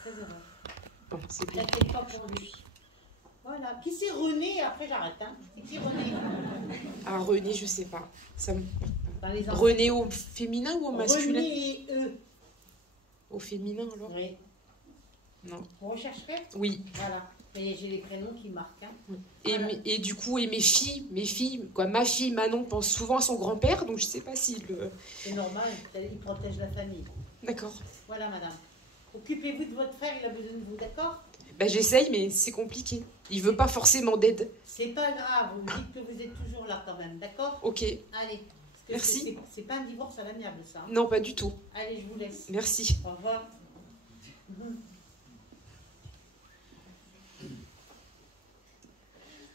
Très heureux. Bon, c'est bien. T'inquiète pas pour lui. Voilà. Qui c'est René? Après j'arrête. Hein. C'est qui René? Ah, René, je sais pas. Ça me... Dans les anciens. René au féminin ou au masculin? René et eux. Au féminin, alors? Oui. Non. Vous rechercherez? Oui. Voilà. Mais j'ai les prénoms qui marquent. Hein. Et, Voilà. et du coup, et mes filles, quoi, ma fille Manon pense souvent à son grand-père, donc je sais pas si le... C'est normal, il protège la famille. D'accord. Voilà, madame. Occupez-vous de votre frère, il a besoin de vous, d'accord? Ben, j'essaye, mais c'est compliqué. Il veut pas forcément d'aide. C'est pas grave, vous dites que vous êtes toujours là quand même, d'accord? Ok. Allez. Parce que Merci. C'est pas un divorce à l'amiable, ça. Hein. Non, pas du tout. Allez, je vous laisse. Merci. Au revoir.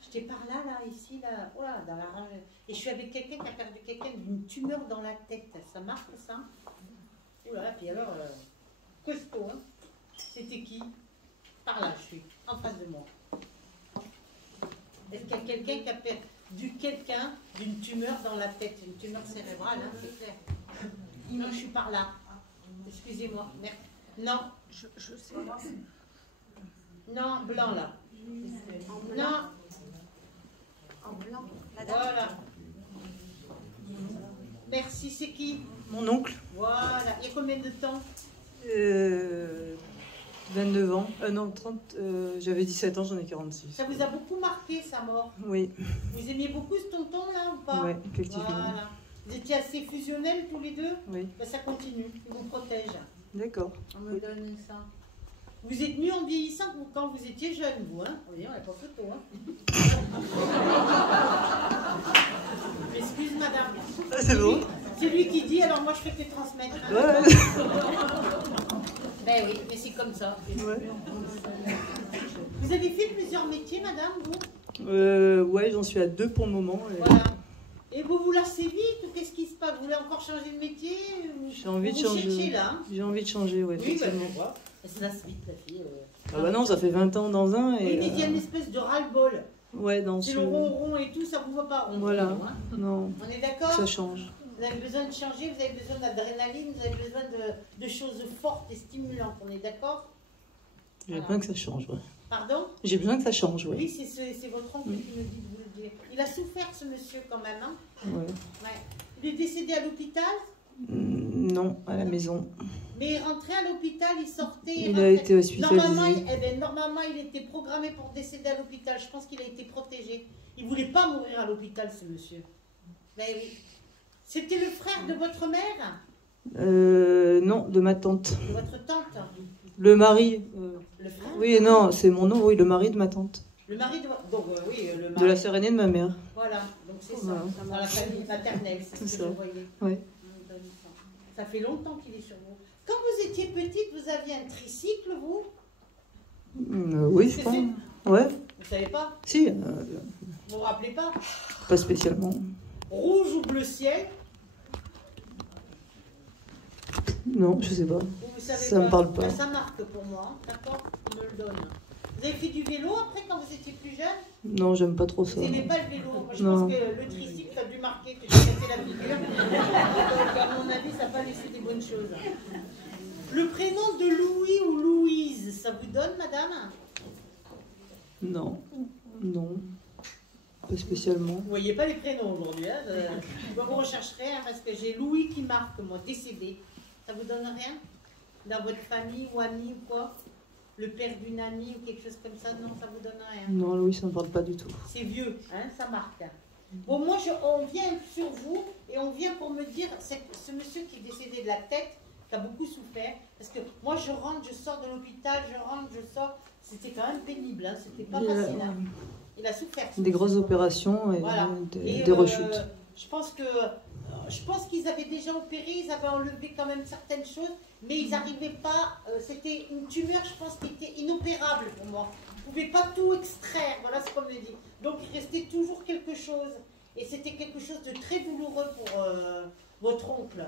J'étais par là, ici, là, oh là, dans la rage. Et je suis avec quelqu'un qui a perdu quelqu'un d'une tumeur dans la tête. Ça marque, ça? Oh là là, puis alors, costaud, hein? C'était qui? Par là, je suis, en face de moi. Est-ce qu'il y a quelqu'un qui a perdu quelqu'un d'une tumeur dans la tête? Une tumeur cérébrale, hein, c'est clair. Non, je suis par là. Excusez-moi. Merde. Non. Je sais pas. Non, blanc, là. Non. En blanc, la dame. Voilà. Merci, c'est qui? Mon oncle, Voilà. Il y a combien de temps? 29 ans. Non, 30. J'avais 17 ans, j'en ai 46. Ça vous a beaucoup marqué, sa mort? Oui, Vous aimiez beaucoup ce tonton, là, ou pas? oui, effectivement. Voilà. Vous étiez assez fusionnels tous les deux? Oui, Ben, ça continue. Il vous protège. d'accord. On me donne ça. Vous êtes mieux en vieillissant que quand vous étiez jeune, vous, hein? Oui, on n'a pas photo, hein? Excuse, madame. Ah, c'est bon. C'est lui qui dit, alors moi je fais que transmettre. Hein? Ouais. Ben oui, mais c'est comme ça. Ouais, Vous avez fait plusieurs métiers, madame, vous? ouais, j'en suis à 2 pour le moment. Voilà. Et vous vous lassez vite ou qu'est-ce qui se passe? Vous voulez encore changer de métier? J'ai envie de Vous changer. cherchez, là, hein? J'ai envie de changer, ouais, Oui, ben, effectivement. je vois. Elle se lasse vite, la fille. Ah bah non, ça fait 20 ans dans un. Oui, Et, mais il y a une espèce de ras-le-bol. ouais, dans C'est ce. le ronron et tout, ça vous va pas rond. Voilà. Hein? Non, On est d'accord? ça change. Vous avez besoin de changer, vous avez besoin d'adrénaline, vous avez besoin de choses fortes et stimulantes. On est d'accord? J'ai besoin que ça change, ouais. Pardon? J'ai besoin que ça change, ouais. Oui, c'est votre oncle qui nous dit de vous le dire. Il a souffert, ce monsieur, quand même. Hein? Ouais. Ouais. Il est décédé à l'hôpital, Non, à la maison. mais il rentrait à l'hôpital, il sortait. Il a été hospitalisé. Normalement, il était programmé pour décéder à l'hôpital. Je pense qu'il a été protégé. Il ne voulait pas mourir à l'hôpital, ce monsieur. Ben oui. C'était le frère de votre mère? Non, de ma tante. De votre tante? Le mari. Le frère? Oui, non, c'est mon nom, oui, le mari de ma tante. Le mari de votre... Donc, oui, le mari. De la sœur aînée de ma mère. Voilà, donc c'est Voilà. ça. Dans la famille maternelle, c'est Tout ce que ça. je voyais. Ouais. On me donne ça. Ça fait longtemps qu'il est sur vous. Quand vous étiez petite, vous aviez un tricycle, vous? Oui, je C'est- pense. Ouais, Vous savez pas? si, Vous vous rappelez pas? pas spécialement. Rouge ou bleu ciel? Non, je sais pas. Vous savez Ça me parle pas. Ben, ça marque pour moi, hein. D'accord? On me le donne. Vous avez fait du vélo après quand vous étiez plus jeune? Non, j'aime pas trop ça. Vous n'aimez pas le vélo? Moi, je Non. pense que le tricycle a dû marquer que j'ai cassé la figure. Donc, à mon avis, ça n'a pas laissé des bonnes choses. Le prénom de Louis ou Louise, ça vous donne, madame? Non, non, pas spécialement. Vous voyez pas les prénoms aujourd'hui, hein? Vous rechercherez, hein, parce que j'ai Louis qui marque, moi, décédé. Ça vous donne rien? Dans votre famille ou ami ou quoi? Le père d'une amie ou quelque chose comme ça? Non, ça vous donne rien. Non, Louis, ça me parle pas du tout. C'est vieux, hein, ça marque. Bon, moi, on vient sur vous et on vient pour me dire, ce monsieur qui est décédé de la tête, qui a beaucoup souffert, parce que moi, je rentre, je sors de l'hôpital, je rentre, je sors, c'était quand même pénible, hein, c'était pas facile. Hein. Il a souffert. Des grosses opérations et Voilà. des rechutes. Je pense qu'ils avaient déjà opéré, ils avaient enlevé quand même certaines choses, mais ils n'arrivaient pas. C'était une tumeur, je pense, qui était inopérable pour moi. Vous ne pouvez pas tout extraire, voilà ce qu'on me dit. Donc il restait toujours quelque chose. Et c'était quelque chose de très douloureux pour votre oncle.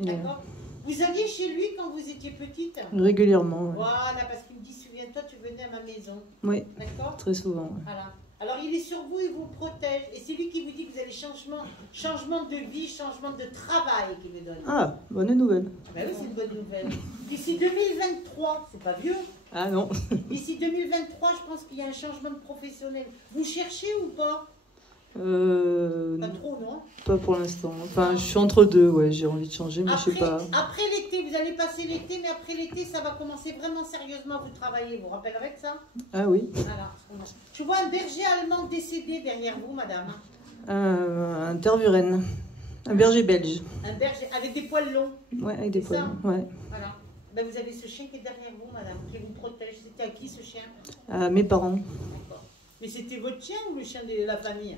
D'accord? Vous alliez chez lui quand vous étiez petite? Régulièrement, ouais. Voilà, parce qu'il me dit, souviens-toi, tu venais à ma maison. Oui, D'accord? très souvent. Ouais. Voilà. Alors il est sur vous, il vous protège. Et c'est lui qui vous dit que vous avez changement de vie, changement de travail qu'il vous donne. Ah, bonne nouvelle. Ben oui, c'est une bonne nouvelle. D'ici 2023, c'est pas vieux, Ah non. D'ici 2023, je pense qu'il y a un changement de professionnel. Vous cherchez ou pas? Pas trop, non? Pas pour l'instant. Enfin, je suis entre deux, ouais, j'ai envie de changer, mais je sais pas. Après l'été, vous allez passer l'été, mais après l'été, ça va commencer vraiment sérieusement à vous travailler. Vous vous rappellerez de ça? Ah oui. Voilà. Je vois un berger allemand décédé derrière vous, madame. Un Tervuren. Un berger belge. Un berger avec des poils longs. Ouais, avec des C'est poils. ça? Ouais. Voilà. Ben, vous avez ce chien qui est derrière vous, madame, qui vous protège. C'était à qui ce chien? À mes parents. D'accord. Mais c'était votre chien ou le chien de la famille?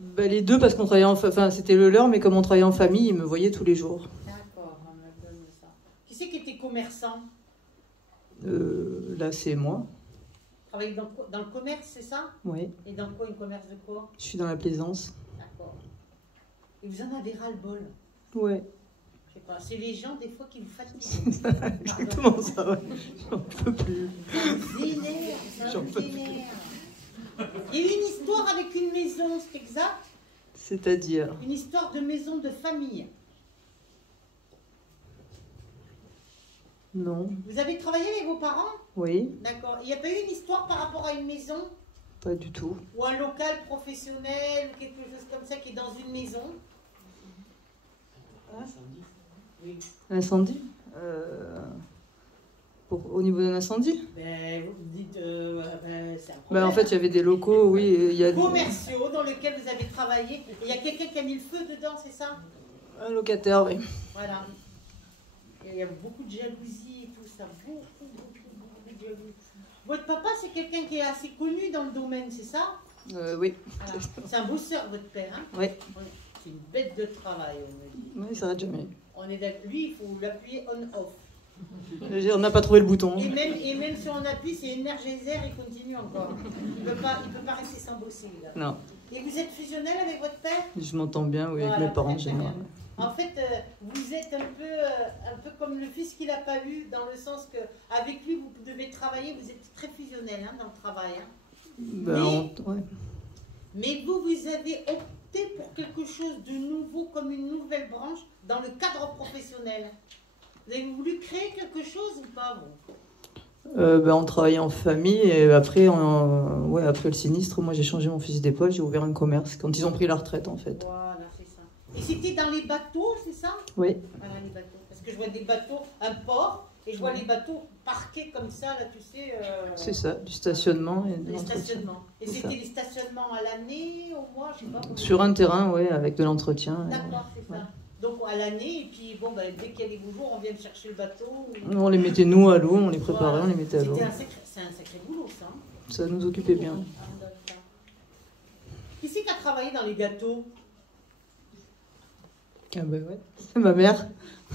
Bah, les deux, parce qu'on travaillait enfin, c'était le leur, mais comme on travaillait en famille, ils me voyaient tous les jours. D'accord, on me donne ça. Qui c'est qui était commerçant? Là, c'est moi. Travaillait dans le commerce, c'est ça? Oui. Et dans quoi? Un commerce de quoi? Je suis dans la plaisance. D'accord. Et vous en avez ras-le-bol? Ouais. Je sais pas, c'est les gens des fois qui vous fatiguent. C'est exactement ça, ouais. J'en peux plus. Ça vous énerve, ça vous énerve. Il y a eu une histoire avec une maison, c'est exact? C'est-à-dire? Une histoire de maison de famille. Non. Vous avez travaillé avec vos parents? Oui. D'accord. Il n'y a pas eu une histoire par rapport à une maison? Pas du tout. Ou un local professionnel, ou quelque chose comme ça qui est dans une maison? Hein? Oui. L'incendie au niveau d'un incendie? Ben, vous dites, c'est un problème. Ben, en fait, il y avait des locaux, oui. Il y a commerciaux dans lesquels vous avez travaillé. Et il y a quelqu'un qui a mis le feu dedans, c'est ça? un locataire, oui. Voilà. Et il y a beaucoup de jalousie et tout ça. Beaucoup de jalousie. Votre papa, c'est quelqu'un qui est assez connu dans le domaine, c'est ça? Oui. Voilà. C'est un bosseur, votre père, hein? Oui. C'est une bête de travail, on me dit. Oui, ça va jamais. On est d'accord. Lui, il faut l'appuyer on-off. On n'a pas trouvé le bouton. Et même si on appuie, c'est énergésaire, il continue encore. Il ne peut pas rester sans bosser, là. Non. Et vous êtes fusionnel avec votre père? Je m'entends bien, oui, avec Voilà, mes parents en très, très général. bien. En fait, vous êtes un peu comme le fils qu'il n'a pas eu, dans le sens que avec lui, vous devez travailler, vous êtes très fusionnel dans le travail. Hein. Ben, ouais. Mais vous avez opté pour quelque chose de nouveau, comme une nouvelle branche, dans le cadre professionnel. Vous avez voulu créer quelque chose ou pas, vous? Ben, on travaillait en famille et après, après le sinistre, moi j'ai changé mon fusil d'épaule, j'ai ouvert un commerce quand ils ont pris la retraite en fait. Voilà, c'est ça. Et c'était dans les bateaux, c'est ça? Oui. Voilà, les bateaux. Parce que je vois des bateaux, un port, et je vois les bateaux parqués comme ça, là, tu sais. C'est ça, du stationnement et de Les l'entretien. stationnements. Et C'est c'était ça. les stationnements à l'année, au mois, je sais pas. Sur un terrain, oui, avec de l'entretien. D'accord, c'est ça. Ouais. Donc à l'année, et puis bon, dès qu'il y a des beaux jours, on vient chercher le bateau. On les mettait nous à l'eau, on les préparait, Voilà. on les mettait à l'eau. C'est un sacré boulot, ça. Hein. Ça nous occupait bien. Qui c'est qui a travaillé dans les gâteaux? Ah ben ouais, c'est ma mère,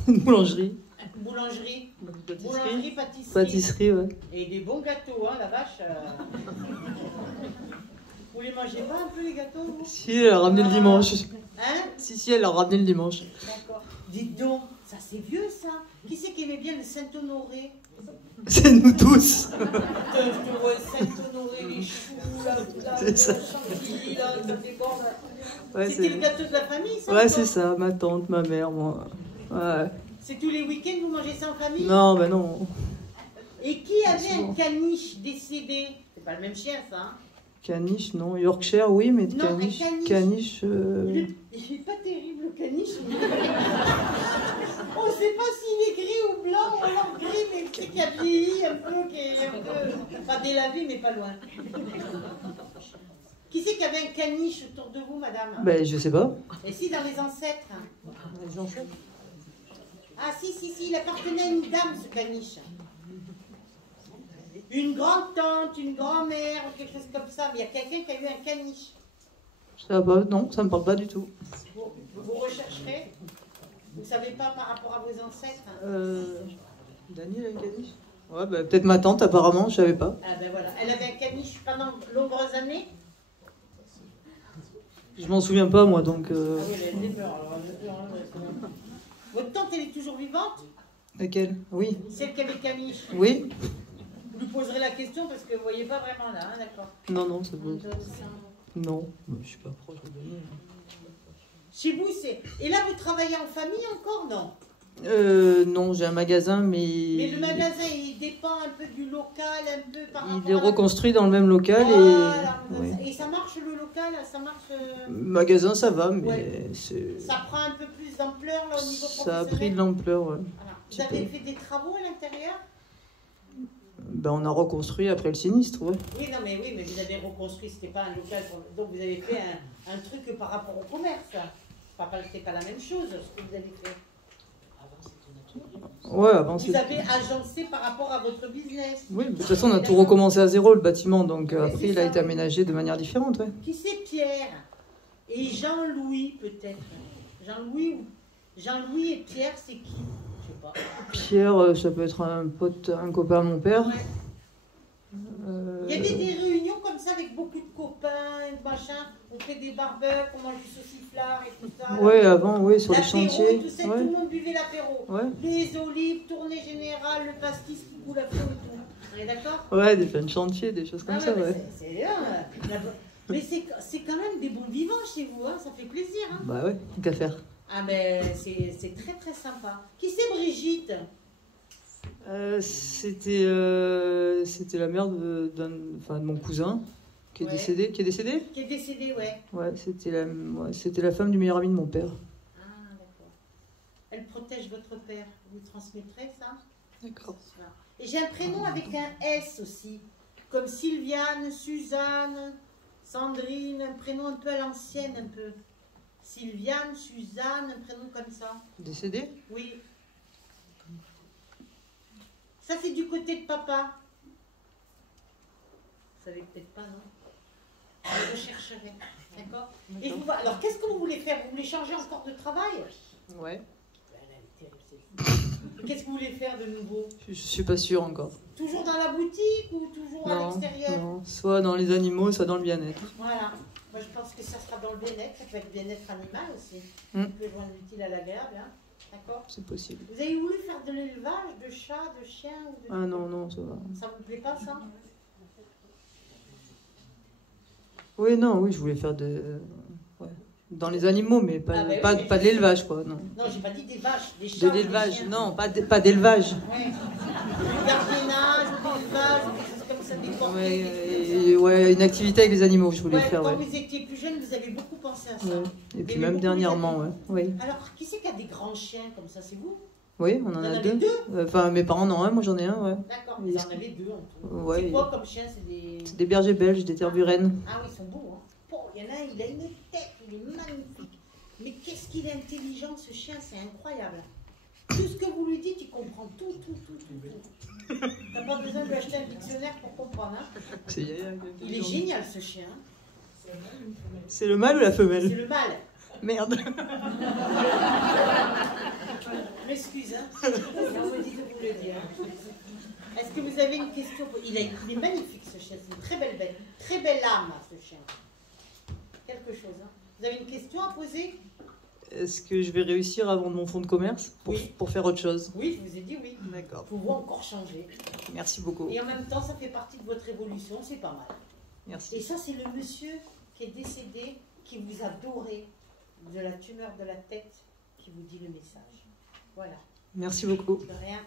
une boulangerie. Boulangerie. Pâtisserie. Boulangerie, pâtisserie. Pâtisserie, ouais. Et des bons gâteaux, hein, la vache. Vous les mangez pas un peu, les gâteaux, vous? Si, elle a ramené le dimanche. Hein? Si, elle a ramené le dimanche. D'accord. Dites donc, ça c'est vieux, ça. Qui c'est qui aimait bien le Saint-Honoré? C'est nous tous. Je te vois Saint-Honoré, les choux, C'est ça. le chantilly, là, ça fait bon, là. Ouais, C'était le gâteau de la famille, ça? Ouais, ou c'est pas? ça, ma tante, ma mère, moi. Ouais. C'est tous les week-ends, vous mangez ça en famille? Non, ben non. Et qui avait souvent. un caniche décédé? C'est pas le même chien, ça, hein? Caniche, non. Yorkshire, oui, mais Non, un caniche. caniche. Caniche. Il est pas terrible, le caniche. On sait pas s'il est gris ou blanc, ou alors gris, mais tu sais qu'il a vieilli un peu, qui est un peu... Pas délavé, mais pas loin. Qui c'est qui avait un caniche autour de vous, madame? Ben, je sais pas. Et si, dans les ancêtres? Les ancêtres. Ah, si, il appartenait à une dame, ce caniche. Une grande-tante, une grand-mère, ou quelque chose comme ça. Mais il y a quelqu'un qui a eu un caniche. Ça va pas, non, ça me parle pas du tout. Vous rechercherez? Vous ne savez pas par rapport à vos ancêtres? Daniel a une caniche? Ouais, ben, peut-être ma tante, apparemment, je savais pas. Ah ben voilà. Elle avait un caniche pendant de nombreuses années? Je m'en souviens pas, moi, donc. Ah oui, elle est peur, alors elle est peur, hein, ouais, c'est bon. Votre tante, elle est toujours vivante? Laquelle? Oui. Celle qui avait le caniche? Oui. Vous lui poserez la question parce que vous ne voyez pas vraiment là, hein, d'accord. Non, non, ça peut. Non, je suis pas proche de Daniel. Chez vous, c'est... Et là, vous travaillez en famille encore, non? Non, j'ai un magasin, Mais mais le magasin, il dépend un peu du local, un peu par rapport il est à la- reconstruit dans le même local. Voilà, Ouais. et ça marche le local, ça marche. Magasin, ça va, mais Ouais. c'est... Ça prend un peu plus d'ampleur là au niveau ça a pris de professionnel. l'ampleur. Ouais. Voilà. Vous avez fait des travaux à l'intérieur? Ben, on a reconstruit après le sinistre, ouais. Oui, non, mais oui, mais vous avez reconstruit, c'était pas un local, donc vous avez fait un truc par rapport au commerce. C'était pas la même chose ce que vous avez fait. Ouais, avant Vous c'était... avez agencé par rapport à votre business. Oui, de toute façon, on a tout recommencé à zéro, le bâtiment, donc Oui, après, c'est il a ça. été aménagé de manière différente, ouais. Qui c'est Pierre? Et Jean-Louis peut-être. Jean-Louis et Pierre, c'est qui? Je sais pas. Pierre, ça peut être un pote, un copain à mon père. Ouais. Il y avait des réunions comme ça avec beaucoup de copains, et machin. On fait des barbecues, on mange du sauciflard et tout ça. Ouais, avant, oui, sur les L'apéro chantiers. et tout ça, Ouais. tout le monde buvait l'apéro. Ouais. Les olives, tournée générale, le pastis qui coule à flot et tout. On est d'accord? Ouais, des fins de chantier, des choses comme Ah ça, mais ouais. c'est bien. Mais c'est quand même des bons vivants chez vous, hein, ça fait plaisir. Hein. Bah ouais, qu'à faire. Ah ben c'est très très sympa. Qui c'est Brigitte? C'était la mère de mon cousin qui est Ouais. décédé. Qui est décédé? Qui est décédée, ouais. Ouais, c'était la femme du meilleur ami de mon père. Ah d'accord. Elle protège votre père. Vous transmettrez ça? D'accord. Voilà. Et j'ai un prénom avec un S aussi. Comme Sylviane, Suzanne, Sandrine, un prénom un peu à l'ancienne, un peu. Sylviane, Suzanne, un prénom comme ça. Décédé? Oui. Ça, c'est du côté de papa. Vous savez peut-être pas, non? Je rechercherai. D'accord? Et vous, alors, qu'est-ce que vous voulez faire? Vous voulez changer encore de travail? Ouais. Elle est terrible, celle-ci. Qu'est-ce que vous voulez faire de nouveau? Je suis pas sûre encore. Toujours dans la boutique ou toujours à Non, l'extérieur? non. Soit dans les animaux, soit dans le bien-être. Voilà. Moi, je pense que ça sera dans le bien-être. Ça peut être bien-être animal aussi. Mm. On peut joindre l'utile à l'agréable. Hein. D'accord? C'est possible. Vous avez voulu faire de l'élevage de chats, de chiens ou de... Ah non, non, ça va. Ça vous plaît pas, ça? Oui, non, oui, je voulais faire ouais. Dans les animaux, mais pas, Ah, bah oui, pas, mais pas de l'élevage, quoi, non. Non, j'ai pas dit des vaches, des De chats. l'élevage, des chiens. non, pas d'élevage. Ouais. Du gardiennage ou d'élevage ou des choses comme ça, des portées, Ouais, des trucs comme ça. ouais, une activité avec les animaux, je voulais Ouais, faire, quand ouais. vous étiez plus jeune, vous avez beaucoup pensé à ça. Ouais. Et Mais puis beaucoup même les dernièrement, amis. ouais. Oui, Alors, qui c'est qui a des grands chiens comme ça? C'est vous? oui, on en Vous en a avez deux. Enfin, mes parents en ont un, moi j'en ai un, ouais. D'accord, Oui. vous en avez deux en tout. Ouais, C'est quoi comme chien? C'est des... c'est des bergers belges, des tervurennes. Ah oui, ils sont beaux. Hein. Oh, il y en a un, il a une tête, il est magnifique. Mais qu'est-ce qu'il est intelligent, ce chien, c'est incroyable. Tout ce que vous lui dites, il comprend tout. T'as pas besoin de lui acheter un dictionnaire pour comprendre. Hein. C'est Yaya, Il est génial, ce chien. C'est le mâle ou la C'est femelle? le mâle. Merde. Je m'excuse, hein. C'est maudit de vous le dire. Est-ce que vous avez une question? Il est magnifique, ce chien. C'est une très belle bête. Très belle âme, ce chien. Quelque chose, hein. Vous avez une question à poser? Est-ce que je vais réussir à vendre mon fonds de commerce Oui. pour faire autre chose? Oui, je vous ai dit oui. D'accord. Vous pouvez encore changer. Merci beaucoup. Et en même temps, ça fait partie de votre évolution, c'est pas mal. Merci. Et ça, c'est le monsieur qui est décédé, qui vous a doré de la tumeur de la tête, qui vous dit le message. Voilà, Merci beaucoup. de rien.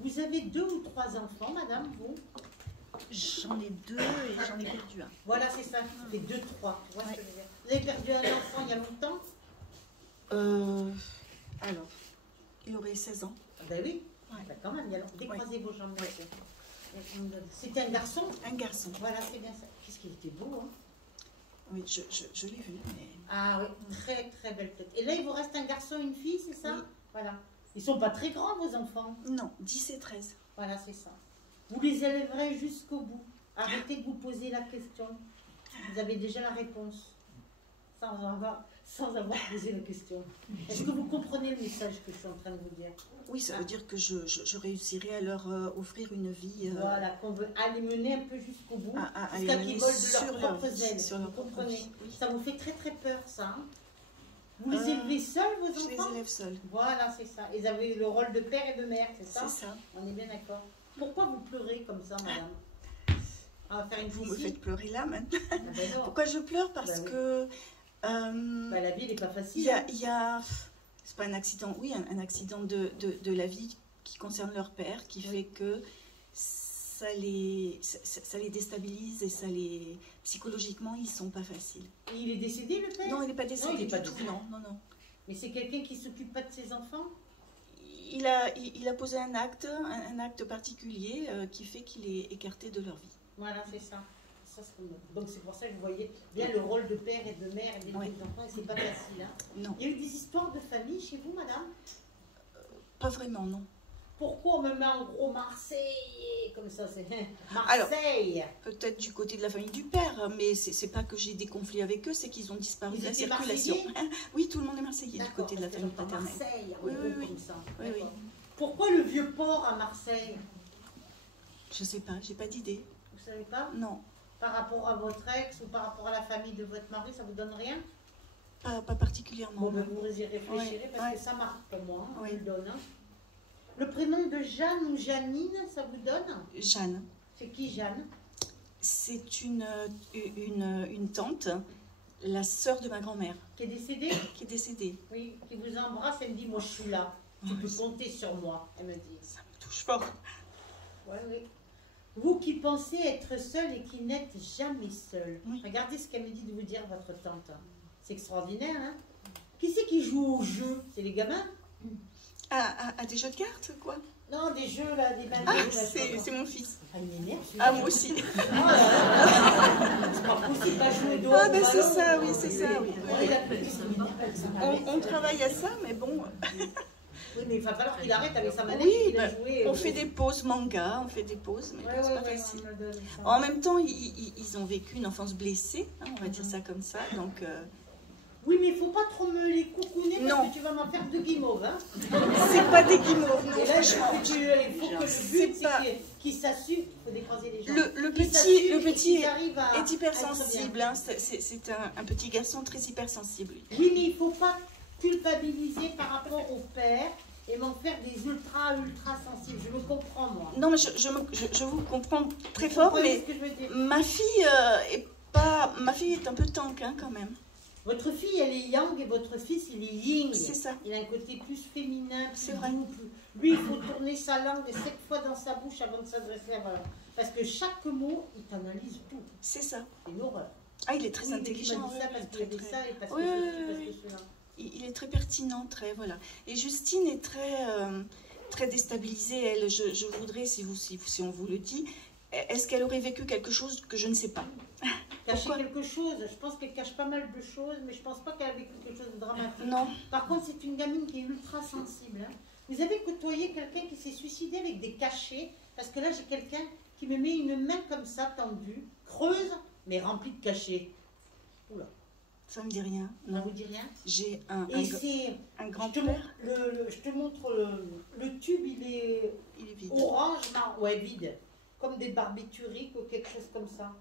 Vous avez 2 ou 3 enfants, madame, vous? J'en ai 2 et j'en ai perdu un. Voilà, c'est ça, ça fait 2, 3. Tu vois ce que je veux dire? Vous avez perdu un enfant il y a longtemps? Alors, il aurait 16 ans. Ah ben oui, Ouais. ben quand même, il y a longtemps. Décroisez vos jambes, Ouais. monsieur. C'était un garçon? Un garçon. Voilà, c'est bien ça. Qu'est-ce qu'il était beau, hein? Oui, je l'ai vu. Mais... Ah oui, très très belle tête. Et là, il vous reste un garçon et une fille, c'est ça? Oui. Voilà. Ils sont pas très grands, vos enfants. Non, 10 et 13. Voilà, c'est ça. Vous les élèverez jusqu'au bout. Arrêtez de vous poser la question. Vous avez déjà la réponse. Sans avoir posé la question. Est-ce que vous comprenez le message que je suis en train de vous dire? Oui, ça veut dire que je réussirai à leur offrir une vie. Voilà, qu'on veut aller mener un peu jusqu'au bout. à Jusqu'à les qu'ils mener volent de sur leurs leur propres vie, ailes. sur Vous leur propre comprenez? vie, oui. Ça vous fait très très peur, ça. Hein? Vous les élevez seuls, vos Je les enfants? élève seuls. Voilà, c'est ça. Ils avaient le rôle de père et de mère, c'est ça? C'est ça. On est bien d'accord. Pourquoi vous pleurez comme ça, madame? On va faire une Vous me piscine. faites pleurer là maintenant. Ah ben non. Pourquoi je pleure? Parce Bah oui. que Bah, la vie n'est pas il facile. y a c'est pas un accident, oui, un accident de la vie qui concerne leur père, qui fait que ça les déstabilise et psychologiquement, ils sont pas faciles. Et il est décédé, le père? Non, il n'est pas décédé il est du pas tout. décédé. Non, non, non. Mais c'est quelqu'un qui s'occupe pas de ses enfants? Il a posé un acte particulier qui fait qu'il est écarté de leur vie. Voilà, c'est ça. Donc c'est pour ça que vous voyez bien le rôle de père et de mère et des enfants, et c'est pas facile. Hein. Non. Il y a eu des histoires de famille chez vous, madame? Pas vraiment, non. Pourquoi on me met en gros Marseille comme ça? C'est Marseille. Peut-être du côté de la famille du père, mais c'est pas que j'ai des conflits avec eux, c'est qu'ils ont disparu Ils de la étaient circulation. Marseillais? Oui, tout le monde est marseillais du côté de la D'accord, famille parce que paternelle. Marseille, Oui, en oui, gros, oui. comme ça. Oui, oui. D'accord. Pourquoi le vieux port à Marseille? Je sais pas, j'ai pas d'idée. Vous savez pas? Non, Par rapport à votre ex ou par rapport à la famille de votre mari, ça vous donne rien? pas particulièrement. Bon, ben, non. vous y réfléchirez Ouais, parce ouais. que ça marque pour moi. Hein, Oui. je le donne. Hein. Le prénom de Jeanne ou Janine, ça vous donne? Jeanne, C'est qui Jeanne? c'est une tante, la sœur de ma grand-mère, Qui est décédée? qui est décédée. Oui, qui vous embrasse, elle me dit, moi je suis là. Tu peux compter sur moi, elle me dit. Ça me touche fort. Ouais, oui. Vous qui pensez être seul et qui n'êtes jamais seul. Oui. Regardez ce qu'elle me dit de vous dire, votre tante. C'est extraordinaire, hein? Qui c'est qui joue au jeu? C'est les gamins? À des jeux de cartes, quoi? Non, des jeux, là, des Ah, bandeaux, là, c'est mon fils. Ah, il m'énerve, Ah, moi aussi. C'est pas possible, pas jouer dehors. Ah, ben au c'est ballon. ça, oui, c'est ça, oui. Ouais, il a plus de m'énerve avec sa manette. On travaille à ça, mais bon, Oui, mais il va falloir qu'il arrête avec sa manette. Oui, qu'il a ben, joué, on fait des pauses manga, on fait des pauses, mais Ouais, bon, c'est ouais, pas ouais, facile. on me donne ça. En même temps, ils ont vécu une enfance blessée, hein, on va dire ça comme ça, donc Oui, mais il ne faut pas trop me les coucouner parce Non. que tu vas m'en faire deux guimauves. Hein. c'est pas des guimauves, non, Et là, franchement. il faut que le C'est but, pas- c'est qu'il s'assume. Il faut décraser les gens. Le Qu'il petit, s'assume le et petit qu'il arrive à est être hypersensible, bien. hein, c'est un petit garçon très hypersensible. Oui, mais il ne faut pas culpabiliser par rapport au père et m'en faire des ultra sensibles. Je me comprends, moi. Non, mais je vous comprends très Vous fort, comprenez mais ce que je veux dire? ma fille est un peu tank, hein, quand même. Votre fille, elle est yang et votre fils, il est yin. C'est ça. Il a un côté plus féminin, plus C'est vrai. doux. Lui, il faut tourner sa langue 7 fois dans sa bouche avant de s'adresser à voilà. Parce que chaque mot, il t'analyse tout. C'est ça. C'est une horreur. Ah, il est très Oui, mais tu intelligent. m'as dit ça oui, parce oui, qu'il y avait très, ça et parce Oui, que oui, ceci, oui, parce oui. que cela. Il est très pertinent, très voilà. Et Justine est très déstabilisée. Elle, je voudrais, si on vous le dit, est-ce qu'elle aurait vécu quelque chose que je ne sais pas? Cacher Pourquoi? quelque chose, je pense qu'elle cache pas mal de choses, mais je pense pas qu'elle a vécu quelque chose de dramatique. Non. Par contre, c'est une gamine qui est ultra sensible. Hein. Vous avez côtoyé quelqu'un qui s'est suicidé avec des cachets, parce que là, j'ai quelqu'un qui me met une main comme ça, tendue, creuse, mais remplie de cachets. Oula, Ça me dit rien. ça Non. vous dit rien? J'ai Et c'est... un Je te, grand-père. montre je te montre le tube, il est Il est vide. orange, marron, ouais, vide. Comme des barbituriques ou quelque chose comme ça.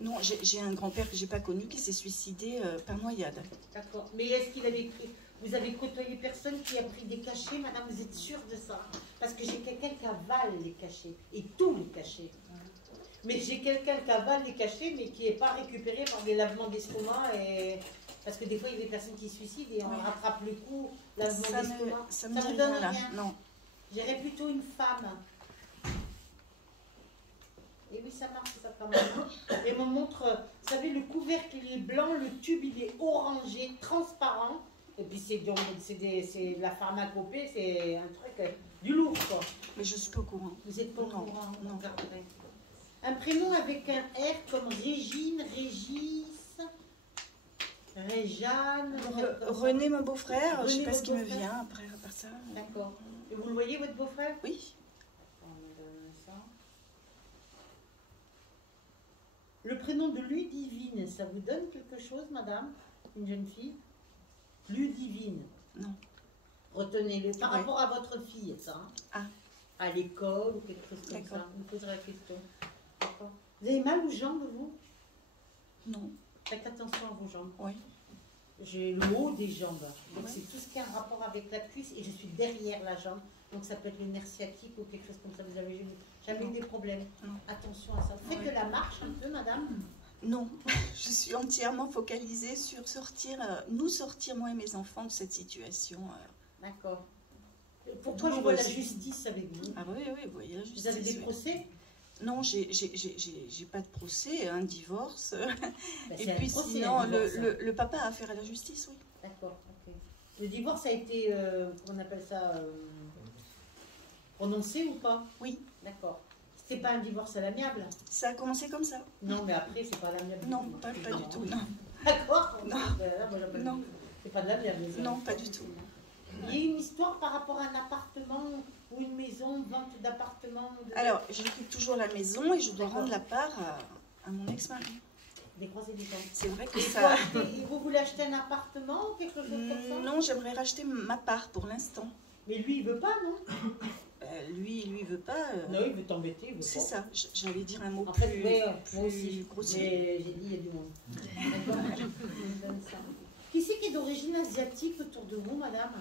Non, j'ai un grand-père que j'ai pas connu qui s'est suicidé par noyade. D'accord. Mais est-ce qu'il avait pris... Vous avez côtoyé personne qui a pris des cachets, madame, vous êtes sûre de ça? Parce que j'ai quelqu'un qui avale les cachets. Et tous les cachets. Mais j'ai quelqu'un qui avale les cachets, mais qui n'est pas récupéré par des lavements d'estomac. Et... Parce que des fois, il y a des personnes qui se suicident et on Oui. rattrape le coup, lavement Ça d'estomac. me dit vous donne rien là. rien? Non. J'irais plutôt une femme. Et oui, ça marche ça quand même. Et on me montre, vous savez, le couvercle il est blanc, le tube il est orangé, transparent. Et puis c'est de la pharmacopée, c'est un truc du lourd quoi. Mais je suis pas au courant. Vous n'êtes pas au Non, courant, non. on regarderait. Un prénom avec un R comme Régine, Régis, Réjeanne. René, mon beau-frère, je sais René, pas ce qui votre me beau-frère. vient après à part ça. D'accord. Et vous le voyez votre beau-frère? Oui. On me donne ça. Le prénom de Ludivine, ça vous donne quelque chose, madame? Une jeune fille? Ludivine. Non. Retenez-le. Par Ouais. rapport à votre fille, ça. Hein? Ah. À l'école ou quelque chose comme D'accord. ça. Vous me poserez la question. D'accord. Vous avez mal aux jambes, vous? Non. Faites attention à vos jambes. Oui. J'ai le haut des jambes. Donc c'est tout ce qui a un rapport avec la cuisse et je suis derrière la jambe. Donc ça peut être le nerf sciatique ou quelque chose comme ça. Vous avez jamais eu des problèmes. Non. Attention à ça. Vous faites de la marche un peu, madame? Non, je suis entièrement focalisée sur sortir, moi et mes enfants de cette situation. D'accord. Pourquoi je vois la justice avec vous? Ah oui, oui, vous voyez la justice. Vous avez des oui. procès? Non, j'ai pas de procès, un divorce. Ben, Et c'est un puis procès, sinon, un divorce, hein. le papa a affaire à la justice, oui. D'accord, ok. Le divorce a été, comment on appelle ça, prononcé ou pas? Oui. D'accord. C'était pas un divorce à l'amiable? Ça a commencé comme ça. Non, mais après, c'est pas à l'amiable. Non, pas du tout, non. D'accord? Non. Non. C'est pas de l'amiable. ça. Non, pas du tout. Il y a une histoire par rapport à un appartement ou une maison, vente d'appartement Alors, j'occupe toujours la maison et je dois rendre la part à mon ex-mari. Des grosses et des jambes. C'est vrai que Et ça... vous voulez acheter un appartement ou quelque chose comme ça? Non, j'aimerais racheter ma part pour l'instant. Mais lui, il veut pas, non? Lui, il veut pas. Non, il veut t'embêter, il veut C'est pas. ça. J'allais dire un mot En plus, fait, ouais, plus moi aussi. grossier. Mais j'ai dit, il y a du monde. D'accord. Je me donne ça. Qui c'est qui est d'origine asiatique autour de vous, madame?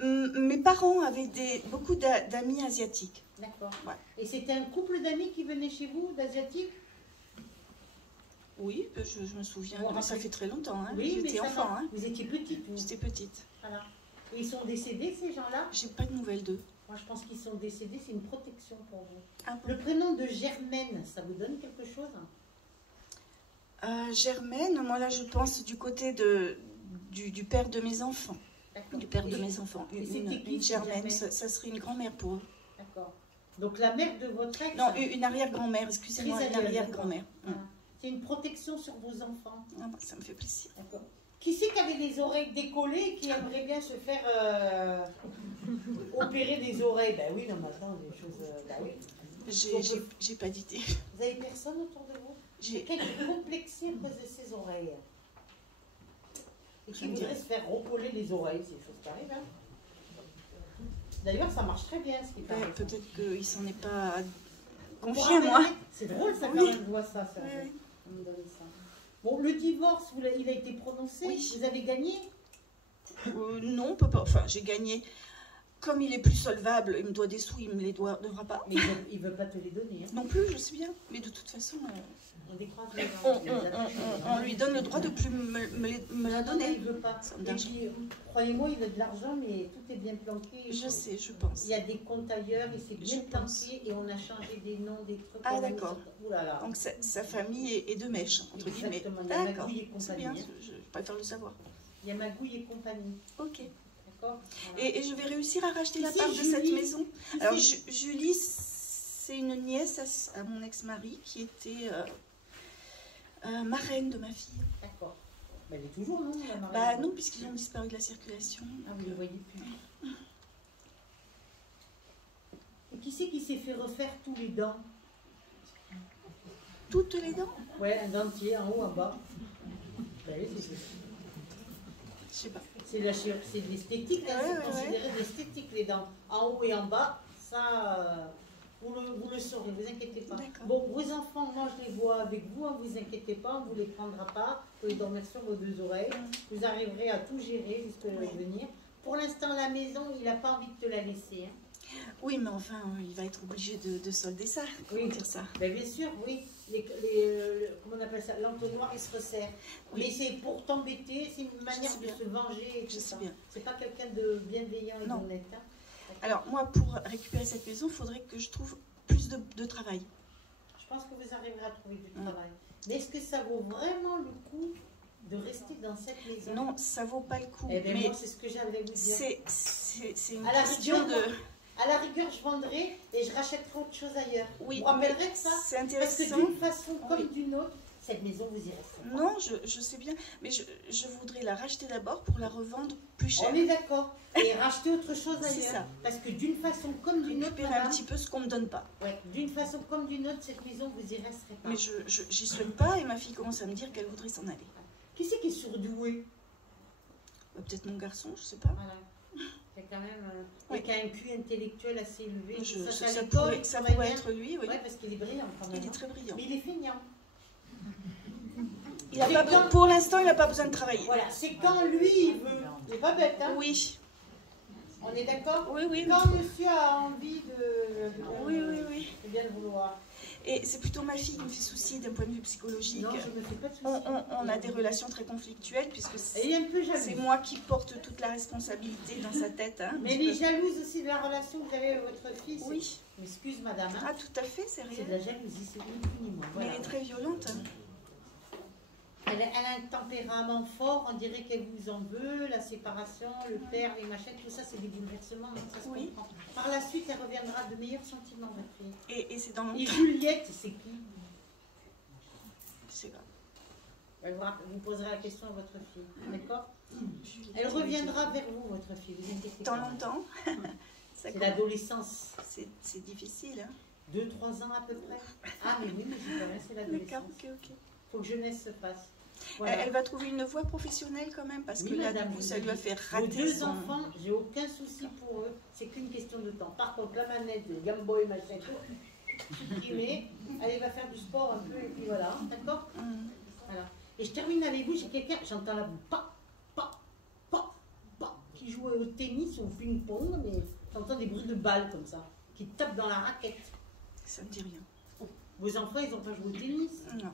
Mes parents avaient beaucoup d'amis asiatiques. D'accord. Ouais. Et c'était un couple d'amis qui venait chez vous, d'asiatiques? Oui, je me souviens. Bon, Mais ça après- fait très longtemps. Hein. Oui, mais J'étais ça enfant. va. Hein. Vous étiez petite, vous. J'étais petite. Voilà. Et ils sont décédés, ces gens-là? J'ai pas de nouvelles d'eux. Moi, je pense qu'ils sont décédés, c'est une protection pour vous. Ah bon. Le prénom de Germaine, ça vous donne quelque chose? Germaine, moi là, je pense du côté du père de mes enfants. D'accord. Du père de mes enfants. et c'était qui, Une Germaine, Germaine ça serait une grand-mère pour eux. D'accord. Donc la mère de votre ex? Non, une arrière-grand-mère, excusez-moi, Très une adulte, arrière-grand-mère. Voilà. C'est une protection sur vos enfants. Ah, bah, ça me fait plaisir. D'accord. Qui c'est qui avait les oreilles décollées et qui aimerait bien se faire opérer des oreilles? Ben oui, non, mais attends, des choses. Ben oui. J'ai pas d'idée. Vous avez personne autour de vous? Quelqu'un qui est complexé à cause de ses oreilles. Et qui voudrait se faire recoller les oreilles, c'est des choses qui arrivent. Hein. D'ailleurs, ça marche très bien ce qui paraît. Peut-être qu'il s'en est pas Pour confié, moi. Internet, c'est drôle ça Oui. quand même, je vois ça. Oui. On me donne ça. Bon, le divorce, il a été prononcé, Oui. vous avez gagné? Non, on peut pas. Enfin, j'ai gagné. Comme il est plus solvable, il me doit des sous, il me les devra pas. Mais il veut pas te les donner. Hein. Non plus, je sais bien. Mais de toute façon, On décroise les gens. on lui donne le droit de plus me la Non, donner. il veut pas. Ça me Et dérange. puis, croyez-moi, il a de l'argent, mais tout est bien planqué. Je sais, je pense. Il y a des comptes ailleurs, et c'est bien Je pense. planqué, et on a changé des noms, des trucs. Ah, on a mis d'accord. sur- Ouh là là. Donc sa famille est de mèche, entre guillemets. Exactement, il y a D'accord, Magouille et c'est compagnie. bien, hein. je préfère le savoir. Il y a Magouille et compagnie. Ok. D'accord. Voilà. Et je vais réussir à racheter la Qui part de c'est, cette Julie? maison. Qui Alors, c'est? Julie, c'est une nièce à mon ex-mari qui était marraine de ma fille. D'accord. Ben, elle est toujours, non, la mariée? Bah non, puisqu'ils ont disparu de la circulation. Ah, vous ne le voyez plus. Et qui c'est qui s'est fait refaire tous les dents? Toutes les dents? Ouais, un dentier, en haut, en bas. Ben oui, Je sais pas. c'est de l'esthétique, hein, Ouais, c'est ouais, considéré de l'esthétique, les dents. En haut et en bas, ça, vous le saurez, vous inquiétez pas. D'accord. Bon, vos enfants, moi je les vois avec vous, ne vous inquiétez pas, on ne vous les prendra pas, vous pouvez dormir sur vos deux oreilles, vous arriverez à tout gérer jusqu'à venir. Pour l'instant, la maison, il n'a pas envie de te la laisser. Hein. Oui, mais enfin, il va être obligé de solder ça. Comment Oui. dire ça? Ben, bien sûr, oui, comment on appelle ça, l'entonnoir, il se resserre. Oui. Mais c'est pour t'embêter, c'est une manière sais de bien. se venger et tout Je ça. sais bien. C'est pas quelqu'un de bienveillant et Non. d'honnête. Hein. Alors, moi, pour récupérer cette maison, il faudrait que je trouve plus de travail. Je pense que vous arriverez à trouver du travail. Mais est-ce que ça vaut vraiment le coup de rester dans cette maison? Non, ça vaut pas le coup. Eh bien, mais moi, c'est ce que j'allais vous dire. c'est une À la question rigueur, de... À la rigueur, je vendrai et je rachèterai autre chose ailleurs. Oui, Vous vous rappellerez de ça? c'est Parce que intéressant. d'une façon comme Oui. d'une autre, cette maison, vous y resterez. Non, je sais bien, mais je voudrais la racheter d'abord pour la revendre plus cher. On est d'accord. Et racheter autre chose C'est ailleurs. ça. Parce que d'une façon comme d'une autre, Récupérer un madame, petit peu ce qu'on me donne pas. ouais, d'une façon comme d'une autre, cette maison, vous y resterez pas. Mais j'y souhaite pas et ma fille commence à me dire qu'elle voudrait s'en aller. Qui c'est qui est surdoué? Peut-être mon garçon, je sais pas. Voilà. C'est quand même Oui. qui a un QI intellectuel assez élevé. Ça à pourrait, l'école, il travaille bien. être lui, oui. Ouais, parce qu'il est brillant quand même. Il est hein. très brillant. Mais il est feignant. Pour l'instant, il n'a pas besoin de travailler. Voilà, c'est quand lui il veut. C'est pas bête, hein? Oui. On est d'accord? Oui, oui. Quand monsieur a envie de Oui. c'est bien de vouloir. Et c'est plutôt ma fille qui me fait souci d'un point de vue psychologique. Non, je me fais pas de soucis. On a des relations très conflictuelles puisque Elle est un peu jalouse. c'est moi qui porte toute la responsabilité dans sa tête. Hein, Mais elle est jalouse aussi de la relation que vous avez avec votre fille. Oui. M'excuse madame. Hein. Ah, tout à fait, c'est C'est réel. de la jalousie, c'est ni plus ni moins. Mais Voilà. elle est très violente. Hein. Elle a un tempérament fort, on dirait qu'elle vous en veut, la séparation, le père, les machins, tout ça c'est des bouleversements, donc ça se Oui. comprend. Par la suite, elle reviendra de meilleurs sentiments, votre fille. Et c'est dans mon Et temps. Juliette, c'est qui? C'est grave. Elle vous posera la question à votre fille, d'accord? Elle reviendra vers vous, votre fille, vous inquiétez Dans pas. longtemps. C'est l'adolescence. C'est difficile. Hein. 2-3 ans à peu près. Ah mais oui, mais c'est pas vrai, c'est D'accord, l'adolescence. ok. Faut que jeunesse se passe. Voilà. Elle va trouver une voie professionnelle quand même parce Oui, que là, madame, du coup, je ça vous lui a dis. fait Vos rater 2 son... enfants, j'ai aucun souci pour eux, c'est qu'une question de temps. Par contre, la manette, le Game Boy, machin, tout, supprimé, allez, va faire du sport un peu, et puis voilà, d'accord? Voilà. Et je termine avec vous, j'ai quelqu'un, j'entends la boue, qui joue au tennis ou au ping-pong, mais j'entends des bruits de balles comme ça, qui tapent dans la raquette. Ça me dit rien. Vos enfants, ils n'ont pas joué au tennis? Non,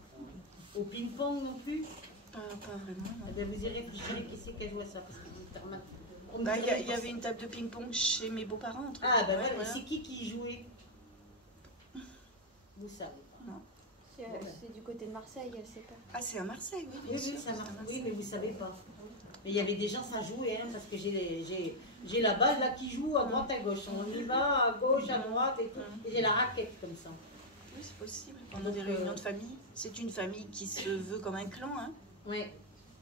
Au ping-pong non plus? pas vraiment. non. Eh bien, vous y réfléchirez qui c'est qui a joué à ça, parce que on me Bah, dirait il y pas avait ça. une table de ping-pong chez mes beaux-parents. entre Ah, ben autres. ouais, Voilà. c'est qui y jouait? Vous savez pas. C'est du côté de Marseille, elle sait pas. Ah, c'est à Marseille, oui, bien Oui, sûr. oui, ça c'est à marche. Marseille. Oui, mais vous savez pas. Mais il y avait des gens, ça jouait, hein, parce que j'ai la balle là qui joue à droite, à gauche. On y va à gauche, à droite et tout. Et j'ai la raquette comme ça. Oui, c'est possible. Pendant des réunions de famille. C'est une famille qui se veut comme un clan, hein. Oui.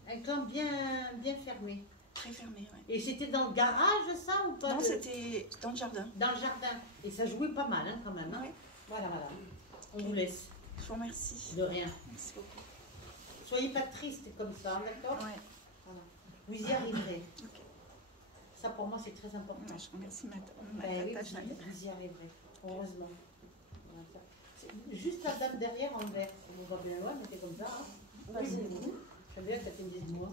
Un clan bien fermé. Très fermé, ouais. Et c'était dans le garage, ça, ou pas? Non, c'était dans le jardin. Dans le jardin. Et ça jouait pas mal, hein, quand même. Hein. Oui. Voilà. On vous laisse. Je vous remercie. De rien. Merci beaucoup. Soyez pas triste comme ça, d'accord? Ouais. Voilà. Vous y arriverez. Ok. Ça, pour moi, c'est très important. Je vous remercie, madame. Ben oui, Tata Jeanne. vous y arriverez, heureusement. Voilà, ça. C'est juste la dame derrière en vert. On voit bien loin, mais c'est comme ça. Hein. Passez-vous. J'aime bien que ça fait 10 mois.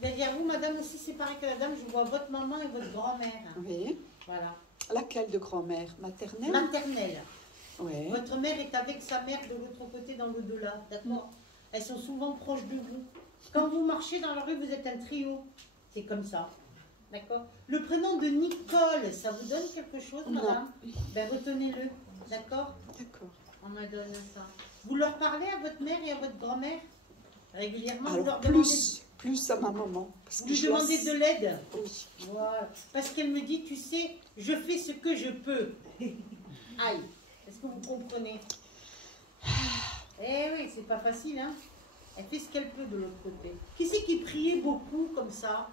Derrière vous, madame, aussi, c'est pareil que la dame, je vois votre maman et votre grand-mère. Oui. Voilà. Laquelle de grand-mère? Maternelle? Maternelle. Oui. Votre mère est avec sa mère de l'autre côté, dans l'au-delà. D'accord? Elles sont souvent proches de vous. Quand vous marchez dans la rue, vous êtes un trio. C'est comme ça. D'accord? Le prénom de Nicole, ça vous donne quelque chose, madame? Ben, retenez-le. D'accord? D'accord. On me donne ça. Vous leur parlez à votre mère et à votre grand-mère régulièrement? Vous Alors, leur demandez, plus à ma maman. Parce vous que lui je demandez de l'aide? Oui. Voilà. Parce qu'elle me dit, tu sais, je fais ce que je peux. Aïe. Est-ce que vous comprenez? Eh oui, c'est pas facile, hein? Elle fait ce qu'elle peut de l'autre côté. Qui c'est qui priait beaucoup comme ça?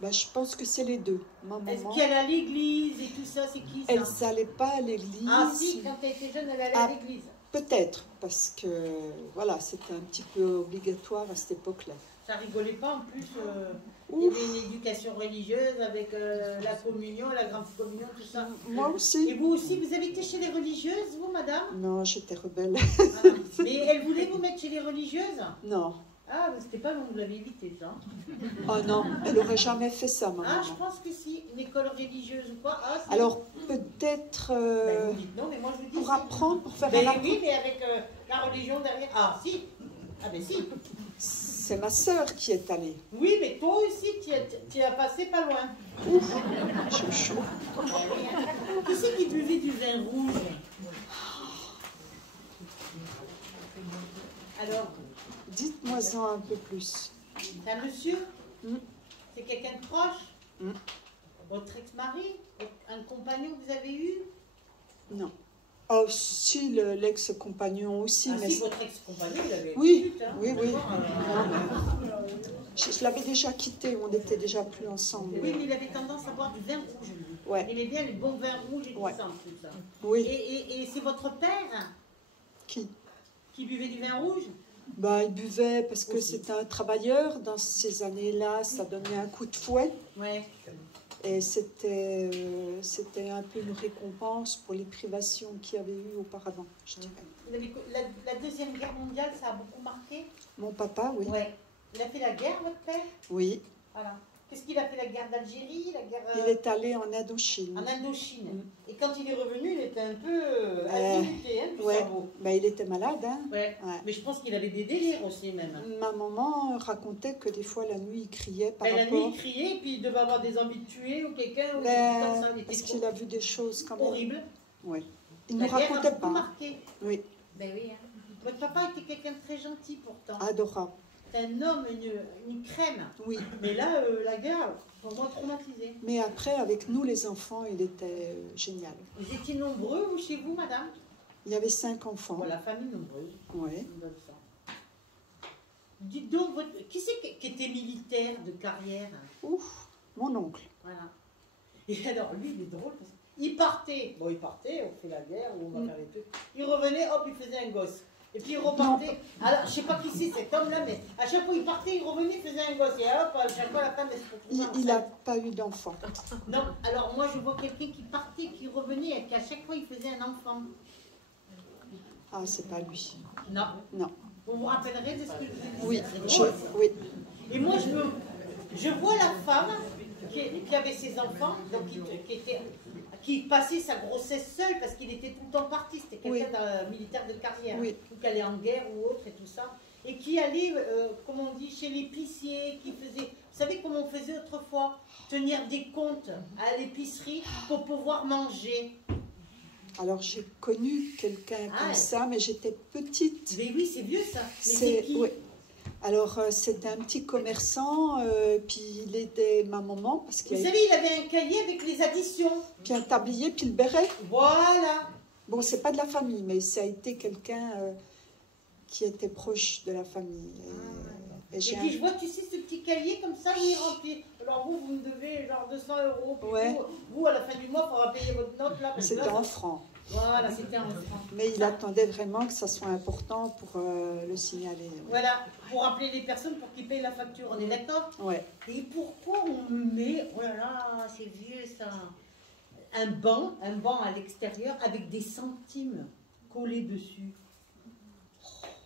Bah, je pense que c'est les deux. Ma Est-ce maman, qu'elle allait à l'église et tout ça? C'est qui ça? elle n'allait pas à l'église. Ah si, quand elle était jeune, elle allait à Ah. l'église. Peut-être, parce que voilà, c'était un petit peu obligatoire à cette époque-là. Ça rigolait pas en plus. Il y avait une éducation religieuse avec la communion, la grande communion, tout ça. Moi Et aussi. vous aussi, vous avez été chez les religieuses, vous, madame? Non, j'étais rebelle. Voilà. Mais elle voulait vous mettre chez les religieuses? Non. Ah, mais c'était pas long, vous l'avez évité, ça. Oh non, elle n'aurait jamais fait ça, ma Ah, je maman. pense que si. Une école religieuse ou quoi? Ah, si. Alors, peut-être Ben, vous dites non, mais moi je vous dis. pour si. apprendre, pour faire Ben un oui, mais avec la religion derrière. Ah, si. Ah, ben si. C'est ma sœur qui est allée. Oui, mais toi aussi, tu as passé pas loin. J'ai chaud. Qui c'est qui buvait du vin rouge? Alors, Dites-moi-en un peu plus. c'est un monsieur? Mm. C'est quelqu'un de proche? Mm. Votre ex-mari? Un compagnon que vous avez eu? Non. Oh, si, l'ex-compagnon aussi. Ah mais si, votre ex-compagnon, il avait Oui, 18, hein. oui, oui. D'accord, Non, mais je l'avais déjà quitté, on n'était déjà plus ensemble. Oui, mais il avait tendance à boire du vin rouge, lui. Ouais. Il aimait bien les bons vins rouges et tout Ouais. ça, en plus. Hein. Oui. Et c'est votre père Qui? qui buvait du vin rouge? Bah, il buvait parce que Aussi. c'était un travailleur. Dans ces années-là, ça donnait un coup de fouet. Ouais. Et c'était un peu une récompense pour les privations qu'il y avait eu auparavant, je dirais. La Deuxième Guerre mondiale, ça a beaucoup marqué? Mon papa, oui. Ouais. Il a fait la guerre, votre père? Oui. Voilà. Qu'est-ce qu'il a fait? La guerre d'Algérie, la guerre... Il est allé en Indochine. En Indochine. Et quand il est revenu, il était un peu azimuté, hein, du Ouais. cerveau. Ben, il était malade, hein. Ouais. Ouais. Mais je pense qu'il avait des délires aussi, même. Ma maman racontait que des fois, la nuit, il criait par Ben, la rapport... nuit, il criait, et puis il devait avoir des envies de tuer ou quelqu'un, ou des Ben, trucs comme ça. Il était parce qu'il a vu des choses quand même. horrible. Ouais. Il La ne guerre a racontait beaucoup pas. marqué. Oui, Ben oui. Hein. Votre papa était quelqu'un de très gentil, pourtant. adorable. C'est un homme, une crème. Oui. Mais là, la guerre, vraiment traumatisé. Mais après, avec nous, les enfants, il était génial. Vous étiez nombreux, vous, chez vous, madame? Il y avait 5 enfants. Voilà, famille nombreuse. Ouais. On donne ça. Dites donc, qui c'est qui était militaire de carrière? Ouf, mon oncle. Voilà. Et alors, lui, il est drôle parce qu'il partait. Bon, il partait, on fait la guerre, ou on va faire les trucs. Il revenait, hop, il faisait un gosse. Et puis il repartait. Alors, je sais pas qui c'est cet homme-là, mais à chaque fois il partait, il revenait, il faisait un gosse. Et hop, à chaque fois la femme, elle se retrouvait Il n'a enceinte. pas eu d'enfant. Non, alors moi je vois quelqu'un qui partait, qui revenait, et qu'à chaque fois il faisait un enfant. Ah, c'est pas lui. Non. Non. Vous vous rappellerez de ce que je vous disais? Oui, C'est drôle. oui. Et moi je vois la femme qui avait ses enfants, donc qui passait sa grossesse seule parce qu'il était tout le temps parti, c'était quelqu'un d'un militaire de carrière, Oui. ou qui allait en guerre ou autre et tout ça, et qui allait, comme on dit, chez l'épicier, qui faisait, vous savez comment on faisait autrefois, tenir des comptes à l'épicerie pour pouvoir manger. Alors, j'ai connu quelqu'un Ah, comme ouais. ça, mais j'étais petite. Mais oui, c'est vieux ça. Mais c'est qui? Oui. Alors, c'était un petit commerçant, puis il aidait ma maman, parce qu'il Vous y avait savez, il avait un cahier avec les additions. puis un tablier, puis le béret. Voilà. Bon, c'est pas de la famille, mais ça a été quelqu'un qui était proche de la famille. Et Et j'ai puis je vois, tu sais, ce petit cahier comme ça, il est rempli. Alors vous me devez genre 200 €. Puis Ouais. vous, à la fin du mois, il faudra payer votre note là. parce que C'était là, en francs. Voilà, c'était en francs. Mais il attendait vraiment que ça soit important pour le signaler. Voilà, pour appeler les personnes pour qu'ils payent la facture, on est d'accord? Ouais. Et pourquoi on met, oh là là, c'est vieux ça, un banc à l'extérieur avec des centimes collés dessus?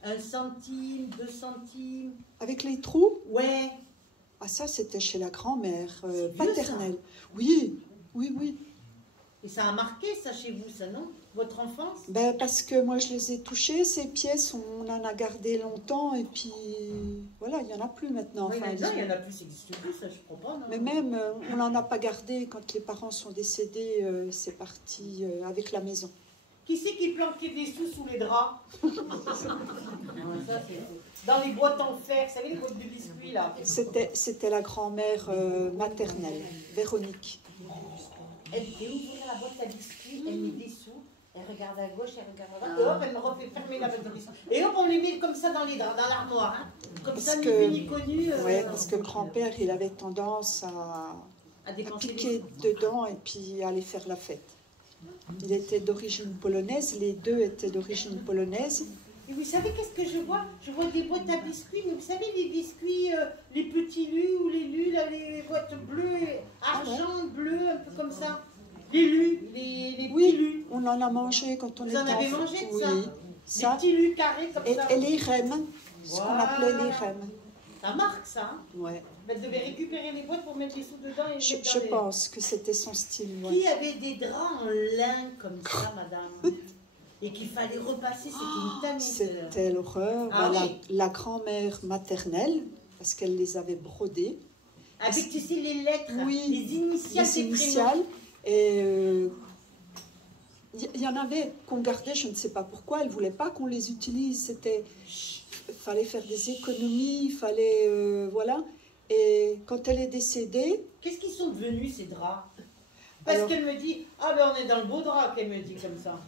1 centime, 2 centimes. Avec les trous, Ouais. ah ça c'était chez la grand-mère C'est vieux, paternelle. Oui, oui, oui. Et ça a marqué ça chez vous, ça, non? Votre enfance? Ben, parce que moi je les ai touchées, ces pièces, on en a gardé longtemps et puis voilà, il n'y en a plus maintenant. Oui, Enfin, maintenant, il y en a plus, ça n'existe plus, ça, je comprends pas, non? mais même, on n'en a pas gardé quand les parents sont décédés, c'est parti avec la maison. Qui c'est qui planquait des sous sous les draps? Ça, dans les boîtes en fer, vous savez, les boîtes de biscuits, là. C'était la grand-mère maternelle, Véronique. Elle ouvrait la boîte à biscuits, elle met des sous, elle regarde à gauche, elle regarde à droite, et hop, elle me refait fermer la boîte à biscuits. Et hop, on les met comme ça dans les draps, dans l'armoire, hein. Comme Parce ça, ni que- vu ni connu. Ouais, parce que grand-père, il avait tendance à dépenser piquer dedans et puis à aller faire la fête. Il était d'origine polonaise, les deux étaient d'origine polonaise. Et vous savez qu'est-ce que je vois? Je vois des boîtes à biscuits, mais vous savez les biscuits, les petits lus ou les lus, là, les boîtes bleues, argent, bleu, un peu comme ça. Les lus, les petits Oui, lus. on en a mangé quand on Vous était en avez enfant. mangé de Oui, ça? ça. Des petits lus carrés comme ça. Et les rèmes, ce qu'on Voilà. appelait les rèmes. Ça marque ça, hein? Ouais. Elle devait récupérer les boîtes pour mettre les sous dedans et Je les garder. pense que c'était son style. Ouais. Qui avait des draps en lin comme ça, madame? Et qu'il fallait repasser, c'était une tannée. C'était l'horreur. Ah Bah, oui. la grand-mère maternelle, parce qu'elle les avait brodés. Avec, tu sais, les lettres, Oui, les initiales les des prénoms. initiales. Et il y en avait qu'on gardait, je ne sais pas pourquoi, elle ne voulait pas qu'on les utilise. C'était, fallait faire des économies, il fallait, voilà. Et quand elle est décédée, Qu'est-ce qu'ils sont devenus ces draps? Parce Alors- qu'elle me dit, ah ben on est dans le beau drap, qu'elle me dit comme ça.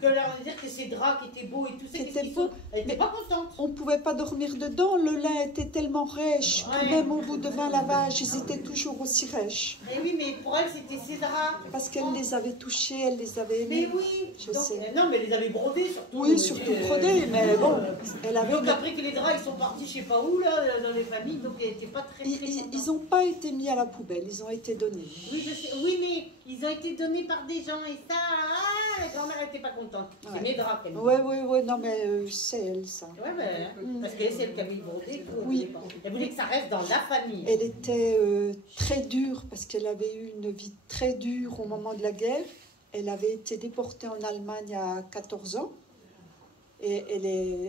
que leur dire que ces draps qui étaient beaux et tout ça, C'était qu'est-ce qu'ils beau, sont? Elle était mais- pas contente. On ne pouvait pas dormir dedans, le lin était tellement rêche que Ouais. même au bout de 20 lavages, ils étaient toujours aussi rêches. Mais oui, mais pour elle, c'était ses draps. Parce qu'elle les avait touchés, elle les avait Mais aimés. oui. Je Donc, sais. non, mais elle les avait brodés surtout. Oui, surtout brodés, mais bon, elle avait... Donc après que les draps ils sont partis je sais pas où là dans les familles, donc elle n'était pas très très contente. Ils n'ont pas été mis à la poubelle, ils ont été donnés. Oui, je sais. Oui, mais ils ont été donnés par des gens et ça, la grand-mère n'était pas contente. Ouais. C'est mes draps qu'elle me dit. Ouais, non mais c'est elle ça. Ouais, mais, parce que c'est elle qui avait brodé. Tout, Oui. Elle voulait que ça reste dans la famille. Elle était très dure parce qu'elle avait eu une vie très dure au moment de la guerre. Elle avait été déportée en Allemagne à 14 ans et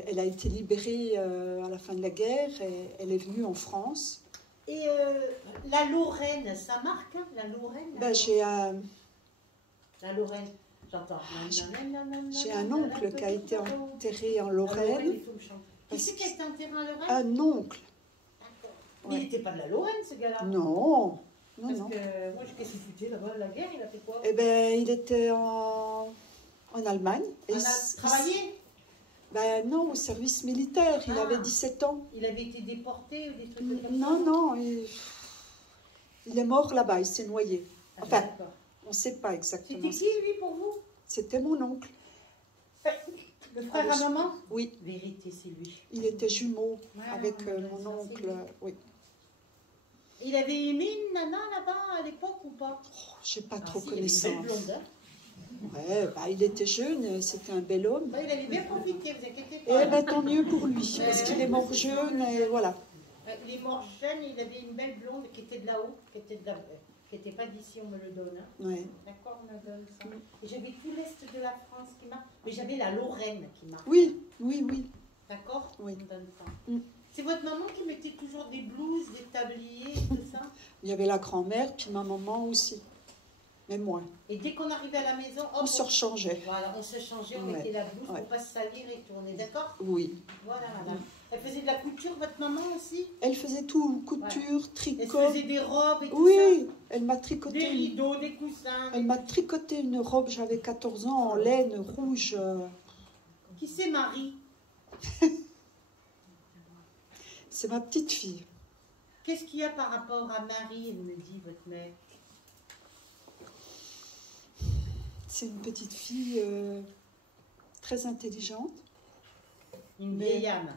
elle a été libérée à la fin de la guerre et elle est venue en France. Et la Lorraine, ça marque, hein, la Lorraine. Ben, j'ai La Lorraine, j'entends. j'ai un oncle qui a été enterré en Lorraine. Qui c'est qui a été enterré en Lorraine? Un oncle. D'accord. Mais il n'était pas de la Lorraine, ce gars-là. Non, Parce non. que moi, qu'est-ce qu'il foutait là-bas, la guerre, il a fait quoi? Eh ben, il était en Allemagne. Et On a travaillé? Ben non, au service militaire. Il Ah. avait 17 ans. Il avait été déporté ou des trucs comme ça? Non, il est mort là-bas, il s'est noyé. Ah, Enfin, d'accord. on ne sait pas exactement. C'était qui, lui, pour vous? C'était mon oncle. Le frère à maman? Oui, Vérité, c'est lui. il était jumeau Ah, avec mon mon ça, oncle. c'est lui. Oui. Il avait aimé une nana là-bas à l'époque ou pas? Je n'ai pas Ah, trop si, il avait une belle connaissance. blonde, hein. Ouais, bah, il était jeune, c'était un bel homme. Bah, il avait bien profité, vous inquiétez Et pas. ben, tant mieux pour lui, parce qu'il est mort jeune et voilà. Il est mort jeune, il avait une belle blonde qui était de là-haut, qui était pas d'ici, on me le donne. Hein. Ouais. D'accord, on me donne ça. Et j'avais tout l'Est de la France qui marque, mais j'avais la Lorraine qui marque. Oui. D'accord? Oui. On me donne ça. Mm. C'est votre maman qui mettait toujours des blouses, des tabliers, tout ça? Il y avait la grand-mère, puis ma maman aussi. Mais moi, Et dès qu'on arrivait à la maison, hop, on se rechangeait. voilà, on se changeait, on Ouais. mettait la blouse Ouais. pour pas se salir et tout, on est d'accord? Oui. Voilà, madame. Elle faisait de la couture, votre maman aussi? Elle faisait tout, couture, Elle tricot. faisait des robes et tout ça? Oui, elle m'a Des tricoté. rideaux, des coussins. Elle m'a tricoté une robe, j'avais 14 ans, en laine rouge. Qui c'est Marie? C'est ma petite fille. Qu'est-ce qu'il y a par rapport à Marie, elle me dit, votre mère? C'est une petite fille très intelligente, Une Mais- vieille âme,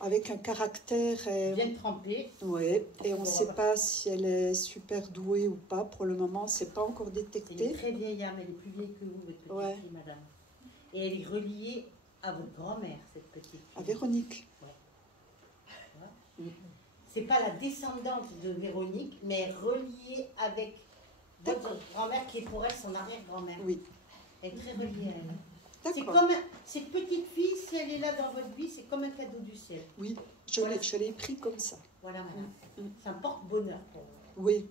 avec un caractère. bien trempée. Ouais, et on ne sait pas si elle est super douée ou pas. Pour le moment, c'est pas encore C'est une détecté. très vieille âme, elle est plus vieille que vous, votre petite Ouais. fille, madame. Et elle est reliée à votre grand-mère, cette petite fille. À Véronique. C'est pas la descendante de Véronique, mais reliée avec votre grand-mère qui est pour elle son arrière-grand-mère. Oui. Elle est très reliée à elle. C'est D'accord. comme cette petite fille, si elle est là dans votre vie, c'est comme un cadeau du ciel. Oui, Voilà. je l'ai pris comme ça. Voilà, madame. Mm. C'est un porte-bonheur pour vous. Oui,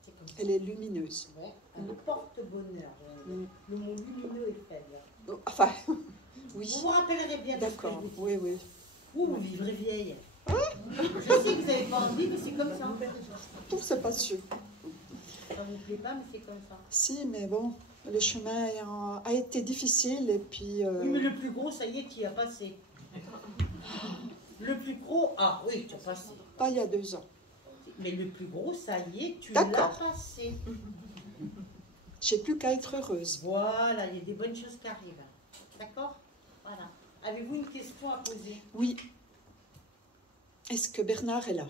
C'est comme ça. elle est lumineuse. Ouais, un porte-bonheur. Mm. Le mot lumineux est faible. Enfin, oui. Vous vous rappellerez bien de ce que D'accord, je vous dis. oui, oui. Vous vivrez vieille. Je sais que vous n'avez pas envie, mais c'est comme ça. Tout, c'est pas sûr. Ça vous plaît pas, mais c'est comme ça. Si, mais bon, le chemin a été difficile et puis... Oui, mais le plus gros, ça y est, tu y as passé. Le plus gros, ah oui, tu as passé. Pas il y a 2 ans. Mais le plus gros, ça y est, tu l'as D'accord. passé. J'ai plus qu'à être heureuse. Voilà, il y a des bonnes choses qui arrivent. D'accord? Voilà. Avez-vous une question à poser? Oui. Est-ce que Bernard est là?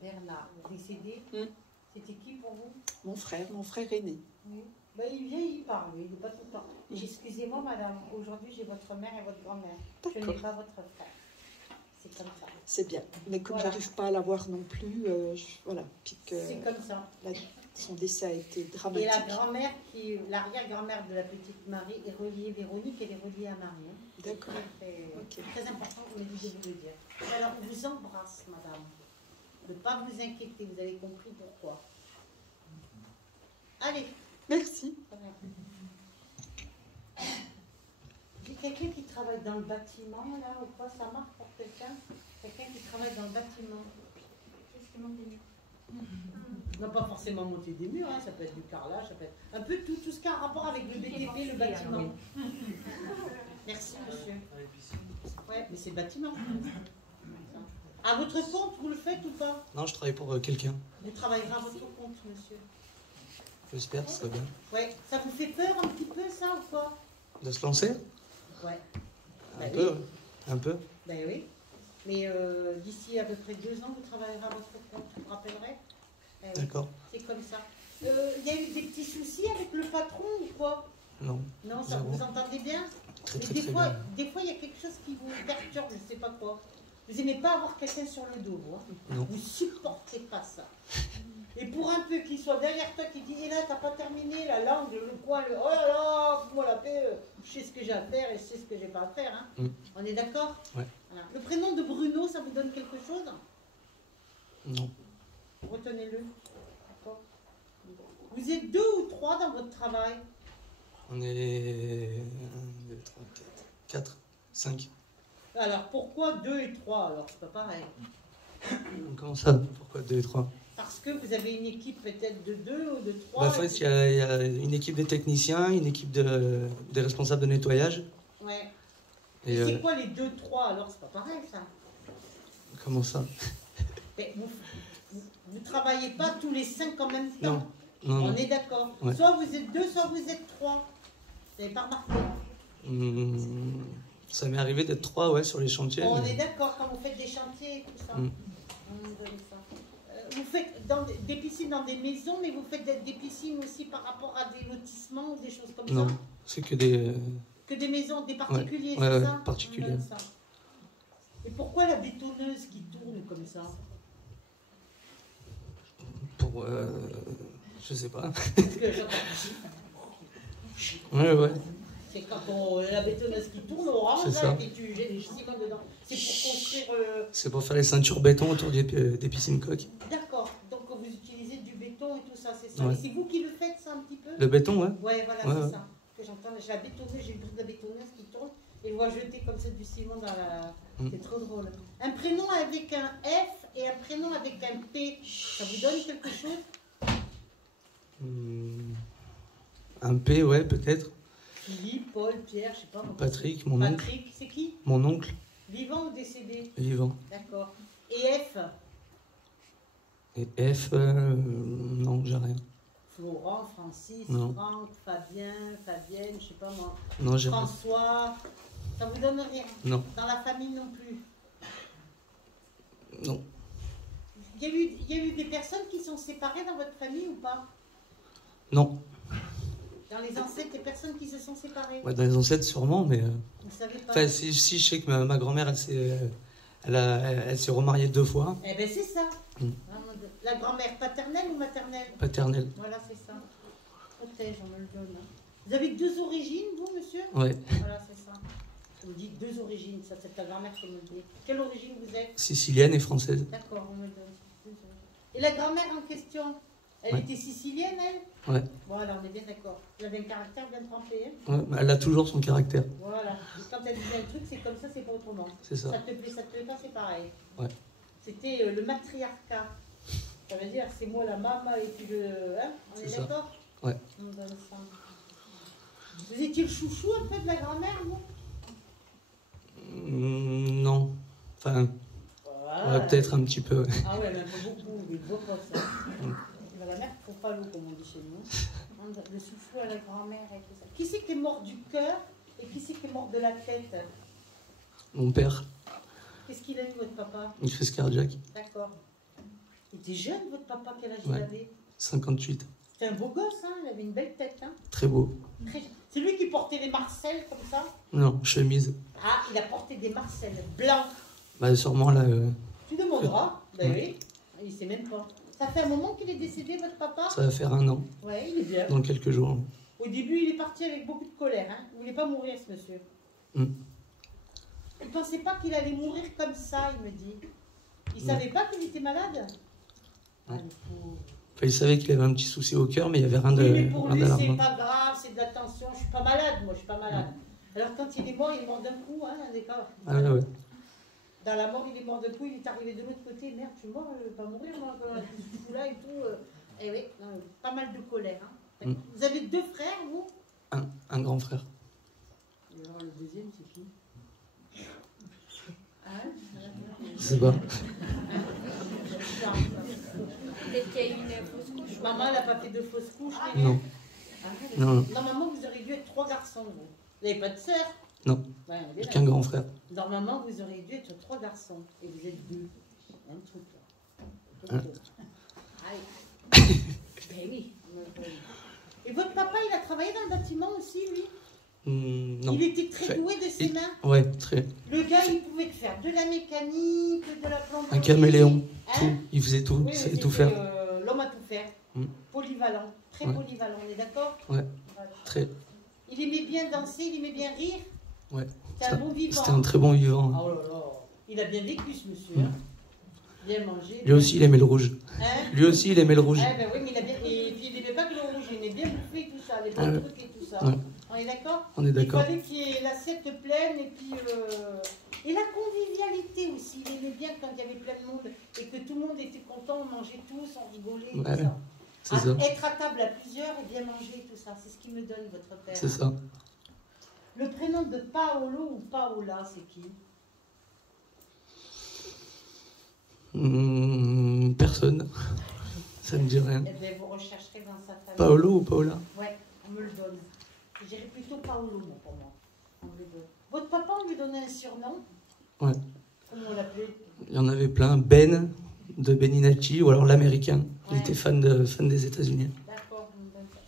Bernard, décédé, Mm. c'était qui pour vous? Mon frère aîné. Oui. Ben, il vient, il parle, il n'est pas tout le temps. Excusez-moi, madame, aujourd'hui j'ai votre mère et votre grand-mère. Je n'ai D'accord. pas votre frère. C'est comme ça. C'est bien. Mais comme Voilà. j'arrive pas à la voir non plus, voilà. Puis que C'est comme ça. son décès a été Et dramatique. la grand-mère, l'arrière-grand-mère de la petite Marie est reliée, Véronique, elle est reliée à Marie. Hein. D'accord. C'est Ok. très important, vous me disiez de vous le dire. Alors, on vous embrasse, madame. Ne pas vous inquiéter, vous avez compris pourquoi. Allez. Merci. J'ai quelqu'un qui travaille dans le bâtiment, là, ou quoi, ça marche pour quelqu'un? Quelqu'un qui travaille dans le bâtiment. On va pas forcément monter des murs, hein, ça peut être du carrelage, ça peut être un peu tout ce qui a un rapport avec le BTP, le bâtiment. Merci, monsieur. Ouais, mais c'est le bâtiment. À votre compte, vous le faites ou pas? Non, je travaille pour quelqu'un. Vous travaillerez à votre compte, monsieur. J'espère, ce serait bien. Ouais, ça vous fait peur un petit peu, ça, ou quoi? De se lancer? Ouais. Un peu, ouais. Un peu. Ben oui. Mais d'ici à peu près 2 ans, vous travaillerez à votre compte, vous vous rappellerez? D'accord. C'est comme ça. Il y a eu des petits soucis avec le patron ou quoi? Non. Non, ça Zéro. vous entendez bien? Très, Mais très, des très fois, bien. des fois, il y a quelque chose qui vous perturbe, je ne sais pas quoi. Vous n'aimez pas avoir quelqu'un sur le dos, vous, hein? Non. Vous supportez pas ça. Et pour un peu qu'il soit derrière toi qui dit, et là, t'as pas terminé, la langue, le coin, le oh là là, fous-moi la paix, je sais ce que j'ai à faire et je sais ce que j'ai pas à faire. Hein. On est d'accord? Ouais. Voilà. Le prénom de Bruno, ça vous donne quelque chose? Non. Retenez-le. D'accord. Vous êtes 2 ou 3 dans votre travail? On est 1, 2, 3, 4, 4, 5. Alors, pourquoi 2 et 3? Alors, c'est pas pareil. Comment ça? Pourquoi 2 et 3? Parce que vous avez une équipe peut-être de 2 ou de 3. Bah, en fait, il y a une équipe des techniciens, une équipe des responsables de nettoyage. Ouais. Et C'est quoi les 2-3 alors? C'est pas pareil ça. comment ça? Mais vous travaillez pas tous les 5 en même temps. Non. Non, On non. est d'accord. Ouais. Soit vous êtes 2, soit vous êtes 3. Vous n'avez pas remarqué? Ça m'est arrivé d'être 3, ouais, sur les chantiers. On mais- est d'accord quand vous faites des chantiers et tout ça. Mm. On donne ça. Vous faites des piscines dans des maisons, mais vous faites des piscines aussi par rapport à des lotissements ou des choses comme Non, ça? c'est que des... Que des maisons, des particuliers, Ouais, c'est ouais, ça? particuliers. On donne ça. Et pourquoi la bétonneuse qui tourne comme ça? Pour... je sais pas. Parce que j'entends. Ouais, ouais. C'est quand la bétonneuse qui tourne orange, C'est ça. là, et tu jettes des ciments dedans. C'est pour construire. C'est pour faire les ceintures béton autour des piscines coques. D'accord. Donc vous utilisez du béton et tout ça, c'est ça. Ouais. Et c'est vous qui le faites, ça, un petit peu? Le béton, ouais. Ouais, voilà, Ouais, c'est ouais. ça. Que j'entends. J'ai la bétonneuse, j'ai le bruit de la bétonneuse qui tourne et je vois jeter comme ça du ciment dans la. C'est trop drôle. Un prénom avec un F et un prénom avec un P, ça vous donne quelque chose? Un P, ouais, peut-être. Philippe, Paul, Pierre, je sais pas. moi. Patrick, mon oncle. Patrick, c'est qui? Mon oncle, Vivant ou décédé? vivant. D'accord. Et F? Et F, non, j'ai rien. Florent, Francis, Non. Franck, Fabien, Fabienne, je sais pas moi. Non, j'ai rien. François, ça vous donne rien? Non, Dans la famille non plus? non. Il y a eu des personnes qui sont séparées dans votre famille ou pas? Non. Dans les ancêtres, des personnes qui se sont séparées? Ouais, dans les ancêtres, sûrement, mais... Vous savez pas? Enfin, si je sais que ma grand-mère, elle s'est remariée 2 fois. Eh ben c'est ça. Mm. La grand-mère paternelle ou maternelle? Paternelle. Voilà, c'est ça. Protège, on me le donne. Hein. Vous avez 2 origines, vous, monsieur? Ouais. Voilà, c'est ça. On me dit 2 origines, ça c'est ta grand-mère qui me le dit. Quelle origine vous êtes? Sicilienne et française. D'accord, on me le donne. Et la grand-mère en question, elle Ouais. était sicilienne, elle? Ouais. Voilà, on est bien d'accord. Elle avait un caractère bien trempé, hein? Ouais, mais elle a toujours son caractère. Voilà. Et quand elle disait un truc, c'est comme ça, c'est pas autrement. C'est ça. Ça te plaît, ça te plaît pas, c'est pareil. Ouais. C'était le matriarcat. Ça veut dire, c'est moi la maman et puis le... Hein? On est C'est ça. d'accord? Ouais. On donne ça. Vous étiez le chouchou un peu de la grand-mère, vous? Non. Enfin, Voilà. ouais, peut-être un petit peu. Ouais. Ah ouais, mais un peu beaucoup, mais beau pas ça. La mère ne faut pas l'eau, comme on dit chez nous. Le souffle à la grand-mère et tout ça. Qui c'est qui est mort du cœur et qui c'est qui est mort de la tête? Mon père, Qu'est-ce qu'il a eu, votre papa? une crise cardiaque, D'accord. Il était jeune, votre papa, quel âge Ouais. il avait? 58. C'était un beau gosse, hein? Il avait une belle tête. Hein? Très beau. C'est lui qui portait les marcelles comme ça? Non, chemise. Ah, il a porté des marcelles blancs. Bah, sûrement là. Tu demanderas. Ben Ouais. oui, il sait même pas. Ça fait un moment qu'il est décédé, votre papa? Ça va faire 1 an, Ouais, il est bien. dans quelques jours. Au début, il est parti avec beaucoup de colère. Hein. Il ne voulait pas mourir, ce monsieur. Mm. Il ne pensait pas qu'il allait mourir comme ça, il me dit. Il ne Mm. savait pas qu'il était malade. Ah, Ouais. le pauvre. Enfin, il savait qu'il avait un petit souci au cœur, mais il n'y avait rien Oui, mais pour lui, c'est d'alarmant. pas grave, c'est de la tension. Je ne suis pas malade, moi, je ne suis pas malade. Alors, quand il est mort d'un coup, hein, d'accord. Ah ouais, ouais. Dans la mort, il est mort de tout, il est arrivé de l'autre côté. Merde, je suis mort, je vais pas mourir, moi, quand je suis là et tout. Eh oui, non, pas mal de colère. Hein. Vous avez 2 frères, vous? Un grand frère. Et alors, le deuxième, c'est qui? Hein? Je sais pas. Peut-être qu'il y a eu une fausse couche. Maman, elle n'a pas fait de fausse couche. Non. Ah, Non. Normalement, vous auriez dû être 3 garçons, vous. Vous n'avez pas de sœur? Non. Ouais, J'ai qu'un grand frère. Normalement, vous auriez dû être 3 garçons. Et vous êtes 2. Un truc là. Allez. Eh oui. Et votre papa, il a travaillé dans le bâtiment aussi, lui? Non. Il était très doué de ses mains. Ouais, très. Le gars, il pouvait faire de la mécanique, de la plomberie. Un caméléon. Hein? Tout. Il faisait tout. Oui, Il savait c'était, tout faire. L'homme à tout faire. Polyvalent. Très Ouais. polyvalent, on est d'accord? Ouais. Voilà. Très. Il aimait bien danser, il aimait bien rire. Ouais. C'était un bon vivant. C'était un très bon vivant. Oh là là. Il a bien vécu, ce monsieur. Hein. Bien mangé. Lui aussi, il aimait le rouge. Hein? Lui aussi, il aimait le rouge. Ah, ben oui, mais il a bien... Et puis il n'aimait pas que le rouge, il aimait bien bouffer tout ça, les bons Ah ouais. trucs et tout ça. Ouais. On est d'accord? On est d'accord. Il fallait qu'il y ait l'assiette pleine et puis... Et la convivialité aussi. Il aimait bien quand il y avait plein de monde et que tout le monde était content, on mangeait tous, on rigolait et Ouais, tout ça. c'est ça. Être à table à plusieurs et bien manger et tout ça, c'est ce qui me donne votre père. C'est ça. Le prénom de Paolo ou Paola, c'est qui? Personne. Ça me dit rien. Eh bien, vous rechercherez dans sa famille. Paolo ou Paola? Ouais, on me le donne. Je dirais plutôt Paolo, moi, pour moi. On me le donne. Votre papa, on lui donnait un surnom? Ouais. Comment on l'appelait? Il y en avait plein. Ben de Beninacci ou alors l'américain. Il Ouais. était fan des États-Unis. D'accord, on me donne ça.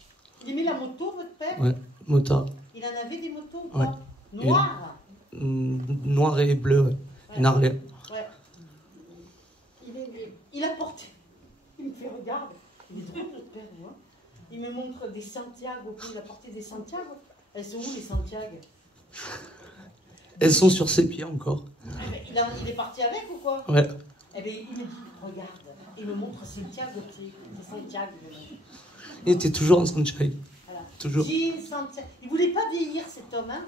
Il aimait la moto, votre père? Ouais. Motard. Il en avait des motos ou Ouais. pas? Noires? Noir et bleu. Ouais. Ouais. Une Harley. Ouais. Il a porté. Il me fait regarde. Il est drôle, votre père, moi. Il me montre des Santiago. Il a porté des Santiago. Elles sont où, les Santiago? Elles sont sur ses pieds encore. Eh ben, il est parti avec ou quoi? Ouais. Eh bien, il me dit, regarde. Il me montre Santiago. C'est Santiago. Il était toujours en sunshine. Voilà. Toujours. Jean Santiago. Il voulait pas vieillir, cet homme, hein?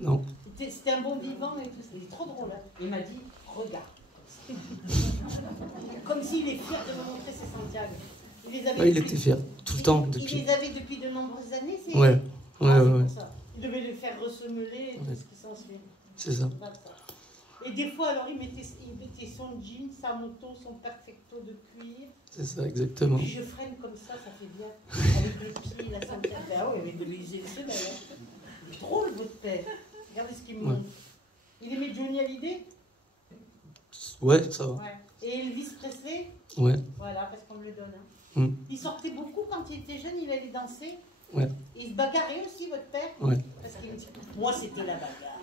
Non. C'était un bon vivant et tout. C'était trop drôle. Hein? Il m'a dit, regarde. Comme s'il est fier de me montrer ses Santiago. Il les avait Ouais, il depuis- était fier. Tout le temps. Il Depuis. les avait depuis de nombreuses années, c'est... Ouais. Ouais, Ah, c'est ouais, ouais. pour ça. Il devait les faire ressemeler et tout Ouais. ce qui s'ensuit. C'est ça. Pas ça. Et des fois, alors, il mettait son jean, sa moto, son perfecto de cuir. C'est ça, exactement. Puis je freine comme ça fait bien. Avec les pieds, la santé. Ah oui, avec de l'huile de semelle. Hein. Drôle, votre père. Regardez ce qu'il me Ouais. montre. Il aimait Johnny Hallyday? Ouais, ça va. Ouais. Et Elvis Presley? Ouais. Voilà, parce qu'on me le donne. Hein. Mm. Il sortait beaucoup quand il était jeune, il allait danser. Ouais. Et il se bagarrait aussi, votre père? Ouais. Parce qu'il me dit, moi, c'était la bagarre.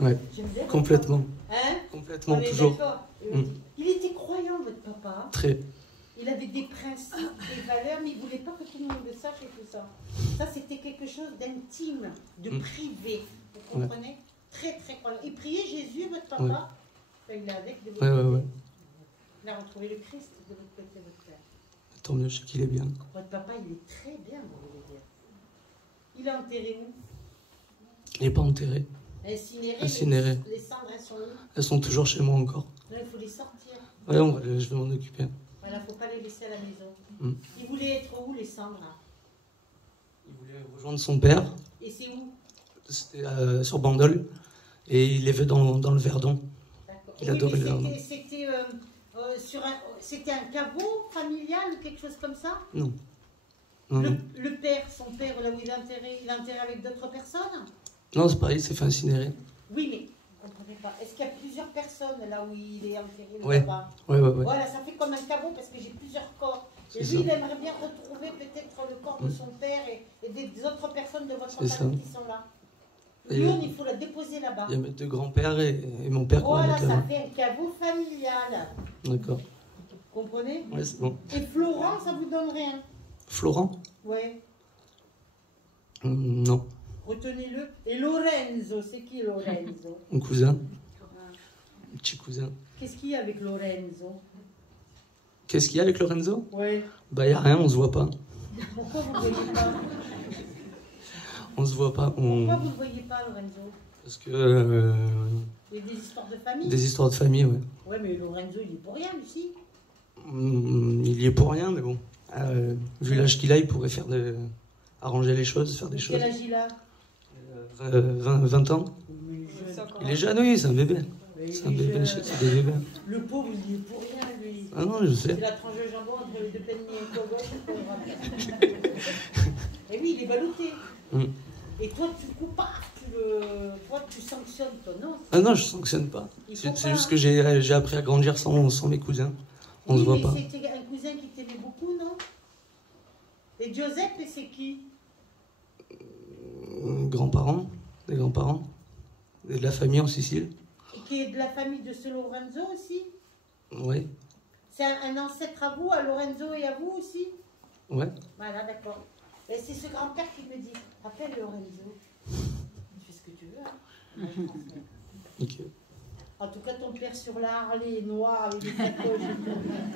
Ouais. J'aime bien. Complètement. Hein? Complètement, On est toujours. d'accord. Mm. Il était croyant, votre papa. Très. Il avait des principes, des valeurs, mais il ne voulait pas que tout le monde le sache et tout ça. Ça, c'était quelque chose d'intime, de privé. Vous comprenez? Très, très croyant. Il priait Jésus, votre papa. Ouais. Enfin, il est avec de votre Ouais, côté. ouais, ouais. Il a retrouvé le Christ de votre côté, votre père. Tant mieux, je sais qu'il est bien. Votre papa, il est très bien, vous voulez dire. Il est enterré où? Il n'est pas enterré. Incinéré. Incinéré. Les cendres, elles sont où? Elles sont toujours chez moi encore. Non, il faut les sortir. Ouais, je vais m'en occuper. Voilà, il ne faut pas les laisser à la maison. Mm. Il voulait être où, les cendres? Il voulait rejoindre son père. Et c'est où? C'était sur Bandol. Et il est venu dans le Verdon. D'accord. Il adorait mais le Verdon. C'était un caveau familial ou quelque chose comme ça? Non. Non, non. Le père, son père, là où il est enterré avec d'autres personnes? Non, c'est pareil, il s'est fait incinérer. Oui, mais vous ne comprenez pas. Est-ce qu'il y a plusieurs personnes là où il est enterré? Ouais. Là-bas? Ouais, ouais, ouais. Voilà, ça fait comme un caveau parce que j'ai plusieurs corps. Et C'est lui, ça. il aimerait bien retrouver peut-être le corps de son père et des autres personnes de votre C'est ça. famille qui sont là. Et L'urne, il faut la déposer là-bas. il y a mes deux grands-pères et mon père qu'on va Voilà, mettre ça là-bas. fait un caveau familial. D'accord. Vous comprenez? Ouais, c'est bon. Et Florent, ça vous donne rien? Florent? Ouais, Non. retenez-le. Et Lorenzo, c'est qui Lorenzo? Mon cousin. Ah. Mon petit cousin. Qu'est-ce qu'il y a avec Lorenzo? Qu'est-ce qu'il y a avec Lorenzo? Ouais. Bah, il n'y a rien, on se voit pas. Pourquoi vous ne le voyez pas? On se voit pas. Pourquoi vous ne le voyez pas, Lorenzo? Parce que. Il est histoires de famille. Des histoires de famille, ouais. Ouais, mais Lorenzo, il est pour rien, lui. Il y est pour rien, mais bon. Vu l'âge qu'il a, il pourrait arranger les choses, faire des choses. Quel âge il a 20 ans. Il est jeune, oui, c'est un bébé. C'est un bébé, c'est des bébés. Le pauvre, il est pour rien, lui. Ah non, je sais. C'est la tranche de jambon entre les deux penniers et le gauche. Et oui, il est ballotté. Et toi, tu coupes pas. Toi, tu sanctionnes, toi, non? Ah non, je sanctionne pas. C'est juste que j'ai appris à grandir sans mes cousins. On se voit pas. C'était un cousin qui t'aimait beaucoup, non? Et Giuseppe, c'est qui? Grands-parents, des grands-parents. Et de la famille en Sicile. Et qui est de la famille de ce Lorenzo aussi? Oui. C'est un ancêtre à vous, à Lorenzo et à vous aussi? Ouais. Voilà, d'accord. Et c'est ce grand-père qui me dit, appelle Lorenzo. Tu fais ce que tu veux, hein? Ok. En tout cas, ton père sur la Harley noir avec les sacoches,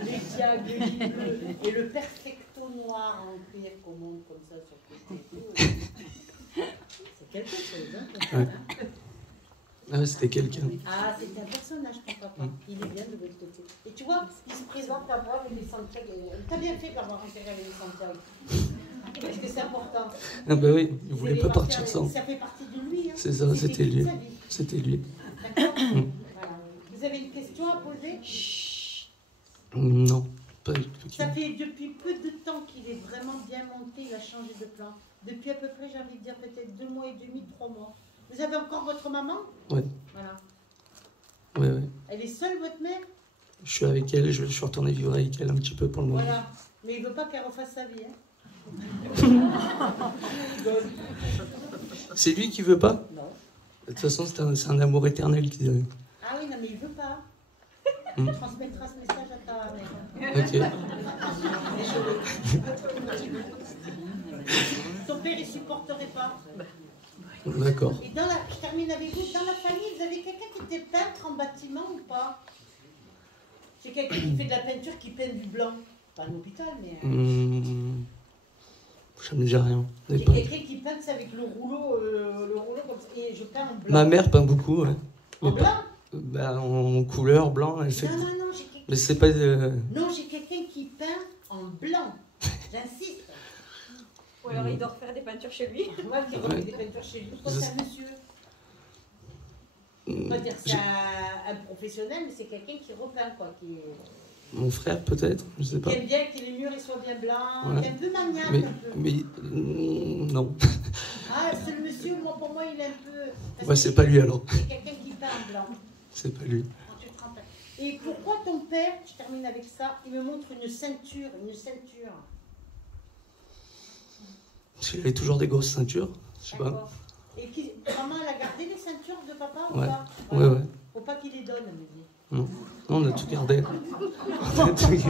les diables bleus et le perfecto noir en cuir qu'on monte comme ça sur le côté. C'est quelque chose, hein? Ouais. Ah, c'était quelqu'un. Ah, c'est un personnage, ton papa. Il est bien de votre côté. Et tu vois, il se présente à moi avec les Santiago. T'as bien fait d'avoir enterré avec les Santiago. Parce que c'est important. Ah bah oui, il voulait pas partir sans. Ça fait partie de lui. Hein. C'est ça, c'était lui. C'était lui. D'accord. Voilà. Vous avez une question à poser? Non, pas du tout. Ça fait depuis peu de temps qu'il est vraiment bien monté, il a changé de plan. Depuis à peu près, j'ai envie de dire peut-être 2 mois et demi, 3 mois. Vous avez encore votre maman? Oui. Voilà. Oui, oui. Elle est seule, votre mère? Je suis avec elle, je suis retourné vivre avec elle un petit peu pour le moment. Voilà. Mais il ne veut pas qu'elle refasse sa vie, hein? C'est lui qui veut pas? Non. De toute façon, c'est un amour éternel qui. Ah oui, non, mais il veut pas. Tu transmettras ce message à ta mère. Ok. Ton père, il supporterait pas. D'accord. Et je termine avec vous. Dans la famille, vous avez quelqu'un qui était peintre en bâtiment ou pas? C'est quelqu'un qui fait de la peinture, qui peint du blanc. Pas un hôpital, mais... Ça me dit rien. C'est quelqu'un qui peint avec le rouleau comme ça. Et je peins en blanc. Ma mère peint beaucoup, ouais. En blanc? En couleur, blanc, elle fait... Non, j'ai quelqu'un... Mais c'est pas... Non, j'ai quelqu'un qui peint en blanc. J'insiste. Ou alors il doit refaire des peintures chez lui. Moi qui refais des peintures chez lui. Pourquoi c'est un monsieur? On va dire que c'est un professionnel, mais c'est quelqu'un qui repeint, quoi. Mon frère, peut-être, je sais pas. Qui aime bien que les murs ils soient bien blancs, Ouais. qui est un peu maniaque. Mais non. Ah, c'est le monsieur, moi, pour moi, il est un peu... Ouais, c'est pas lui, alors. C'est quelqu'un qui peint en blanc. C'est pas lui. Quand tu te rappelles. Et pourquoi ton père, je termine avec ça, il me montre une ceinture, Parce qu'il avait toujours des grosses ceintures, je sais pas. D'accord. Et maman, elle a gardé les ceintures de papa ou Ouais. pas? Ouais. Faut pas qu'il les donne, elle me dit. Non, on a tout gardé. Il entend vraiment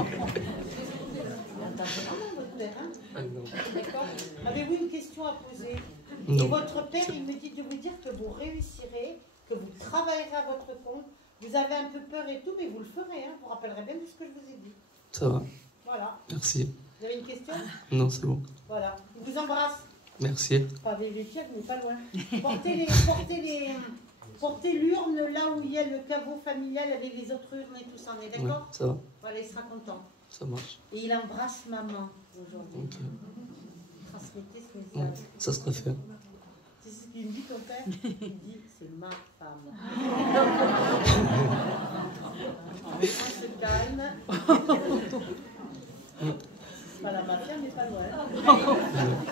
votre père, hein? D'accord. Avez-vous une question à poser? Non. Et votre père, il me dit de vous dire que vous réussirez, que vous travaillerez à votre compte. Vous avez un peu peur et tout, mais vous le ferez. Hein. Vous vous rappellerez bien de ce que je vous ai dit. Ça va. Voilà. Merci. Vous avez une question? Non, c'est bon. Voilà. Je vous embrasse. Merci. Pas avec les tièdes, mais pas loin. Portez l'urne là où il y a le caveau familial avec les autres urnes et tout ça. On est Ouais, d'accord? ça va. Voilà, il sera content. Ça marche. Et il embrasse maman aujourd'hui. Ok. Transmettez ce Ouais, message. ça sera fait. C'est ce qu'il me dit, ton père? Il dit, c'est ma femme. On se calme. Pas la mafia, mais pas loin.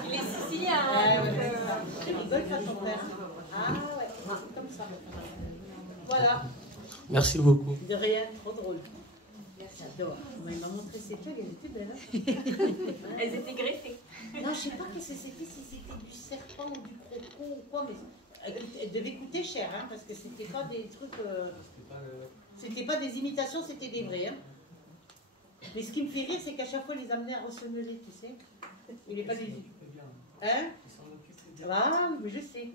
Il est sicilien. Ah Hein, ouais, tu rigoles pas, ton père. Ah ouais, c'est comme ça. Voilà. Merci beaucoup. De rien, trop drôle. J'adore. Il m'a montré ses feuilles, elles étaient belles. Hein. Elles étaient greffées. Non, je sais pas ce que c'était, si c'était du serpent ou du croco ou quoi, mais elle devait coûter cher, hein, parce que c'était pas des trucs. C'était pas des imitations, c'était des vrais. Hein. Mais ce qui me fait rire, c'est qu'à chaque fois, ils les amenaient à ressemeler, tu sais. Il n'est pas des. Hein? Ah, mais je sais.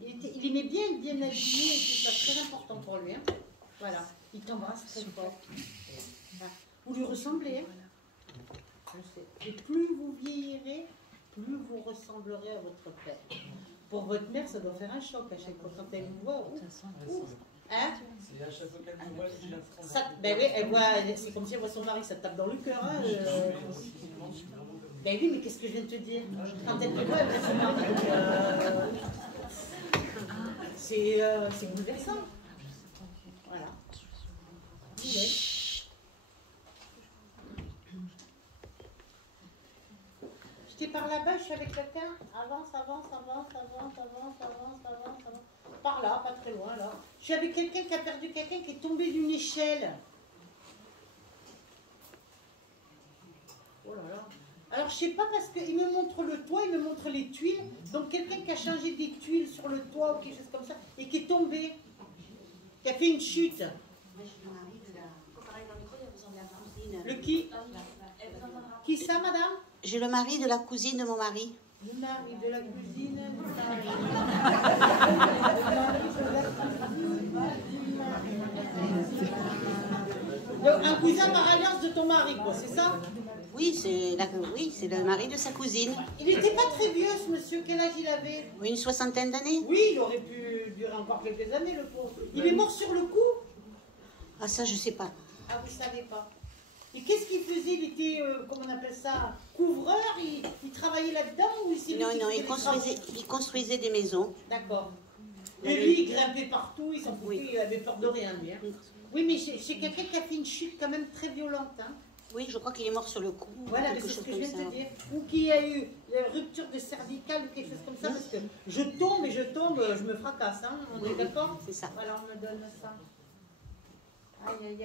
Il aimait bien être bien habillé, et tout ça, très important pour lui. Hein. Voilà. Il t'embrasse très fort. Vous lui ressemblez, hein? Je sais. Et plus vous vieillirez, plus vous ressemblerez à votre père. Pour votre mère, ça doit faire un choc à chaque fois quand elle vous voit. Ouf. Hein? chaque fois qu'elle me voit, je l'instant. Ça, ben oui, c'est comme si elle voit son mari, ça te tape dans le cœur. Hein, Ben oui, mais qu'est-ce que je viens de te dire? Quand elle te voit, elle voit son mari. C'est bouleversant. Voilà. J'étais par là-bas, je suis avec quelqu'un. Avance. Par là, pas très loin là. Je suis avec quelqu'un qui a perdu quelqu'un qui est tombé d'une échelle. Oh là là. Alors je sais pas parce qu'il me montre le toit, il me montre les tuiles. Donc quelqu'un qui a changé des tuiles sur le toit ou quelque chose comme ça et qui est tombé, qui a fait une chute. Le qui? Qui ça, madame? J'ai le mari de la cousine de mon mari. Le mari de la cousine. Donc, un cousin par alliance de ton mari, quoi, c'est ça? Oui, c'est le mari de sa cousine. Il n'était pas très vieux, ce monsieur. Quel âge il avait? Une 60aine d'années. Oui, il aurait pu durer encore quelques années, le pauvre. Il est mort sur le coup? Ah, ça, je sais pas. Ah, vous savez pas. Et qu'est-ce qu'il faisait? Il était, comment on appelle ça, couvreur? Il travaillait là-dedans ou il s'est Non, il construisait des maisons. D'accord. Et lui, il grimpait partout, il s'en foutait, Oui. il avait peur de rien, lui. Hein. Oui, mais c'est quelqu'un qui a fait une chute quand même très violente. Hein. Oui, je crois qu'il est mort sur le coup. Voilà, c'est ce que je viens de te dire. Ou qui a eu une rupture de cervicale ou quelque chose comme ça, parce que je tombe, je me fracasse. Hein. On est d'accord? C'est ça. Voilà, on me donne ça. Aïe.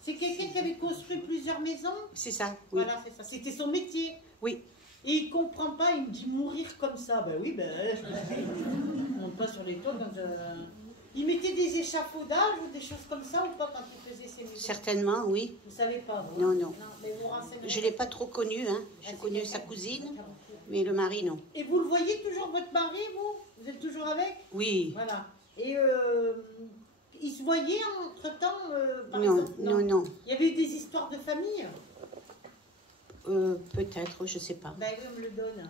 C'est quelqu'un qui avait construit plusieurs maisons? C'est ça, oui. Voilà, c'est ça. C'était son métier. Oui. Et il comprend pas, il me dit mourir comme ça. Ben oui, je ne monte pas sur les toits quand Il mettait des échafaudages ou des choses comme ça ou pas quand il faisait ses maisons? Certainement, oui. Vous savez pas, vous? Non. Mais vous renseignez. Je ne l'ai pas trop connu, hein. J'ai connu sa cousine, mais le mari, non. Et vous le voyez toujours, votre mari, vous? Vous êtes toujours avec? Oui. Voilà. Et il se voyait entre-temps par Non, exemple, non. Il y avait eu des histoires de famille? Peut-être, je ne sais pas. Ben oui, on me le donne.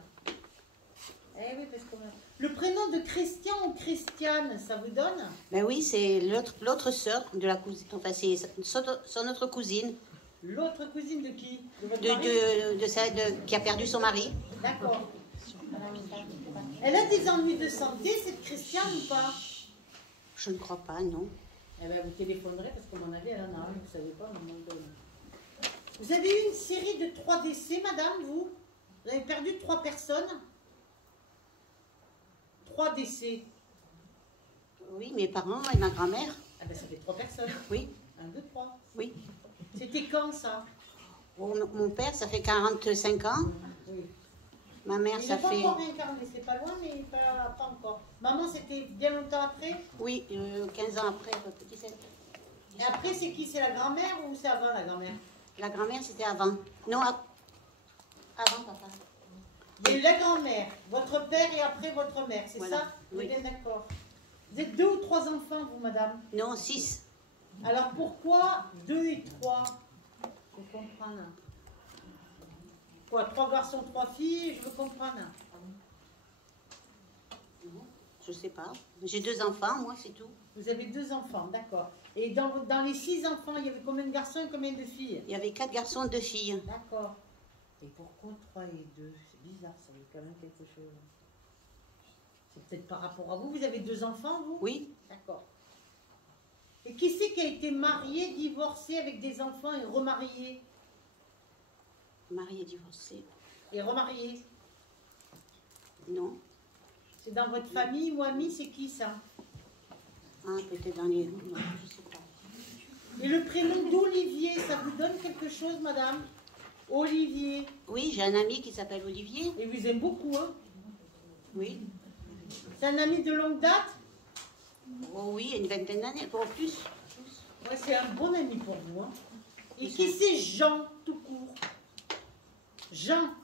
Eh oui, parce que le prénom de Christian ou Christiane, ça vous donne? Ben oui, c'est l'autre sœur de la cousine. Enfin, c'est son autre cousine. L'autre cousine de qui? De votre mari? Qui a perdu son mari. D'accord. Elle a des ennuis de santé, cette Christiane ou pas? Je ne crois pas, non. Eh bien, vous téléphonerez parce qu'à mon avis, elle en a un, vous ne savez pas, on m'en donne. Vous avez eu une série de 3 décès, madame, vous? Vous avez perdu 3 personnes? 3 décès. Oui, mes parents et ma grand-mère. Ah ben, ça fait 3 personnes. Oui. 1, 2, 3. Oui. C'était quand, ça? Oh, mon père, ça fait 45 ans. Oui. Ma mère, Il ça n'est pas fait... encore réincarné, c'est pas loin, mais pas encore. Maman, c'était bien longtemps après? Oui, 15 ans après, petit 7. Et après, c'est qui? C'est la grand-mère ou c'est avant la grand-mère? La grand-mère, c'était avant. Non, avant, papa. Il y a eu la grand-mère, votre père et après votre mère, c'est Voilà. ça? Oui. Bien d'accord. Vous êtes 2 ou 3 enfants, vous, madame? Non, 6. Alors pourquoi 2 et 3? Je veux comprendre. Quoi, 3 garçons, 3 filles? Je veux comprendre. Je sais pas. J'ai 2 enfants, moi, c'est tout. Vous avez 2 enfants, d'accord. Et dans les 6 enfants, il y avait combien de garçons et combien de filles? Il y avait 4 garçons et 2 filles. D'accord. Et pourquoi 3 et 2? C'est bizarre, ça veut quand même quelque chose. C'est peut-être par rapport à vous. Vous avez 2 enfants, vous? Oui. D'accord. Et qui c'est qui a été marié, divorcé avec des enfants et remarié? Marié, divorcé. Et remarié? Non. C'est dans votre famille ou amis, c'est qui ça? Ah, peut-être dans les... Non, je sais pas. Et le prénom d'Olivier, ça vous donne quelque chose, madame? Olivier. Oui, j'ai un ami qui s'appelle Olivier. Et vous aimez beaucoup, hein? Oui. C'est un ami de longue date? Oh oui, une vingtaine d'années, pour plus. Ouais, c'est un bon ami pour vous, hein? Et qui c'est Jean, tout court? Jean.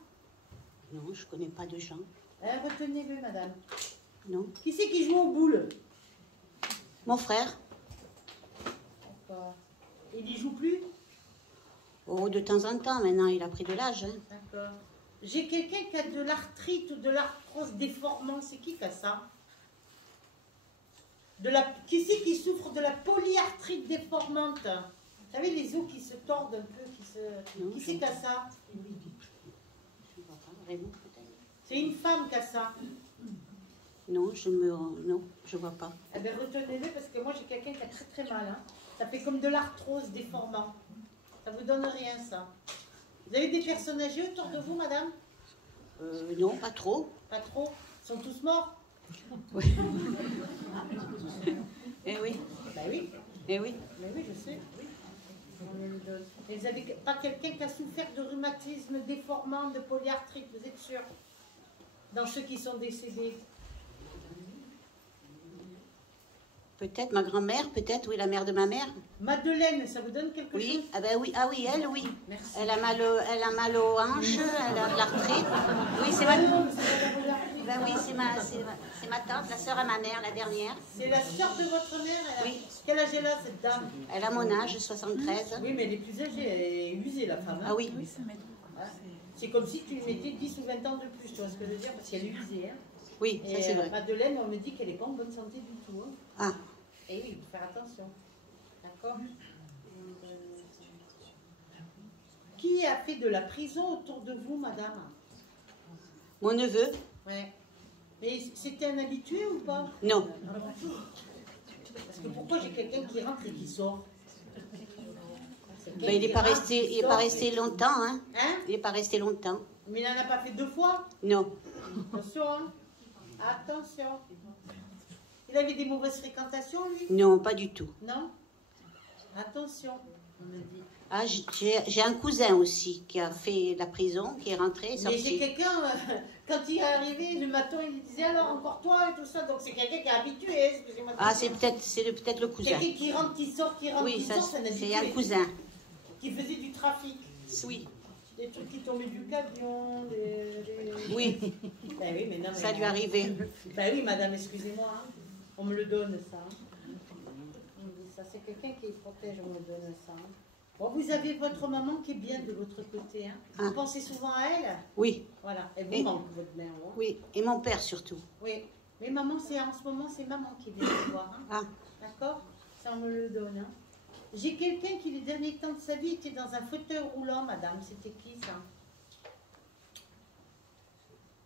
Non, je connais pas de gens. Retenez-le, madame. Non. Qui c'est qui joue aux boules? Mon frère. D'accord. Il y joue plus? Oh, de temps en temps, maintenant, il a pris de l'âge. Hein. D'accord. J'ai quelqu'un qui a de l'arthrite ou de l'arthrose déformant. C'est qui a ça? Qui c'est qui souffre de la polyarthrite déformante? Vous savez, les os qui se tordent un peu, qui c'est qui a ça? C'est une femme qui a ça. Non, je vois pas. Eh bien, retenez-le parce que moi, j'ai quelqu'un qui a très très mal. Hein. Ça fait comme de l'arthrose déformant. Ça vous donne rien, ça. Vous avez des personnes âgées autour de vous, madame? Non, pas trop. Pas trop? Ils sont tous morts? Oui. Eh oui. Ben oui. Eh oui. Mais oui, je sais. Oui. On me le donne. Et vous n'avez pas quelqu'un qui a souffert de rhumatisme déformant, de polyarthrite, vous êtes sûr? Dans ceux qui sont décédés? Peut-être ma grand-mère, peut-être, oui, la mère de ma mère. Madeleine, ça vous donne quelque chose? Oui, ah ben oui, ah oui, elle, oui. Merci. Elle a mal aux hanches, elle a de l'arthrite. Oui, c'est ma... Ben oui, c'est ma tante, la sœur à ma mère, la dernière. C'est la sœur de votre mère? Oui. Quel âge elle a, cette dame? Elle a mon âge, 73. Oui, mais elle est plus âgée, elle est usée, la femme. Hein? Ah oui. C'est comme si tu lui mettais 10 ou 20 ans de plus, tu vois ce que je veux dire? Parce qu'elle est usée. Hein? Oui, et ça c'est vrai. Madeleine, on me dit qu'elle n'est pas en bonne santé du tout. Hein? Ah. Et oui, il faut faire attention. D'accord? Qui a fait de la prison autour de vous, madame? Mon neveu. Ouais. Mais c'était un habitué ou pas? Non. Parce que pourquoi j'ai quelqu'un qui rentre et qui sort? Ben, il n'est pas resté longtemps, hein? Hein? Il n'est pas resté longtemps. Mais il n'en a pas fait 2 fois? Non. Attention, hein? Attention. Il avait des mauvaises fréquentations, lui? Non, pas du tout. Non? Attention, on me dit. Ah, j'ai un cousin aussi qui a fait la prison, qui est rentré, Mais j'ai sorti. quelqu'un, quand il est arrivé le matin, il disait alors encore toi et tout ça, donc c'est quelqu'un qui est habitué, excusez-moi. Ah, c'est peut-être le cousin. Quelqu'un qui rentre, qui sort, qui rentre, Oui, qui ça, sort, c'est un habitué. c'est un cousin. Qui faisait du trafic. Oui. Des trucs qui tombaient du camion, Oui. Ben oui, mais non, mais Ça lui arrivait. Ben oui, madame, excusez-moi, hein. On me le donne, ça. Hein. On me dit ça, c'est quelqu'un qui protège, on me donne ça. Hein. Bon, vous avez votre maman qui est bien de votre côté. Hein. Ah. Vous pensez souvent à elle? Oui. Voilà, elle vous manque, votre mère. Hein. Oui, et mon père surtout. Oui, mais maman, en ce moment, c'est maman qui vient me voir. Hein. Ah. D'accord? Ça, on me le donne. Hein. J'ai quelqu'un qui, les derniers temps de sa vie, était dans un fauteuil roulant, madame. C'était qui, ça?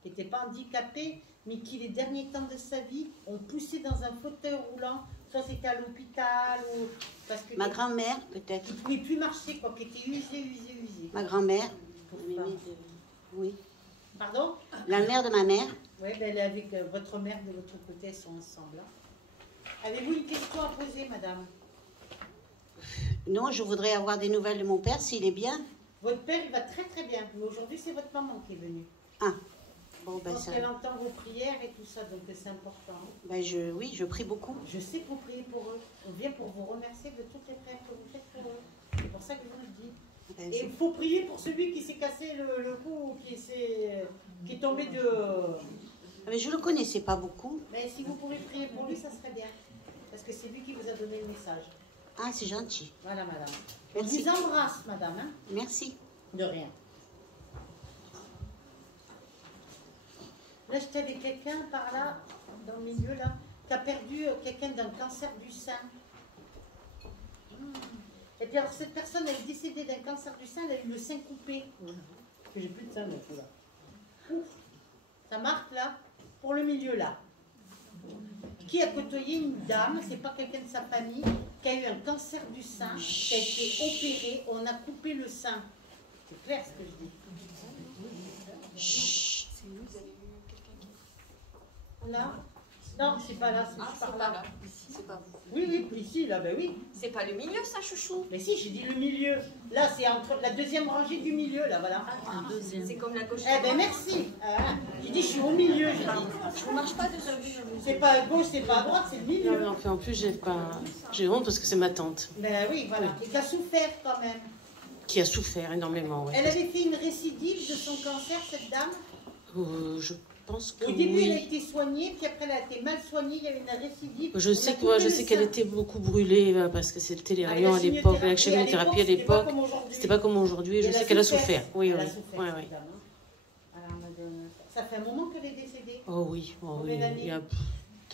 Qui n'était pas handicapé, mais qui, les derniers temps de sa vie, ont poussé dans un fauteuil roulant. Soit c'était à l'hôpital, ou... Parce que Ma grand-mère, peut-être. qui ne pouvait plus marcher, quoi, qui était usé. Ma grand-mère. Pourquoi? Oui. Pardon? La mère de ma mère. Oui, ben, elle est avec votre mère de l'autre côté, elles sont ensemble. Hein. Avez-vous une question à poser, madame? Non, je voudrais avoir des nouvelles de mon père, s'il est bien. Votre père, il va très très bien, mais aujourd'hui, c'est votre maman qui est venue. Ah. Bon, Je ben pense ça. qu'elle entend vos prières et tout ça, donc c'est important. Ben oui, je prie beaucoup. Je sais que vous priez pour eux. On vient pour vous remercier de toutes les prières que vous faites pour eux. C'est pour ça que je vous le dis. Ben, Et il faut prier pour celui qui s'est cassé le cou, qui est tombé de... Mais je le connaissais pas beaucoup. Mais si vous pouvez prier pour lui, ça serait bien. Parce que c'est lui qui vous a donné le message. Ah, c'est gentil. Voilà, madame. Merci. On vous embrasse, madame. Hein? Merci. De rien. Là, j'étais avec quelqu'un par là, dans le milieu, là, qui a perdu quelqu'un d'un cancer du sein. Et puis alors, cette personne, elle est décédée d'un cancer du sein, elle a eu le sein coupé. Que j'ai plus de sein, là. Ouf. Ça marque, là, pour le milieu, là. Qui a côtoyé une dame, c'est pas quelqu'un de sa famille, qui a eu un cancer du sein, qui a été opéré, on a coupé le sein. C'est clair ce que je dis. Chut. Là? Non, c'est pas là, c'est par là. C'est pas vous. Oui, ici, là, ben oui. C'est pas le milieu, ça, chouchou? Mais si, j'ai dit le milieu. Là, c'est entre la deuxième rangée du milieu, là, voilà. C'est comme la gauche. Eh ben merci. J'ai dit, je suis au milieu, j'ai dit. Je ne marche pas dessus. C'est pas à gauche, c'est pas à droite, c'est le milieu. Non, en plus, j'ai honte parce que c'est ma tante Ben oui, voilà. Et qui a souffert quand même. qui a souffert énormément. Ouais. Elle avait fait une récidive de son cancer, cette dame. Je pense que Au début, elle a oui. été soignée, puis après, elle a été mal soignée. Il y avait une récidive. Je sais qu'elle était beaucoup brûlée parce que c'était les rayons à la l'époque, la chimiothérapie, chimiothérapie à l'époque. c'était pas comme aujourd'hui. C'était pas comme aujourd'hui. Je Elle sais a qu'elle a souffert. souffert. Oui, Elle a oui. souffert, Ouais, cette ouais. dame, hein. Alors, madame, ça fait un moment qu'elle est décédée. Oh oui, Combien d'années? il y a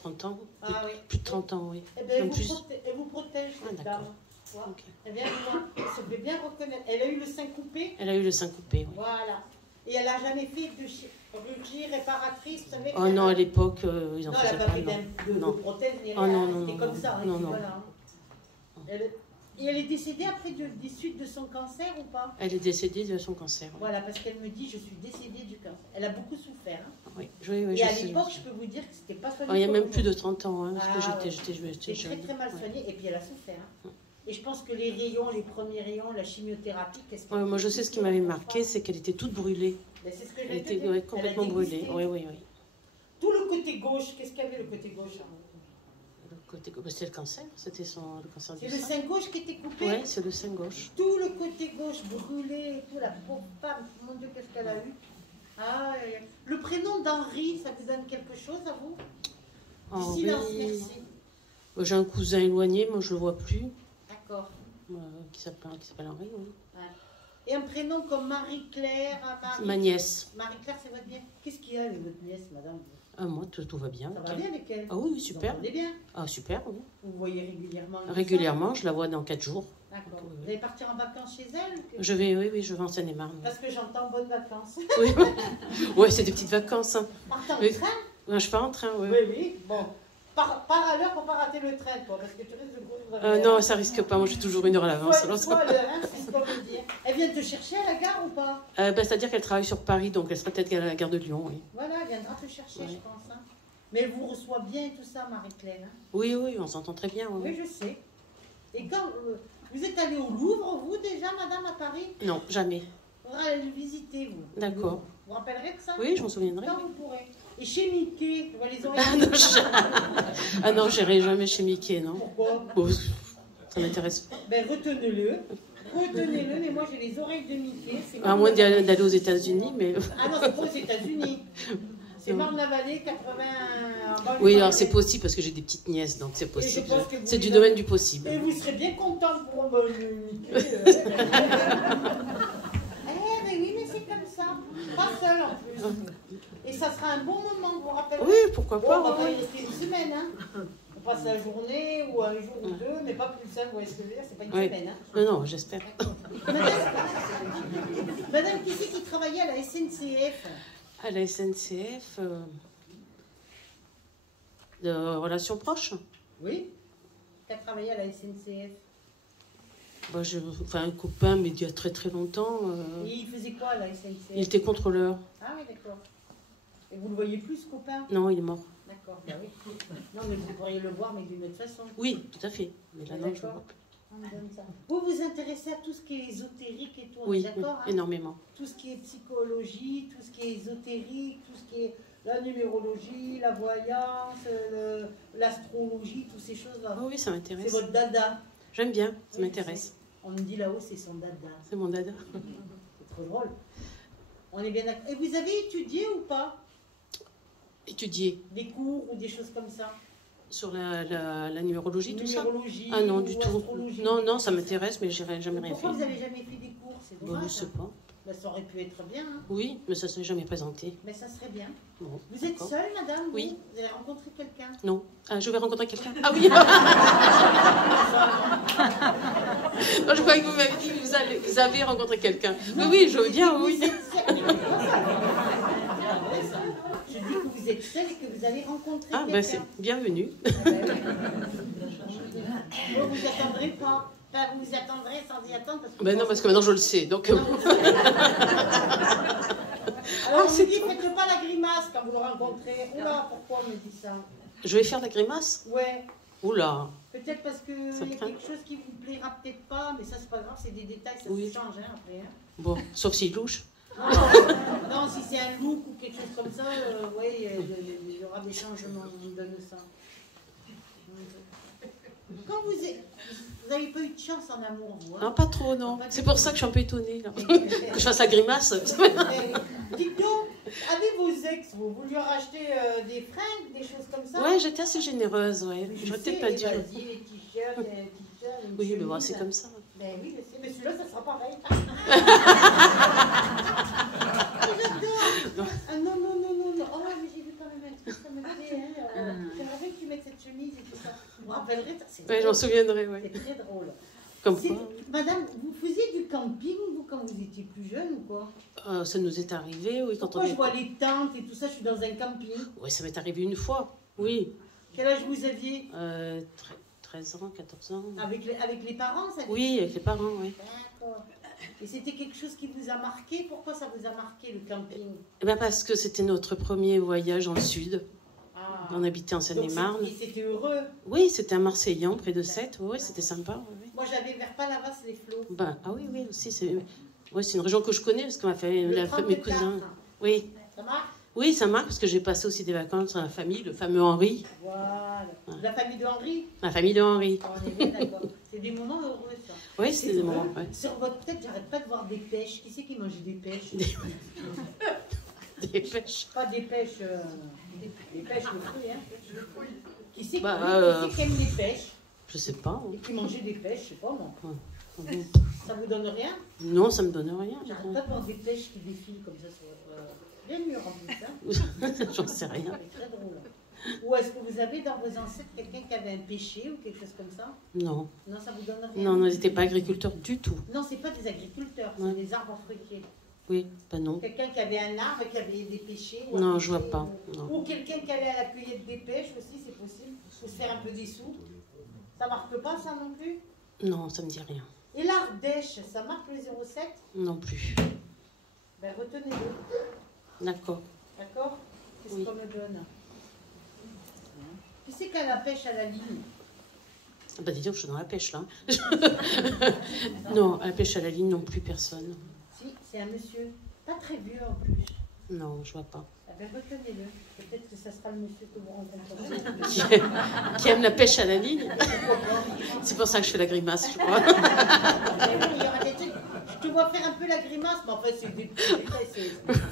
30 ans. Ah oui. Plus de 30 ans, oui. Eh bien, En plus. elle vous protège, cette d'accord. dame. Tu vois. Ok. Elle vient de loin. Elle se fait bien reconnaître. Elle a eu le sein coupé. Elle a eu le sein coupé, oui. Voilà. Et elle n'a jamais fait de chirurgie réparatrice. Vous savez, Oh non, à l'époque, ils en non, faisaient elle n'a pas. pas fait Non. de Non. prothèse ni Oh rien. non, non, C'était non, comme ça. hein, non, et puis non. voilà. Et elle est décédée après des suites de son cancer ou pas? Elle est décédée de son cancer. Oui, Voilà, parce qu'elle me dit je suis décédée du cancer. Elle a beaucoup souffert. Hein. oui, oui, Et je à sais. l'époque, je peux vous dire que c'était pas soigné. Oh, il y a comme même plus de aujourd'hui. 30 ans, hein, parce que Ah, ouais. j'étais C'est jeune. très très mal Ouais. soigné. Et puis elle a souffert. Hein. Et je pense que les rayons, les premiers rayons, la chimiothérapie, qu'est-ce que Ouais, moi, je sais ce qui m'avait marqué, c'est qu'elle était toute brûlée. Ben, c'est ce que Elle j'ai était dit. ouais, complètement Elle a brûlée. dégusté. Oui, oui, oui. Tout le côté gauche, qu'est-ce qu'il y avait le côté gauche? Hein? Le côté gauche, c'était le cancer, c'était le cancer C'est du le sein. sein gauche qui était coupé. Oui, c'est le sein gauche. Tout le côté gauche brûlé et tout, la pauvre femme, mon Dieu, qu'est-ce qu'elle a eu. Ah, le prénom d'Henri, ça vous donne quelque chose à vous? Du Henri. silence, merci. J'ai un cousin éloigné, moi je le vois plus, D'accord. qui s'appelle Henri, oui. Ouais. Et un prénom comme Marie-Claire, Ma nièce. Marie-Claire, c'est votre nièce. Qu'est-ce qu'il y a avec votre nièce, madame? Ah, moi, tout va bien. Ça avec va elle. bien avec elle? Ah oui, oui, Vous super. entendez bien? Ah, super, oui. Vous voyez régulièrement? et tout ça? Régulièrement, je la vois dans 4 jours. D'accord. Oui, oui. Vous allez partir en vacances chez elle? ou que- Je vais, oui, je vais en Seine-et-Marne. Parce que j'entends bonnes vacances. Oui, ouais, c'est des petites vacances. Hein. Partez en Oui. train? Ouais, je pars en train, oui. Oui, oui. Bon. Pars à l'heure pour pas rater le train, toi, parce que tu risques de courir. Non, ça risque pas, moi je suis toujours 1 heure à l'avance. alors ça- Soit à l'heure, hein, c'est ce qu'on veut dire. Elle vient te chercher à la gare ou pas? C'est-à-dire qu'elle travaille sur Paris, donc elle sera peut-être à la gare de Lyon, oui. Voilà, elle viendra te chercher, Ouais. je pense. Hein. Mais elle vous reçoit bien et tout ça, Marie-Claire. Hein. Oui, oui, on s'entend très bien. Oui. Oui, je sais. Et quand vous êtes allée au Louvre, vous déjà, madame, à Paris? Non, jamais. Il faudra aller le visiter, vous. D'accord. Vous vous rappellerez de ça? Oui, je m'en souviendrai. Quand vous pourrez. Et chez Mickey, tu vois les oreilles. Ah non, ah non, j'irai jamais chez Mickey, non. Pourquoi? Bon, ça m'intéresse pas. Ben, retenez-le. Retenez-le, mais moi j'ai les oreilles de Mickey. C'est À moins d'aller aux États-Unis, mais. Ah non, c'est pas aux États-Unis. C'est Non. Marne-la-Vallée, 80. Oui, alors c'est possible parce que j'ai des petites nièces, donc c'est possible. pense que vous C'est du les domaine avez- du possible. Et vous serez bien contente pour Mickey. Mais oui, mais c'est comme ça. Pas seul en plus. Et ça sera un bon moment, vous vous rappelez? Oui, pourquoi Bon, pas. on va pas oui. y rester une semaine. Hein. On passe la journée ou un jour ou deux, mais pas plus ça, vous voyez ce que je veux dire? C'est pas une Oui. semaine. Hein. Non, non, j'espère. Madame, qui c'est qui travaillait à la SNCF? À la SNCF, de relations proches. Oui. Qui a travaillé à la SNCF? Bah, un copain, mais il y a très très longtemps. Et il faisait quoi à la SNCF? Il était contrôleur. Ah oui, d'accord. Et vous le voyez plus, ce copain? Non, il est mort. D'accord, bah oui. Non, mais vous pourriez le voir, mais d'une autre façon. Oui, tout à fait. Mais là, non, je le D'accord. vois plus. On me donne ça. Vous vous intéressez à tout ce qui est ésotérique et tout, on est Oui, d'accord? Hein? énormément. Tout ce qui est psychologie, tout ce qui est ésotérique, tout ce qui est la numérologie, la voyance, l'astrologie, toutes ces choses-là. Oh oui, ça C'est m'intéresse. votre dada. J'aime bien, ça Oui, je m'intéresse. sais. On me dit là-haut, c'est son dada. C'est mon dada. C'est trop drôle. On est bien d'accord. Et vous avez étudié ou pas Étudier des cours ou des choses comme ça? sur la numérologie, tout ça. Numérologie Ah non, ou du tout. astrologie. Non, non, ça m'intéresse, mais j'ai jamais rien fait. Pourquoi vous n'avez jamais fait des cours? C'est Bon, dommage. je sais pas. Ben, ça aurait pu être bien. Hein. Oui, mais ça ne s'est jamais présenté. Mais ça serait bien. Bon, Vous êtes d'accord. seule, madame? Oui. Vous avez rencontré quelqu'un? Non. Ah, je vais rencontrer quelqu'un. Ah oui. Non, je croyais que vous m'avez dit que vous avez rencontré quelqu'un. Oui, oui, je veux bien, oui. Vous êtes seule. Je dis que vous êtes seule et que vous allez rencontrer Ah, quelqu'un. ben c'est bienvenue. Bon, vous attendrez pas. Enfin, vous vous attendrez sans y attendre. Parce que Ben non, parce que maintenant je le sais. Donc, Alors, on me dit, faites pas la grimace quand vous le rencontrez. Oula, pourquoi on me dit ça? je vais faire la grimace. Ouais, Oula. peut-être parce qu'il y Ça a craint. quelque chose qui vous plaira peut-être pas, mais ça c'est pas grave, c'est des détails, ça Oui. se change hein, après. Hein. Bon, sauf s'il louche. Non, non, si c'est un look ou quelque chose comme ça, ouais, il y aura des changements, on me donne ça. Quand vous n'avez pas eu de chance en amour, vous. Non, Hein? pas trop, non. C'est pour ça que je suis un peu étonnée, là. Que je fasse la grimace. Dites donc, avec vos ex, vous lui avez acheté des fringues, des choses comme ça? Ouais, j'étais assez généreuse, ouais. Mais je J'aurais sais, peut-être pas dû. vas-y, les t-shirts, les t-shirts, les Oui, mais bon, chemises. c'est comme ça. Ben oui, je sais, mais celui-là, ça sera pareil. J'adore. Ah non, non, non, non, non. Oh, mais j'ai vu quand même un truc, ça me fait, j'aimerais bien que vous rappellerez, c'est Ouais, je m'en souviendrai, ouais. c'est très drôle. Comme C'est- quoi, Madame, vous faisiez du camping, vous, quand vous étiez plus jeune ou quoi? ça nous est arrivé, oui, quand Pourquoi on je est... vois les tentes et tout ça, je suis dans un camping. Oui, ça m'est arrivé une fois, oui. Quel âge vous aviez? 13 ans, 14 ans. Avec les parents, ça? Oui, avec les parents, oui. D'accord. Et c'était quelque chose qui vous a marqué? Pourquoi ça vous a marqué, le camping? Eh ben parce que c'était notre premier voyage dans le sud. Ah. On habitait en Donc, Seine-et-Marne. c'était heureux. Oui, c'était à Marseillan, près de Sète. Oui, c'était sympa. Oui. Moi, j'avais vers Palavas les flots. Ben, ah oui, oui, aussi. C'est une région que je connais parce qu'on m'a fait Le mes 34. cousins. Oui. Ça marche? Oui, ça marque parce que j'ai passé aussi des vacances dans la famille, le fameux Henri. Voilà. La famille de Henri? La famille de Henri. On est bien d'accord. C'est des moments heureux, ça. Oui, c'est des moments. Ouais. Sur votre tête, j'arrête pas de voir des pêches. Qui c'est qui mangeait des pêches? Des pêches. Pas des pêches. Des pêches, le fruit, hein. Qui c'est qui aime les pêches? Je sais pas. Et qui mangeait des pêches, je sais pas moi. Ouais. Ça vous donne rien? Non, ça me donne rien. J'arrête pas de voir des pêches qui défilent comme ça sur bien mûr en plus. Hein. J'en sais rien. C'est très drôle. Ou est-ce que vous avez dans vos ancêtres quelqu'un qui avait un péché ou quelque chose comme ça? Non. Non, ça vous donne rien? Non, on n'était pas agriculteurs du tout. Non, c'est pas des agriculteurs, c'est Ouais. des arbres fruitiers. Oui, ben non. Quelqu'un qui avait un arbre et qui avait des péchés. Ou Non, un je vois péché, pas. Non. Ou quelqu'un qui allait à la cueillette des pêches aussi, c'est possible. Pour se faire un peu des sous. Ça marque pas ça non plus? Non, ça me dit rien. Et l'Ardèche, ça marque le 07? Non plus. Ben retenez-le. D'accord. D'accord? Qu'est-ce Oui. qu'on me donne? Qui c'est qui a la pêche à la ligne? Ah bah dis donc, je suis dans la pêche là. Non, à la pêche à la ligne non plus, personne. Si, c'est un monsieur. Pas très vieux en plus. Non, je vois pas. Ah ben retenez-le. Peut-être que ça sera le monsieur que vous rencontrerez. Qui aime la pêche à la ligne. C'est pour ça que je fais la grimace, je crois. Mais oui, il y aura des trucs. Je te vois faire un peu la grimace, mais en fait, c'est des petits détails,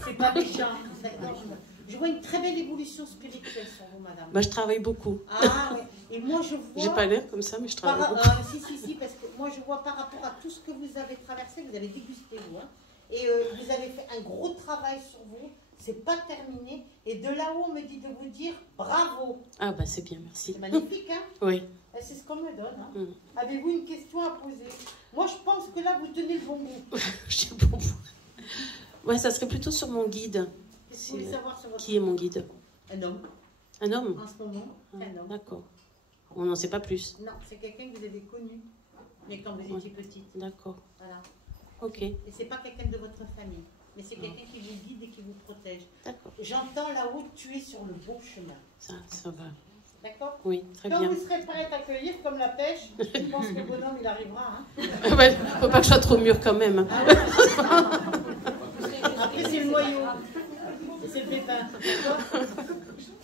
c'est pas méchant. D'accord, je vois une très belle évolution spirituelle sur vous, madame. Bah, je travaille beaucoup. Ah, ouais. Et moi, je vois. J'ai pas l'air comme ça, mais je travaille beaucoup. Si, parce que moi, je vois par rapport à tout ce que vous avez traversé, vous avez dégusté, vous. Hein, et vous avez fait un gros travail sur vous. C'est pas terminé. Et de là-haut, on me dit de vous dire bravo. Ah, bah, c'est bien, merci. C'est magnifique, hein? Oui. C'est ce qu'on me donne. Hein. Mm. Avez-vous une question à poser? Moi, je pense que là, vous tenez le bon bout. Je sais pas. Ouais, ça serait plutôt sur mon guide. Qu'est-ce que vous voulez savoir sur votre... Qui est mon guide? Un homme. Un homme? En ce moment, c'est un homme. D'accord. On n'en sait pas plus. Non, c'est quelqu'un que vous avez connu, mais quand vous étiez petite. D'accord. Voilà. Ok. Et c'est pas quelqu'un de votre famille, mais c'est quelqu'un qui vous guide et qui vous protège. D'accord. J'entends là-haut, tu es sur le bon chemin. Ça va. D'accord? Oui, très Quand bien. vous serez prêt à accueillir comme la pêche, je pense que le bonhomme, il arrivera. Hein. Ouais, faut pas que je sois trop mûr quand même. Ah ouais. Après, c'est le noyau. Et c'est le pépin. D'accord?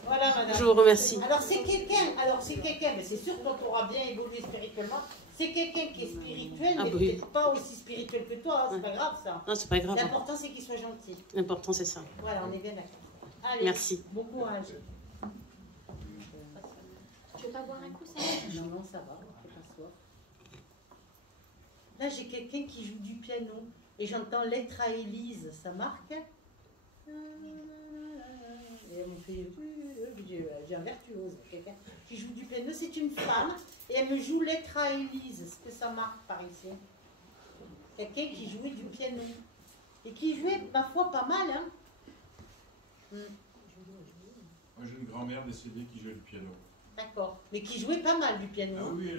Voilà, madame. Je vous remercie. Alors, c'est quelqu'un, mais c'est sûr qu'on pourra bien évoluer spirituellement. C'est quelqu'un qui est spirituel, Ah mais oui. peut-être pas aussi spirituel que toi. Hein, c'est pas grave, ça. Non, c'est pas grave. L'important, c'est qu'il soit gentil. L'important, c'est ça. Voilà, on est bien d'accord. Allez, Merci. bon courage. Tu veux pas boire un coup, ça? Non, ça va, c'est pas soif. Là, j'ai quelqu'un qui joue du piano et j'entends Lettre à Élise, ça marque? Et elle me fait... J'ai un virtuose, quelqu'un qui joue du piano. C'est une femme et elle me joue Lettre à Élise. Est-ce que ça marque par ici? Quelqu'un qui jouait du piano et qui jouait, ma foi, pas mal, hein? Moi, j'ai une grand-mère décédée qui jouait du piano. D'accord. Mais qui jouait pas mal du piano. Ah oui,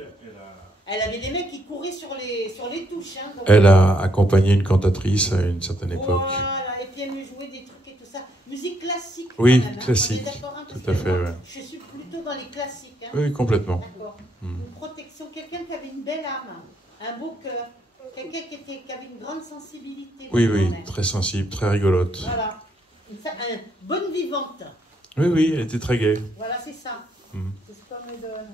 Elle avait des mecs qui couraient sur les touches. Hein, donc... Elle a accompagné une cantatrice à une certaine époque. Voilà, et puis elle me jouait des trucs et tout ça. Musique classique. Oui, quand même, hein. classique. On est d'accord, hein, parce Tout à que fait, moi, ouais. Je suis plutôt dans les classiques. Hein. Oui, complètement. D'accord. Une protection, quelqu'un qui avait une belle âme, un beau cœur, quelqu'un qui avait une grande sensibilité. Oui, oui, très sensible, très rigolote. Voilà. Une bonne vivante. Oui, oui, elle était très gaie. Voilà, c'est ça. C'est ce qu'on me donne.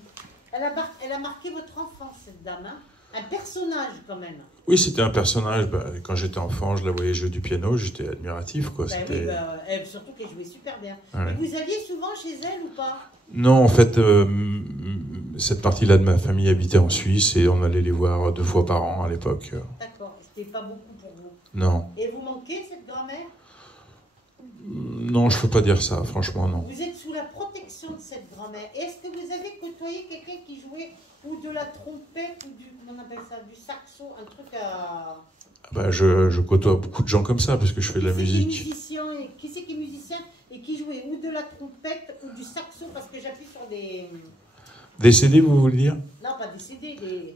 Elle a marqué votre enfance, cette dame. Hein. Un personnage, quand même. Oui, c'était un personnage. Bah, quand j'étais enfant, je la voyais jouer du piano, j'étais admiratif, quoi. Ben C'était... oui, elle, surtout qu'elle jouait super bien. Ouais. Et vous alliez souvent chez elle ou pas? Non, en fait, cette partie-là de ma famille habitait en Suisse et on allait les voir 2 fois par an à l'époque. D'accord, c'était pas beaucoup pour vous. Non. Et vous manquez cette grand-mère? Non, je peux pas dire ça, franchement, non. Vous êtes sous la protection question de cette grand-mère. Est-ce que vous avez côtoyé quelqu'un qui jouait ou de la trompette ou du, comment on appelle ça, du saxo, un truc à... Bah, je côtoie beaucoup de gens comme ça parce que je fais de la musique. Qui c'est qui est musicien et qui jouait ou de la trompette ou du saxo, parce que j'appuie sur des... Des CD, vous voulez dire? Non, pas des CD, des...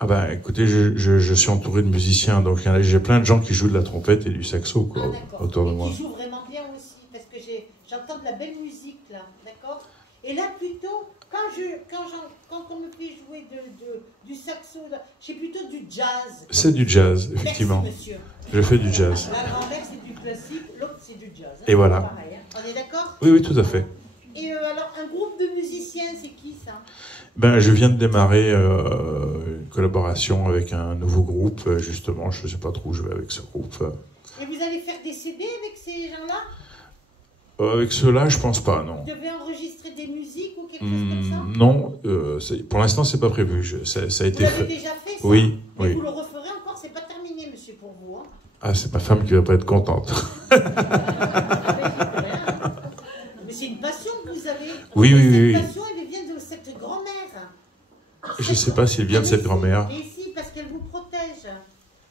Ah bah écoutez, je suis entouré de musiciens, donc j'ai plein de gens qui jouent de la trompette et du saxo quoi, autour de moi. Qui jouent vraiment bien aussi, parce que j'entends de la belle musique là, d'accord? Et là plutôt, quand on me fait jouer du saxo, j'ai plutôt du jazz. C'est du jazz, effectivement. Merci, monsieur. Je fais du jazz. La grand-mère c'est du classique, l'autre c'est du jazz. Hein, et voilà. Pareil, hein. On est d'accord? Oui, tout à fait. Et alors, un groupe de musiciens, c'est qui ça? Ben, je viens de démarrer une collaboration avec un nouveau groupe, justement, je ne sais pas trop où je vais avec ce groupe. Et vous allez faire des CD avec ces gens-là? Avec ceux-là, je pense pas, non. Vous devez enregistrer des musiques ou quelque chose comme ça? Non, pour l'instant, c'est pas prévu. Ça a été vous fait. l'avez déjà fait, ça? Oui, mais oui. vous le referez encore, c'est pas terminé, monsieur, pour vous. Hein? Ah, c'est ma femme qui va pas être contente. Mais c'est une passion que vous avez. Oui. Cette passion, elle vient de cette grand-mère. Je sais pas s'il vient de cette grand-mère. Et si, parce qu'elle vous protège.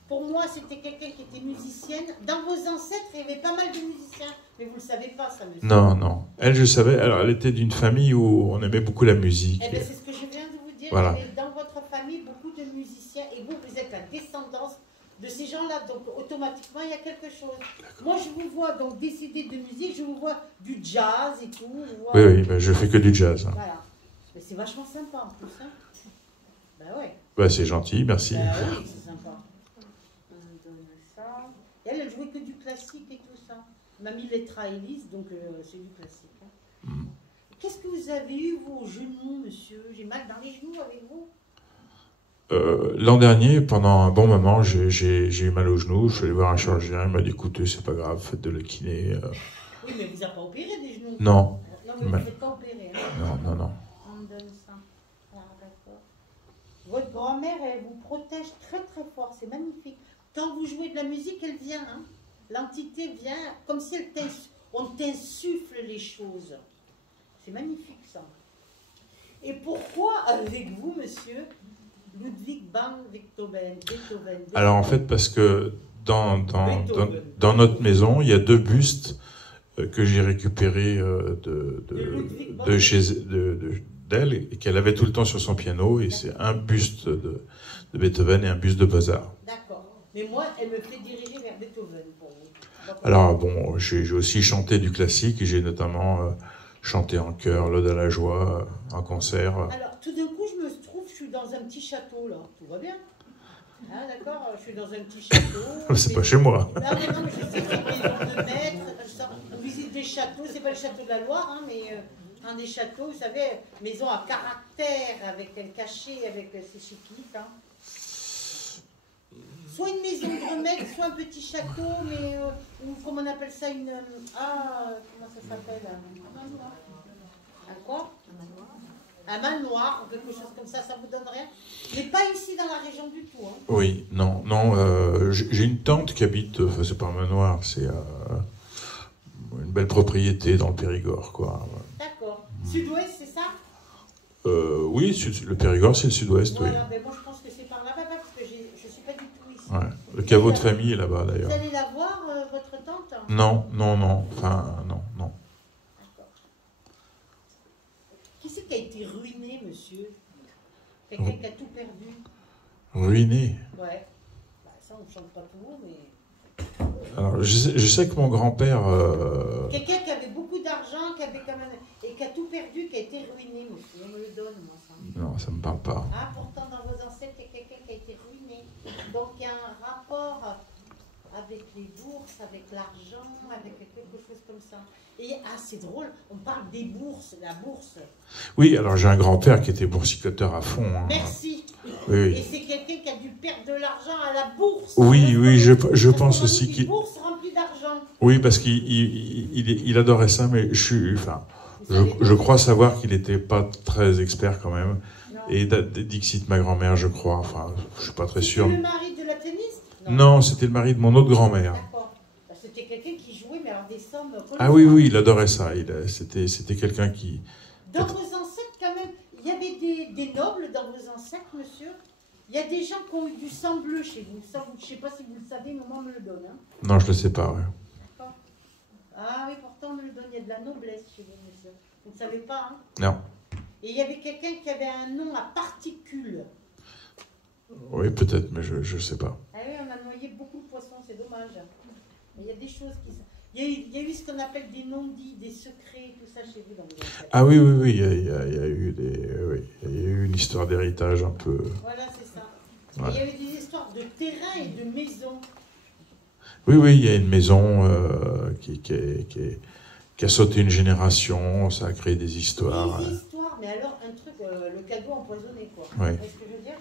Pour moi, c'était quelqu'un qui était musicienne. Dans vos ancêtres, il y avait pas mal de musiciens. Mais vous ne le savez pas, ça, monsieur. Non. Elle, je savais. Alors, elle était d'une famille où on aimait beaucoup la musique. Eh bien, c'est ce que je viens de vous dire. Voilà. Il y avait dans votre famille beaucoup de musiciens. Et vous êtes la descendance de ces gens-là. Donc, automatiquement, il y a quelque chose. Moi, je vous vois donc décider de musique. Je vous vois du jazz et tout. Oui, ben, je fais que du jazz. Voilà. Mais c'est vachement sympa, en plus. Hein. Ben ouais. Ben, c'est gentil, merci. Ben oui, c'est sympa. On donne ça. Et elle jouait que du classique et tout ça. Mamie Lettra Elise, donc c'est du classique. Hein. Qu'est-ce que vous avez eu, vous, aux genoux, monsieur? J'ai mal dans les genoux avec vous? L'an dernier, pendant un bon moment, j'ai eu mal aux genoux. Je suis allé voir un chirurgien. Il m'a dit, écoutez, c'est pas grave, faites de la kiné. Oui, mais vous n'avez pas opéré des genoux? Non. Non, mais vous ne faites pas opérer. Hein. Non. On me donne ça. Ah, d'accord. Votre grand-mère, elle vous protège très très fort. C'est magnifique. Quand vous jouez de la musique, elle vient. Hein. L'entité vient comme si on t'insuffle les choses. C'est magnifique, ça. Et pourquoi, avec vous, monsieur, Ludwig van Beethoven? Alors, en fait, parce que dans notre maison, il y a 2 bustes que j'ai récupérés d'elle et qu'elle avait tout le temps sur son piano. Et c'est un buste de Beethoven et un buste de Mozart. D'accord. Mais moi, elle me fait diriger vers Beethoven, pour vous. Alors, bon, j'ai aussi chanté du classique et j'ai notamment chanté en chœur l'Ode à la joie en concert. Alors, tout d'un coup, je me trouve, je suis dans un petit château, là. Tout va bien. Hein, d'accord? Je suis dans un petit château. C'est pas chez moi. Non, mais je sais que maison de maître, on visite des châteaux, c'est pas le château de la Loire, hein, mais un des châteaux, vous savez, maison à caractère, avec un cachet, avec ses chiquites. Hein. Soit une maison de remède, soit un petit château, mais ou comment on appelle ça, une... comment ça s'appelle? Un quoi? Un manoir, ou quelque chose comme ça vous donne rien? Mais pas ici dans la région du tout. Hein. Oui, non. J'ai une tante qui habite, c'est pas un manoir, c'est une belle propriété dans le Périgord, quoi. D'accord. Sud-ouest, c'est ça? Oui, le Périgord, c'est le sud-ouest, oui. Mais moi, je pense que c'est par là-bas, parce que je suis pas du tout ici. Ouais. Le caveau de famille est là-bas, d'ailleurs. Vous allez la voir, votre tante? Non. Enfin, non. D'accord. Qui c'est qui a été ruiné, monsieur? Quelqu'un qui a tout perdu? Ruiné? Ouais. Bah, ça, on ne chante pas tout, mais... Alors, je sais que mon grand-père... Quelqu'un qui avait beaucoup d'argent, qui avait quand même... et qui a tout perdu, qui a été ruiné, monsieur. On me le donne, moi, ça. Non, ça me parle pas. Ah, pourtant, dans vos ancêtres, il y a quelqu'un qui a été ruiné. Donc, il y a un rapport avec les bourses, avec l'argent, avec quelque chose comme ça. Et, c'est drôle, on parle des bourses, la bourse. Oui, alors j'ai un grand-père qui était boursicoteur à fond. Hein. Merci. Oui. Et c'est quelqu'un qui a dû perdre de l'argent à la bourse. Oui, je pense aussi qu'il... bourse remplie d'argent. Oui, parce qu'il adorait ça, mais je crois savoir qu'il n'était pas très expert quand même. Non. Et Dixit, ma grand-mère, je crois, enfin, je suis pas très sûr. C'était le mari de la pianiste? Non, c'était le mari de mon autre grand-mère. D'accord. C'était quelqu'un qui jouait, mais alors des sommes... Ah oui, il adorait ça. C'était quelqu'un qui Dans vos ancêtres, quand même, il y avait des nobles dans vos ancêtres, monsieur. Il y a des gens qui ont eu du sang bleu chez vous. Ça, je ne sais pas si vous le savez, mais moi, on me le donne. Hein. Non, je ne le sais pas. Ouais. Ah oui, pourtant, on me le donne. Il y a de la noblesse chez vous, monsieur. Vous ne savez pas, hein? Non. Et il y avait quelqu'un qui avait un nom à particules. Oui, peut-être, mais je ne sais pas. Ah oui, on a noyé beaucoup de poissons, c'est dommage. Mais il y a des choses qui... Il y a eu ce qu'on appelle des non-dits, des secrets, tout ça chez vous dans vos ancêtres. Ah oui, il y a eu une histoire d'héritage un peu... Voilà, c'est ça. Ouais. Et il y avait des histoires de terrain et de maisons. Oui, il y a une maison qui a sauté une génération, ça a créé des histoires. Des histoires, mais alors un truc, le cadeau empoisonné, quoi. Oui. Est-ce que je veux dire?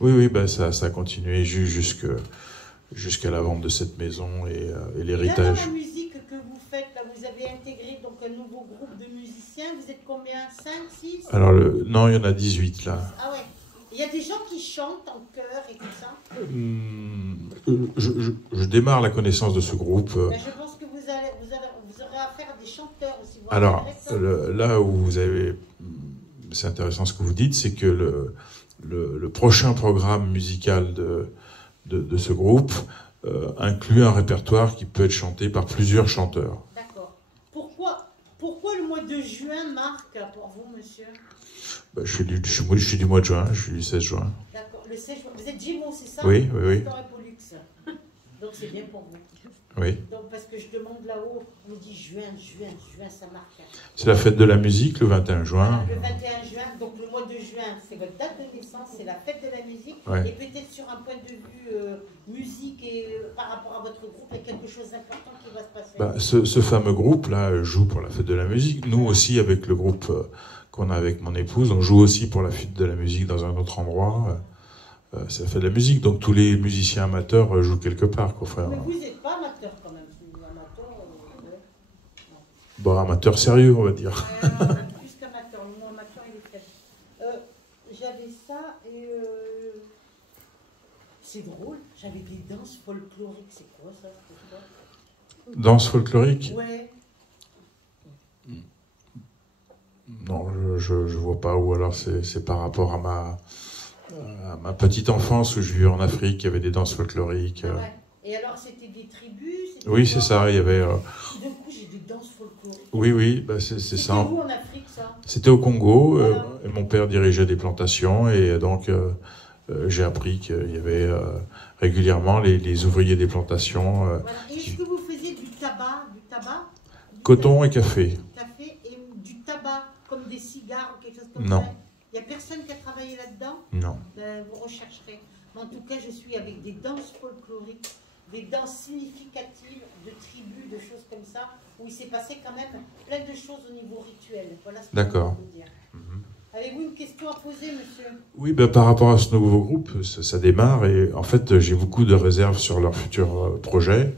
Oui, ben ça a continué jusqu'à la vente de cette maison et l'héritage. Dans la musique que vous faites, là, vous avez intégré donc un nouveau groupe de musiciens. Vous êtes combien? 5, 6? Alors, non, il y en a 18 là. Ah ouais. Il y a des gens qui chantent en chœur et tout ça. Je démarre la connaissance de ce groupe. Ben, je pense que vous aurez affaire à des chanteurs aussi. Alors, là où vous avez... C'est intéressant ce que vous dites, c'est que le prochain programme musical de ce groupe inclut un répertoire qui peut être chanté par plusieurs chanteurs. D'accord. Pourquoi le mois de juin marque pour vous, monsieur? Ben, je suis du mois de juin, je suis du 16 juin. D'accord. Le 16 juin. Vous êtes Gémeaux, c'est ça? Oui. Donc c'est bien pour vous. Oui. Donc parce que je demande là-haut, on me dit juin, ça marque. C'est la fête de la musique, le 21 juin. Le 21 juin, donc le mois de juin, c'est votre date de naissance, c'est la fête de la musique. Ouais. Et peut-être sur un point de vue musique et par rapport à votre groupe, il y a quelque chose d'important qui va se passer. Bah, ce fameux groupe-là joue pour la fête de la musique. Nous aussi, avec le groupe qu'on a avec mon épouse, on joue aussi pour la fête de la musique dans un autre endroit. C'est la fête de la musique, donc tous les musiciens amateurs jouent quelque part. Quoi. Enfin, mais vous n'êtes pas amateur quand même, amateur. Bon, amateur sérieux, on va dire. Plus qu'amateur, le mot amateur il est faible. J'avais ça et c'est drôle, j'avais des danses folkloriques, c'est quoi ça? Danse folklorique? Ouais. Non, je vois pas, ou alors c'est par rapport à ma petite enfance où je vivais en Afrique, il y avait des danses folkloriques. Ah ouais. Et alors c'était des tribus? Oui, c'est ça, il y avait... D'un coup j'ai des danses folkloriques. Oui, bah c'est ça. C'était où en Afrique ça? C'était au Congo, voilà. Et mon père dirigeait des plantations, et donc j'ai appris qu'il y avait régulièrement les ouvriers des plantations. Voilà. Et est-ce que vous faisiez du tabac? Coton et café. Café et du tabac, comme des cigares ou quelque chose comme Non. ça? Il n'y a personne qui a travaillé là-dedans? Non. Ben, vous rechercherez. Mais en tout cas, je suis avec des danses folkloriques, des danses significatives de tribus, de choses comme ça, où il s'est passé quand même plein de choses au niveau rituel. Voilà ce que D'accord. je peux vous dire. Avez-vous une question à poser, monsieur? Oui, ben, par rapport à ce nouveau groupe, ça démarre, et en fait, j'ai beaucoup de réserves sur leur futur projet,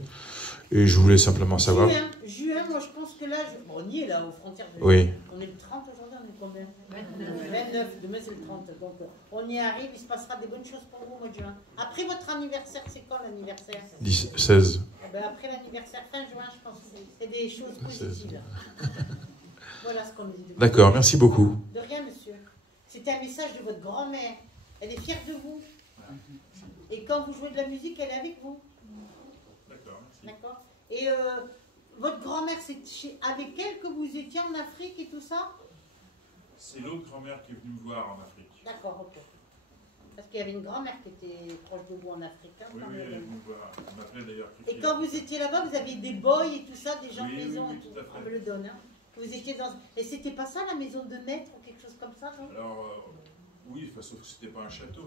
et je voulais simplement savoir... Juin, moi je pense que là, bon, on y est là, aux frontières de Oui. On est le 30 aujourd'hui, on est combien? 29, demain c'est le 30, donc on y arrive, il se passera des bonnes choses pour vous au mois de juin. Après votre anniversaire, c'est quand l'anniversaire? 16. Eh ben, après l'anniversaire, fin juin, je pense que c'est des choses positives. Voilà ce qu'on nous dit. D'accord, merci beaucoup. De rien, monsieur. C'était un message de votre grand-mère. Elle est fière de vous. Et quand vous jouez de la musique, elle est avec vous. D'accord, merci. D'accord. Et votre grand-mère, c'est avec elle que vous étiez en Afrique et tout ça? C'est l'autre grand-mère qui est venue me voir en Afrique. D'accord, ok. Parce qu'il y avait une grand-mère qui était proche de vous en Afrique. Hein, Oui, elle est venue me voir. Elle m'appelait d'ailleurs. Et quand vous étiez là-bas, vous aviez des boys et tout ça, des gens de maison oui, et tout. tout à fait. On me le donne. Hein. Vous étiez dans... Et c'était pas ça la maison de maître ou quelque chose comme ça, non? Alors, oui, sauf que c'était pas un château.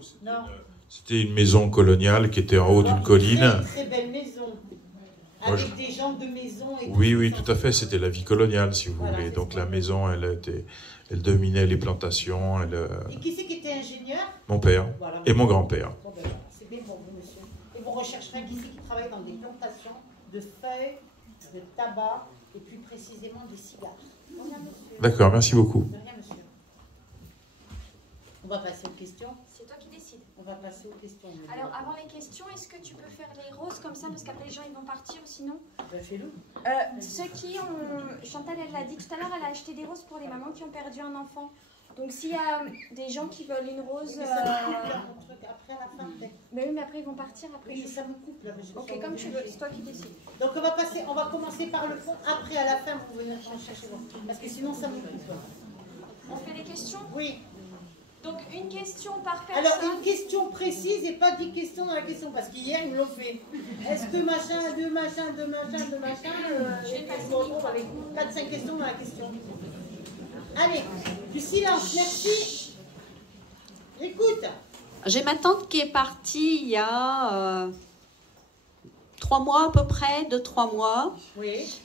C'était une maison coloniale qui était en haut d'une colline. Très, très belle maison. Moi, avec des gens de maison et Oui, tout à fait. C'était la vie coloniale, si vous voilà, voulez. Donc la maison, elle dominait les plantations. Et qui c'est qui était ingénieur? Mon père voilà, et mon grand-père. Bon, ben, voilà. C'est bien pour vous, monsieur. Et vous rechercherez qui c'est qui travaille dans des plantations de feuilles, de tabac et plus précisément des cigares. Voilà, monsieur. D'accord, merci beaucoup. De rien, monsieur. On va passer aux questions. C'est toi qui décides. On va passer aux questions. Alors, avant les questions, est-ce que tu peux faire les roses comme ça? Parce qu'après, les gens, ils vont partir, sinon... Ben, fais-le. Ceux qui ont... Chantal, elle l'a dit tout à l'heure, elle a acheté des roses pour les mamans qui ont perdu un enfant. Donc s'il y a des gens qui veulent une rose... Mais ça me coupe, là, mon truc, après, à la fin, peut-être. Mais oui, mais après ils vont partir. Après, Oui, mais ça me coupe, là. Ok, comme tu veux, c'est toi qui décides. Donc on va commencer par le fond, après à la fin vous venez en chercher l'autre. Parce que sinon ça me coupe. On fait les questions? Oui. Donc une question par personne. Alors une question précise et pas 10 questions dans la question, parce qu'hier ils me l'ont fait. Est-ce que machin, deux machins, je me retrouve avec 4-5 questions dans la question. Allez, du silence, merci. Écoute. J'ai ma tante qui est partie il y a 3 mois à peu près, 2-3 mois. Oui.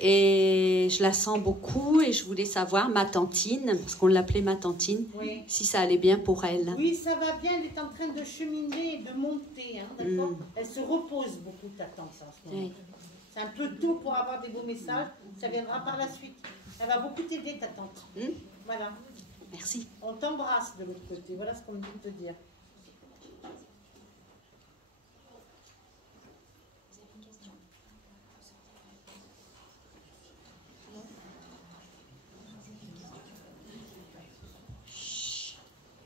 Et je la sens beaucoup et je voulais savoir, ma tantine, parce qu'on l'appelait ma tantine, Oui. si ça allait bien pour elle. Oui, ça va bien, elle est en train de cheminer et de monter, hein, d'accord. Elle se repose beaucoup, ta tante, en ce moment. Oui. C'est un peu tôt pour avoir des beaux messages, ça viendra par la suite. Elle va beaucoup t'aider, ta tante. Voilà. Merci. On t'embrasse de l'autre côté, voilà ce qu'on me dit de te dire.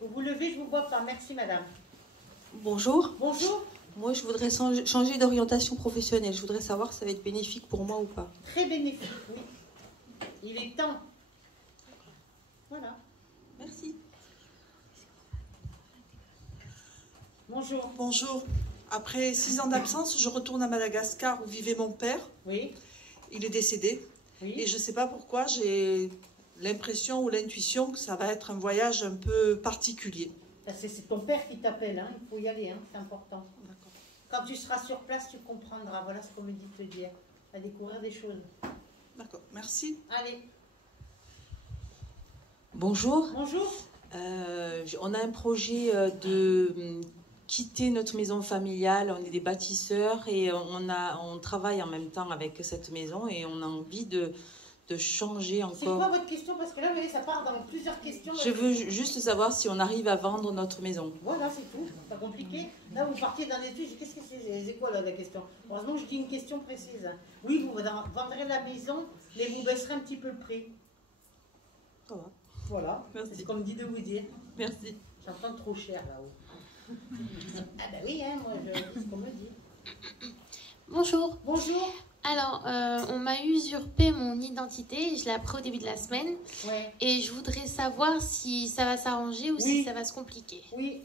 Vous vous levez, je ne vous vois pas. Merci, madame. Bonjour. Bonjour. Moi, je voudrais changer d'orientation professionnelle. Je voudrais savoir si ça va être bénéfique pour moi ou pas. Très bénéfique, oui. Il est temps. Voilà. Merci. Bonjour. Bonjour. Après 6 ans d'absence, je retourne à Madagascar où vivait mon père. Oui. Il est décédé. Oui. Et je ne sais pas pourquoi, j'ai l'impression ou l'intuition que ça va être un voyage un peu particulier. C'est ton père qui t'appelle, hein. Il faut y aller, hein. C'est important. Quand tu seras sur place, tu comprendras. Voilà ce qu'on me dit de te dire. À découvrir des choses. D'accord, merci. Allez. Bonjour. Bonjour. On a un projet de quitter notre maison familiale. On est des bâtisseurs et on travaille en même temps avec cette maison et on a envie de changer encore. C'est quoi votre question? Parce que là, vous voyez, ça part dans plusieurs questions. Je veux juste savoir si on arrive à vendre notre maison. Voilà, c'est tout. Pas compliqué. Là, vous partiez dans des trucs. Qu'est-ce que c'est quoi là la question? Heureusement que je dis une question précise. Oui, vous vendrez la maison, mais vous baisserez un petit peu le prix. Ça va. Voilà. C'est ce qu'on me dit de vous dire. Merci. J'entends trop cher là-haut. Ah ben oui, hein, moi, c'est ce qu'on me dit. Bonjour. Bonjour. Alors, on m'a usurpé mon identité, je l'ai appris au début de la semaine. Ouais. Et je voudrais savoir si ça va s'arranger ou si ça va se compliquer. Oui.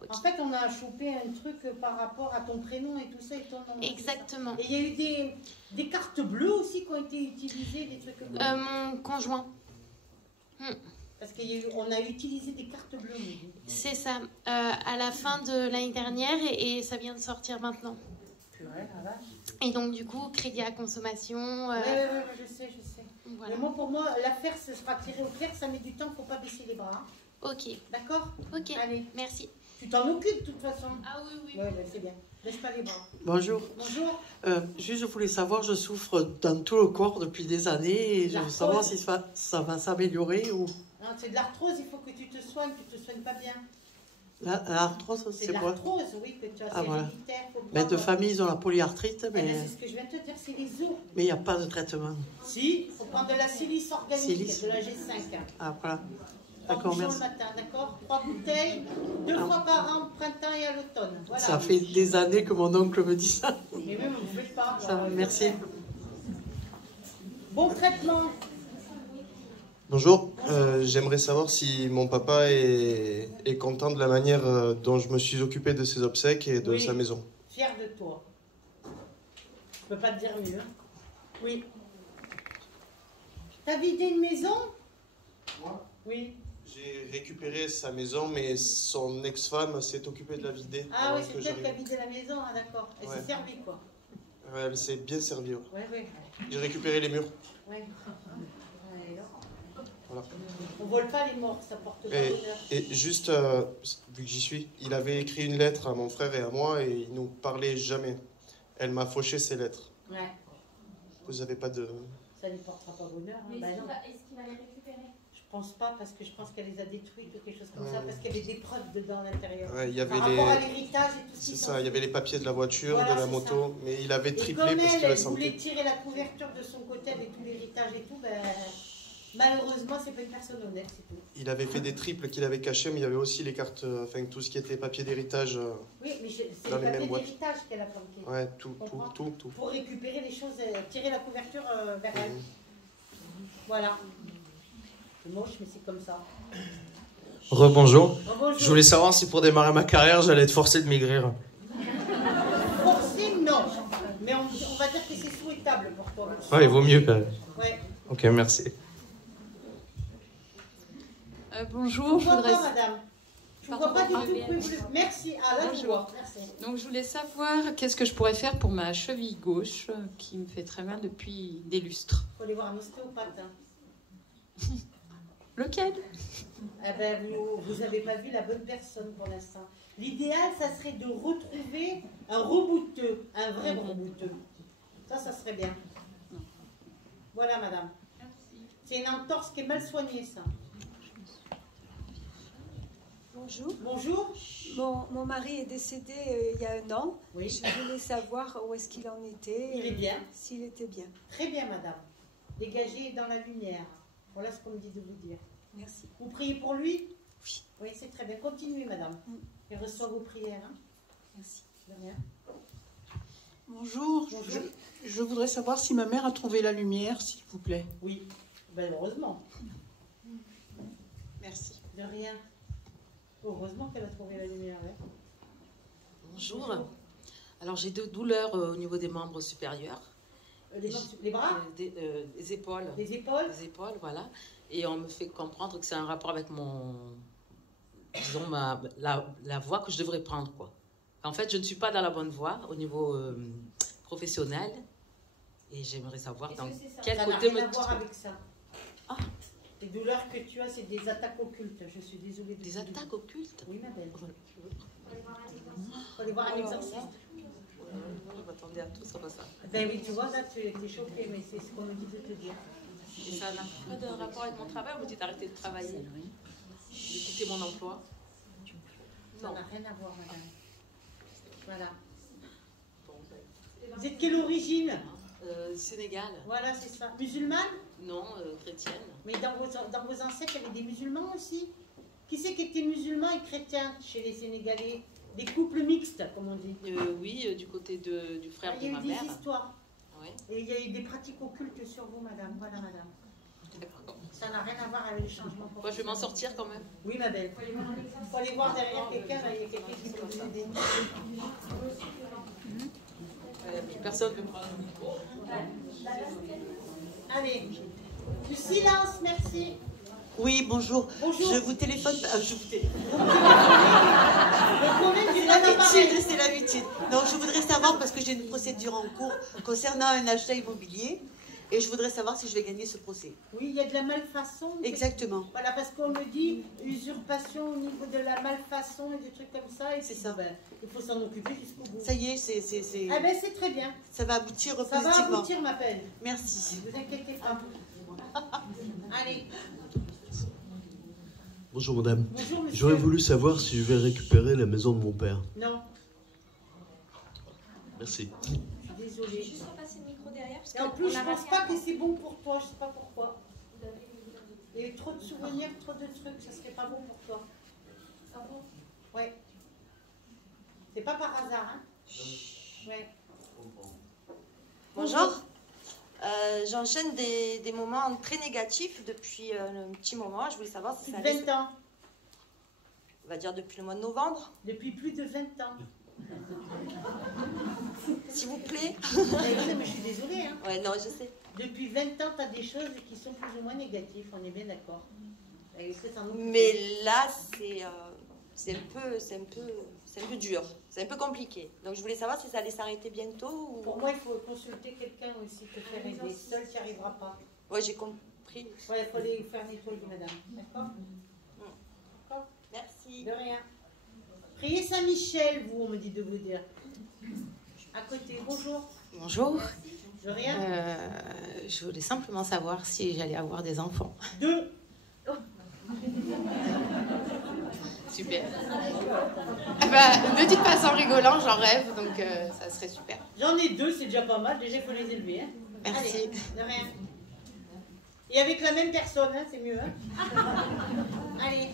Okay. En fait, on a chopé un truc par rapport à ton prénom et tout ça et ton nom. Exactement. Et il y a eu des cartes bleues aussi qui ont été utilisées, des trucs bleus. Mon conjoint. Parce qu'on a utilisé des cartes bleues. C'est ça, à la fin de l'année dernière et ça vient de sortir maintenant. Purée, la vache. Et donc du coup, crédit à consommation. Oui, je sais. Voilà. Mais moi, pour moi, l'affaire se sera tirée au clair, ça met du temps, il ne faut pas baisser les bras. Ok. D'accord? Ok. Allez. Merci. Tu t'en occupes de toute façon. Ah oui. Oui, c'est bien. Laisse pas les bras. Bonjour. Bonjour. Juste, je voulais savoir, je souffre dans tout le corps depuis des années et je veux savoir si ça va s'améliorer ou... Non, c'est de l'arthrose, il faut que tu te soignes, tu te soignes pas bien. L'arthrose, c'est quoi? C'est de l'arthrose, oui, que tu as, c'est voilà. héréditaire. Mais de famille, ils ont la polyarthrite, mais... C'est ce que je viens de te dire, c'est les os. Mais il n'y a pas de traitement. Si, il faut prendre de la silice organique, de la G5. Ah, voilà. 3 D'accord, bouchons merci. le matin, d'accord? 3 bouteilles, 2 fois par an, printemps et à l'automne. Voilà. Ça fait des années que mon oncle me dit ça. Mais même, vous ne faites pas. Ça, merci. Bon traitement. Bonjour, j'aimerais savoir si mon papa est content de la manière dont je me suis occupé de ses obsèques et de sa maison. Fier de toi. Je peux pas te dire mieux. Hein. Oui. T'as vidé une maison? Moi? Oui. J'ai récupéré sa maison, mais son ex-femme s'est occupée de la vider. Ah oui, c'est elle qui a vidé la maison, hein, d'accord. Elle Ouais. s'est servie, quoi. Ouais, elle s'est bien servie. Ouais. Ouais. J'ai récupéré les murs. Ouais. Voilà. On vole pas les morts, ça porte pas bonheur. Et juste, vu que j'y suis, il avait écrit une lettre à mon frère et à moi et il nous parlait jamais. Elle m'a fauché ses lettres. Ouais. Vous n'avez pas de... Ça ne portera pas bonheur. Hein. Mais bah non. est-ce qu'il va les récupérer? Je pense pas, parce que je pense qu'elle les a détruites ou quelque chose comme ça, parce qu'il y avait des preuves dedans à l'intérieur. Ouais, il y avait par rapport à l'héritage et tout ça. C'est ça, il y avait les papiers de la voiture, Voilà, de la c'est moto, ça. mais il avait Et triplé comme parce qu'il elle ressentait. voulait tirer la couverture de son côté avec tout l'héritage et tout, ben, malheureusement, c'est pas une personne honnête, c'est tout. Il avait fait des triples qu'il avait cachés, mais il y avait aussi les cartes, enfin tout ce qui était papier d'héritage. Oui, mais c'est dans le les mêmes papier boîtes. d'héritage qu'elle a planqué. Ouais, tout. Pour récupérer les choses, tirer la couverture vers elle. Voilà. C'est moche, mais c'est comme ça. Rebonjour. Rebonjour. Je voulais savoir si pour démarrer ma carrière, j'allais être forcé de maigrir. Forcé, non. Mais on va dire que c'est souhaitable pour toi. Ouais, il vaut mieux quand même. Ouais. Ok, merci. Bonjour, je voudrais... madame. Je ne vois pas du tout. Merci. Ah là, je vois. Merci. Donc, je voulais savoir qu'est-ce que je pourrais faire pour ma cheville gauche qui me fait très mal depuis des lustres. Il faut aller voir un ostéopathe. Hein. Lequel? Eh ben, vous n'avez pas vu la bonne personne pour l'instant. L'idéal, ça serait de retrouver un rebouteux, un vrai rebouteux. Ça serait bien. Voilà, madame. C'est une entorse qui est mal soignée, ça. Bonjour. Bonjour. Mon mari est décédé il y a 1 an. Oui. Je voulais savoir où est-ce qu'il en était. Il est bien. S'il était bien. Très bien, madame. Dégagé dans la lumière. Voilà ce qu'on me dit de vous dire. Merci. Vous priez pour lui? Oui. Oui, c'est très bien. Continuez, madame. Il reçoit vos prières. Hein. Merci. De rien. Bonjour. Je voudrais savoir si ma mère a trouvé la lumière, s'il vous plaît. Oui. Ben, heureusement. Merci. De rien. Heureusement qu'elle a trouvé la lumière. Hein. Bonjour. Alors j'ai deux douleurs au niveau des membres supérieurs. Les bras Les épaules. Les épaules Les épaules, voilà. Et on me fait comprendre que c'est un rapport avec mon... Disons, la voie que je devrais prendre, quoi. En fait, je ne suis pas dans la bonne voie au niveau professionnel. Et j'aimerais savoir dans quel ça côté n'a rien me... à voir avec ça. Ah. Les douleurs que tu as, c'est des attaques occultes. Je suis désolée. Des attaques occultes? Oui, ma belle. Il faut aller voir un exorciste. Je m'attendais à tout ça, pas ça. Ben oui, tu vois, là, tu es choquée, mais c'est ce qu'on me dit de te dire. Et ça n'a pas de rapport avec mon travail? On me dit d'arrêter de travailler, de quitter mon emploi? Ça n'a rien à voir, madame. Voilà. Vous êtes quelle origine? Sénégal. Voilà, c'est ça. Musulmane? Non, chrétienne. Mais dans vos ancêtres, il y avait des musulmans aussi? Qui c'est qui était musulman et chrétien chez les Sénégalais? Des couples mixtes, comme on dit. Oui, du côté du frère de ma mère. Il y a eu des histoires. Ouais. Et il y a eu des pratiques occultes sur vous, madame. Voilà, madame. Ça n'a rien à voir avec le changement. Moi, je vais m'en sortir quand même. Oui, ma belle. Il faut aller voir derrière quelqu'un, il y a quelqu'un qui peut vous aider. Personne ne veut prendre le micro. Allez, du silence, merci. Oui, bonjour. Bonjour. Je vous téléphone. C'est l'habitude. Donc, je voudrais savoir, parce que j'ai une procédure en cours concernant un achat immobilier, et je voudrais savoir si je vais gagner ce procès. Oui, il y a de la malfaçon. Exactement. Voilà, parce qu'on me dit usurpation au niveau de la malfaçon et des trucs comme ça. Et c'est ça. Ben, il faut s'en occuper jusqu'au bout. Ça y est, c'est... Ah ben, c'est très bien. Ça va aboutir Ça positivement. va aboutir, ma belle. Merci. Ne vous inquiétez pas. Allez. Bonjour madame. Bonjour, monsieur. J'aurais voulu savoir si je vais récupérer la maison de mon père. Non. Merci. Je suis désolée. Juste repasser le micro derrière. Parce Et en que plus, on je a pense rien. pas que c'est bon pour toi. Je sais pas pourquoi. Il y a eu trop de souvenirs, trop de trucs. Ça serait pas bon pour toi. Ah bon? Ouais. C'est pas par hasard, hein? Ouais. Bonjour. J'enchaîne des moments très négatifs depuis un petit moment. Je voulais savoir si ça Depuis allait 20 ans. On va dire depuis le mois de novembre. Depuis plus de 20 ans. S'il vous plaît. Mais je suis désolée. Hein. Ouais, non, je sais. Depuis 20 ans, tu as des choses qui sont plus ou moins négatives. On est bien d'accord. Mais là, c'est un peu dur. C'est un peu compliqué. Donc, je voulais savoir si ça allait s'arrêter bientôt. Ou... Pour moi, il faut consulter quelqu'un aussi, te faire aider. Seul, tu n'y arriveras pas. Ouais, j'ai compris. Ouais, il faut aller faire nettoyer, madame. D'accord? D'accord? Merci. De rien. Priez Saint-Michel, vous, on me dit de vous dire. À côté, bonjour. Bonjour. De rien. Je voulais simplement savoir si j'allais avoir des enfants. 2. Super. Ah bah, ne dites pas ça en rigolant, j'en rêve, donc ça serait super. J'en ai 2, c'est déjà pas mal. Déjà, il faut les élever. Hein. Merci. Allez, de rien. Et avec la même personne, hein, c'est mieux. Hein. Allez.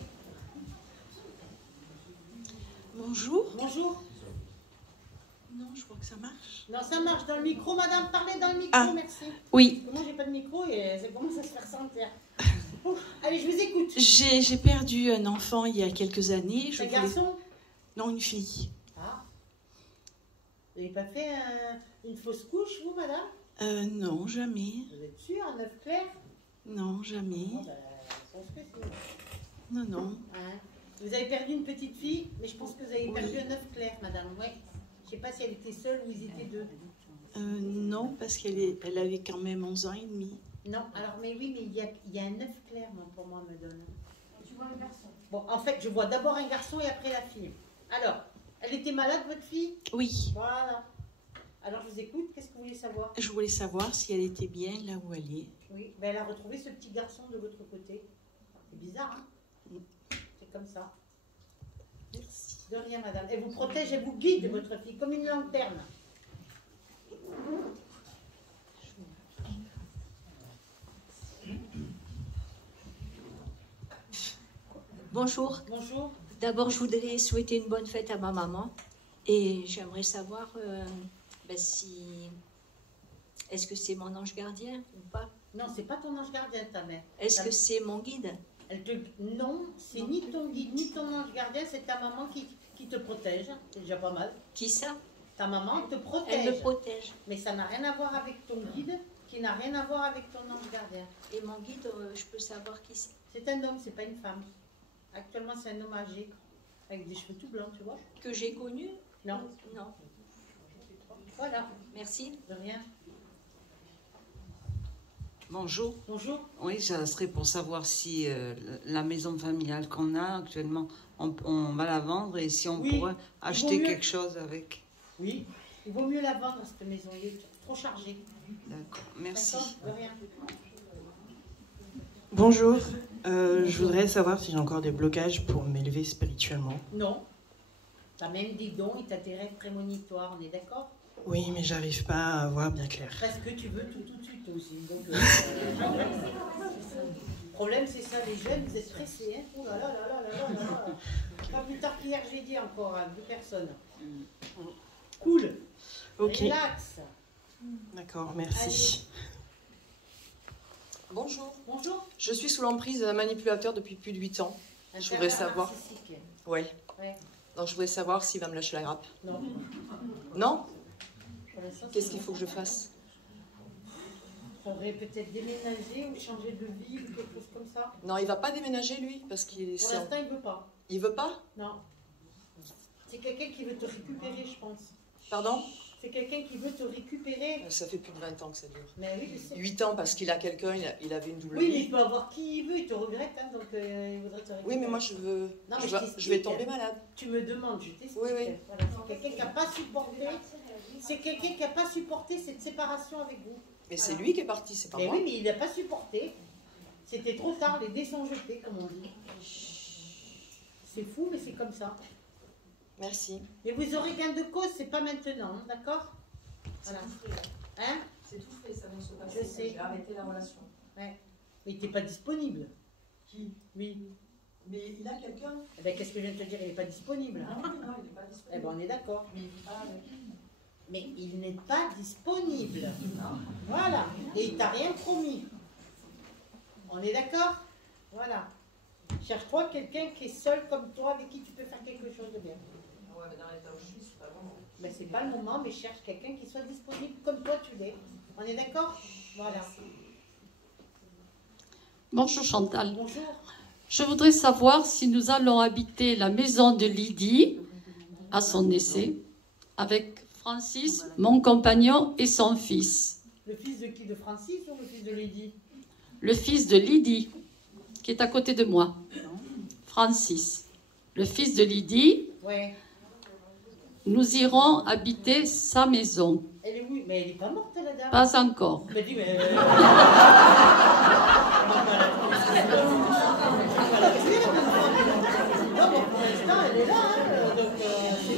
Bonjour. Bonjour. Non, je crois que ça marche. Non, ça marche dans le micro, madame. Parlez dans le micro, Ah, merci. oui. Moi, j'ai pas de micro et ça commence à se faire sentir. Allez, je vous écoute. J'ai perdu un enfant il y a quelques années. Un garçon? Non, une fille. Ah. Vous n'avez pas fait une fausse couche, vous, madame? Non, jamais. Vous êtes sûre, un œuf clair? Non, jamais. Oh, bah, je pense que c'est... Non, non. Hein. Vous avez perdu une petite fille, mais je pense que vous avez perdu un œuf clair, madame. Ouais. Je ne sais pas si elle était seule ou ils étaient 2. Non, parce elle avait quand même 11 ans et demi. Non, alors, mais oui, mais il y a un œuf clair, moi, pour moi, me donne. Tu vois un garçon? Bon, en fait, je vois d'abord un garçon et après la fille. Alors, elle était malade, votre fille? Oui. Voilà. Alors, je vous écoute. Qu'est-ce que vous voulez savoir? Je voulais savoir si elle était bien là où elle est. Oui, ben, elle a retrouvé ce petit garçon de l'autre côté. C'est bizarre, hein? C'est comme ça. Merci. De rien, madame. Elle vous protège, elle vous guide, votre fille, comme une lanterne. Bonjour. Bonjour. D'abord, je voudrais souhaiter une bonne fête à ma maman. Et j'aimerais savoir si... Est-ce que c'est mon ange gardien ou pas? Non, c'est pas ton ange gardien, ta mère. Est-ce que c'est mon guide? Non, c'est ni ton guide, ni ton ange gardien, c'est ta maman qui te protège. C'est déjà pas mal. Qui ça? Ta maman te protège. Elle me protège. Mais ça n'a rien à voir avec ton guide, qui n'a rien à voir avec ton ange gardien. Et mon guide, je peux savoir qui c'est? C'est un homme, c'est pas une femme. Actuellement, c'est un homme âgé, avec des cheveux tout blancs, tu vois. Que j'ai connu? Non. Non. Voilà. Merci. De rien. Bonjour. Bonjour. Oui, ça serait pour savoir si la maison familiale qu'on a actuellement, on va la vendre et si on pourrait acheter quelque chose avec. Oui, il vaut mieux la vendre, cette maison. Il est trop chargé. D'accord, merci. De rien. Bonjour, je voudrais savoir si j'ai encore des blocages pour m'élever spirituellement. Non. T'as même des dons et t'as des rêves prémonitoires, on est d'accord? Oui, mais j'arrive pas à voir bien clair. Parce que tu veux tout de suite aussi. Donc, le problème, c'est ça, les jeunes, vous êtes pressés. Hein. Oh là là là là là là là. Pas plus tard qu'hier, j'ai dit encore à 2 personnes. Cool. Ok. Relax. D'accord, merci. Bonjour. Bonjour. Je suis sous l'emprise d'un manipulateur depuis plus de 8 ans. Je voudrais savoir. Ouais. Donc je voudrais savoir s'il va me lâcher la grappe. Non. Non? Qu'est-ce qu'il faut que je fasse? Il faudrait peut-être déménager ou changer de ville ou quelque chose comme ça. Non, il va pas déménager lui parce qu'il est. Pour l'instant, il veut pas. Il veut pas? Non. C'est quelqu'un qui veut te récupérer, je pense. Pardon? C'est quelqu'un qui veut te récupérer. Ça fait plus de 20 ans que ça dure. Mais oui, je sais. 8 ans parce qu'il a quelqu'un, il avait une double Oui, vie. mais il peut avoir qui il veut, il te regrette, hein, donc il voudrait te récupérer. Oui, mais moi je veux. Non, mais je vais tomber malade. Tu me demandes, je t'explique. Oui, oui. Voilà, c'est quelqu'un qui n'a pas supporté. C'est quelqu'un qui n'a pas supporté cette séparation avec vous. Mais c'est lui qui est parti, c'est pas mais moi. Oui, mais il n'a pas supporté. C'était trop tard, les dés sont jetés, comme on dit. C'est fou, mais c'est comme ça. Merci. Mais vous aurez gain de cause, c'est pas maintenant, hein, d'accord? Voilà. Hein? C'est tout fait, ça vient de se passer. Je sais. J'ai arrêté la relation. Ouais. Mais il n'était pas disponible. Qui? Oui. Mais il a quelqu'un. Eh ben, qu'est-ce que je viens de te dire? Il n'est pas disponible. Non, non, il n'est pas disponible. Eh ben, on est d'accord. Mais il vit pas avec. Mais il n'est pas disponible. Voilà. Et il t'a rien promis. On est d'accord? Voilà. Cherche-toi quelqu'un qui est seul comme toi, avec qui tu peux faire quelque chose de bien. Ouais, mais dans l'état où je suis, c'est pas le moment. Ben, c'est pas le moment, mais cherche quelqu'un qui soit disponible comme toi tu l'es. On est d'accord? Voilà. Bonjour Chantal. Bonjour. Je voudrais savoir si nous allons habiter la maison de Lydie à son décès avec Francis, mon compagnon et son fils. Le fils de qui? De Francis ou le fils de Lydie? Le fils de Lydie, qui est à côté de moi. Francis. Le fils de Lydie. Ouais. Nous irons habiter sa maison. Elle est où? Mais elle n'est pas morte, la dame. Pas encore. Mais dis, mais... est là, hein, donc...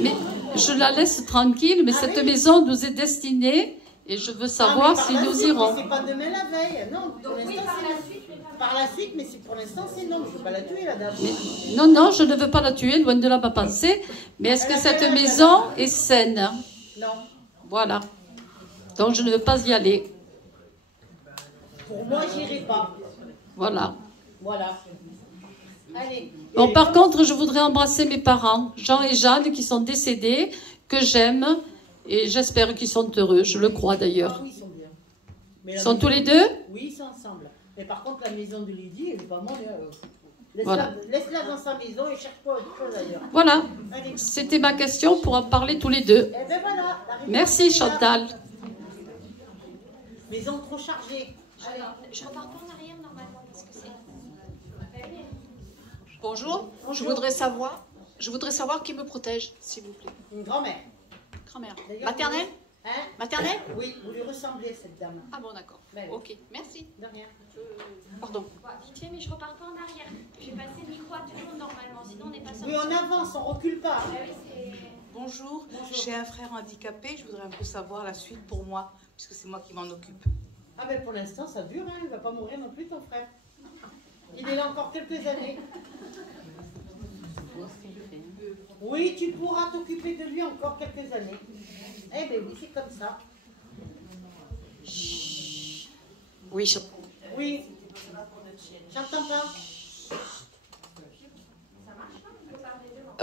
Mais je la laisse tranquille, mais cette maison nous est destinée et je veux savoir si nous irons. C'est pas demain la veille, non. Pour l'instant, par la suite, mais pour l'instant, c'est non. Je ne veux pas la tuer, la dame. Non, non, je ne veux pas la tuer, loin de là ma pensée. Mais est-ce que cette maison est saine? Non. Voilà. Donc je ne veux pas y aller. Pour moi, j'irai pas. Voilà. Voilà. Allez. Bon, par contre, je voudrais embrasser mes parents, Jean et Jeanne, qui sont décédés, que j'aime, et j'espère qu'ils sont heureux. Je le crois d'ailleurs. Ah oui, ils sont bien. Ils sont tous les deux? Oui, ils sont ensemble. Mais par contre, la maison de Lydie, elle est pas mal. Voilà. Laisse-la dans sa maison et cherche pas autre chose ailleurs. Voilà. Allez. C'était ma question pour en parler tous les deux. Eh ben voilà. Merci Chantal. Maison trop chargée. Allez. Je repars pas en arrière normalement parce que c'est. Bonjour. Je voudrais savoir qui me protège, s'il vous plaît. Une grand-mère. Grand-mère. D'ailleurs, Maternelle? Hein? Maternelle? Oui, vous lui ressemblez, cette dame. Ah bon, d'accord. Ben, Ok, merci. De rien. Pardon. Vite fait, mais je repars pas en arrière. J'ai passé le micro à tout le monde normalement, sinon on n'est pas sorti. Oui, on avance, on recule pas. Bonjour, j'ai un frère handicapé, je voudrais un peu savoir la suite pour moi, puisque c'est moi qui m'en occupe. Ah ben pour l'instant, ça dure, hein. Il va pas mourir non plus, ton frère. Il est là encore quelques années. Oui, tu pourras t'occuper de lui encore quelques années. Eh ben oui, c'est comme ça. Oui, Oui. J'entends pas.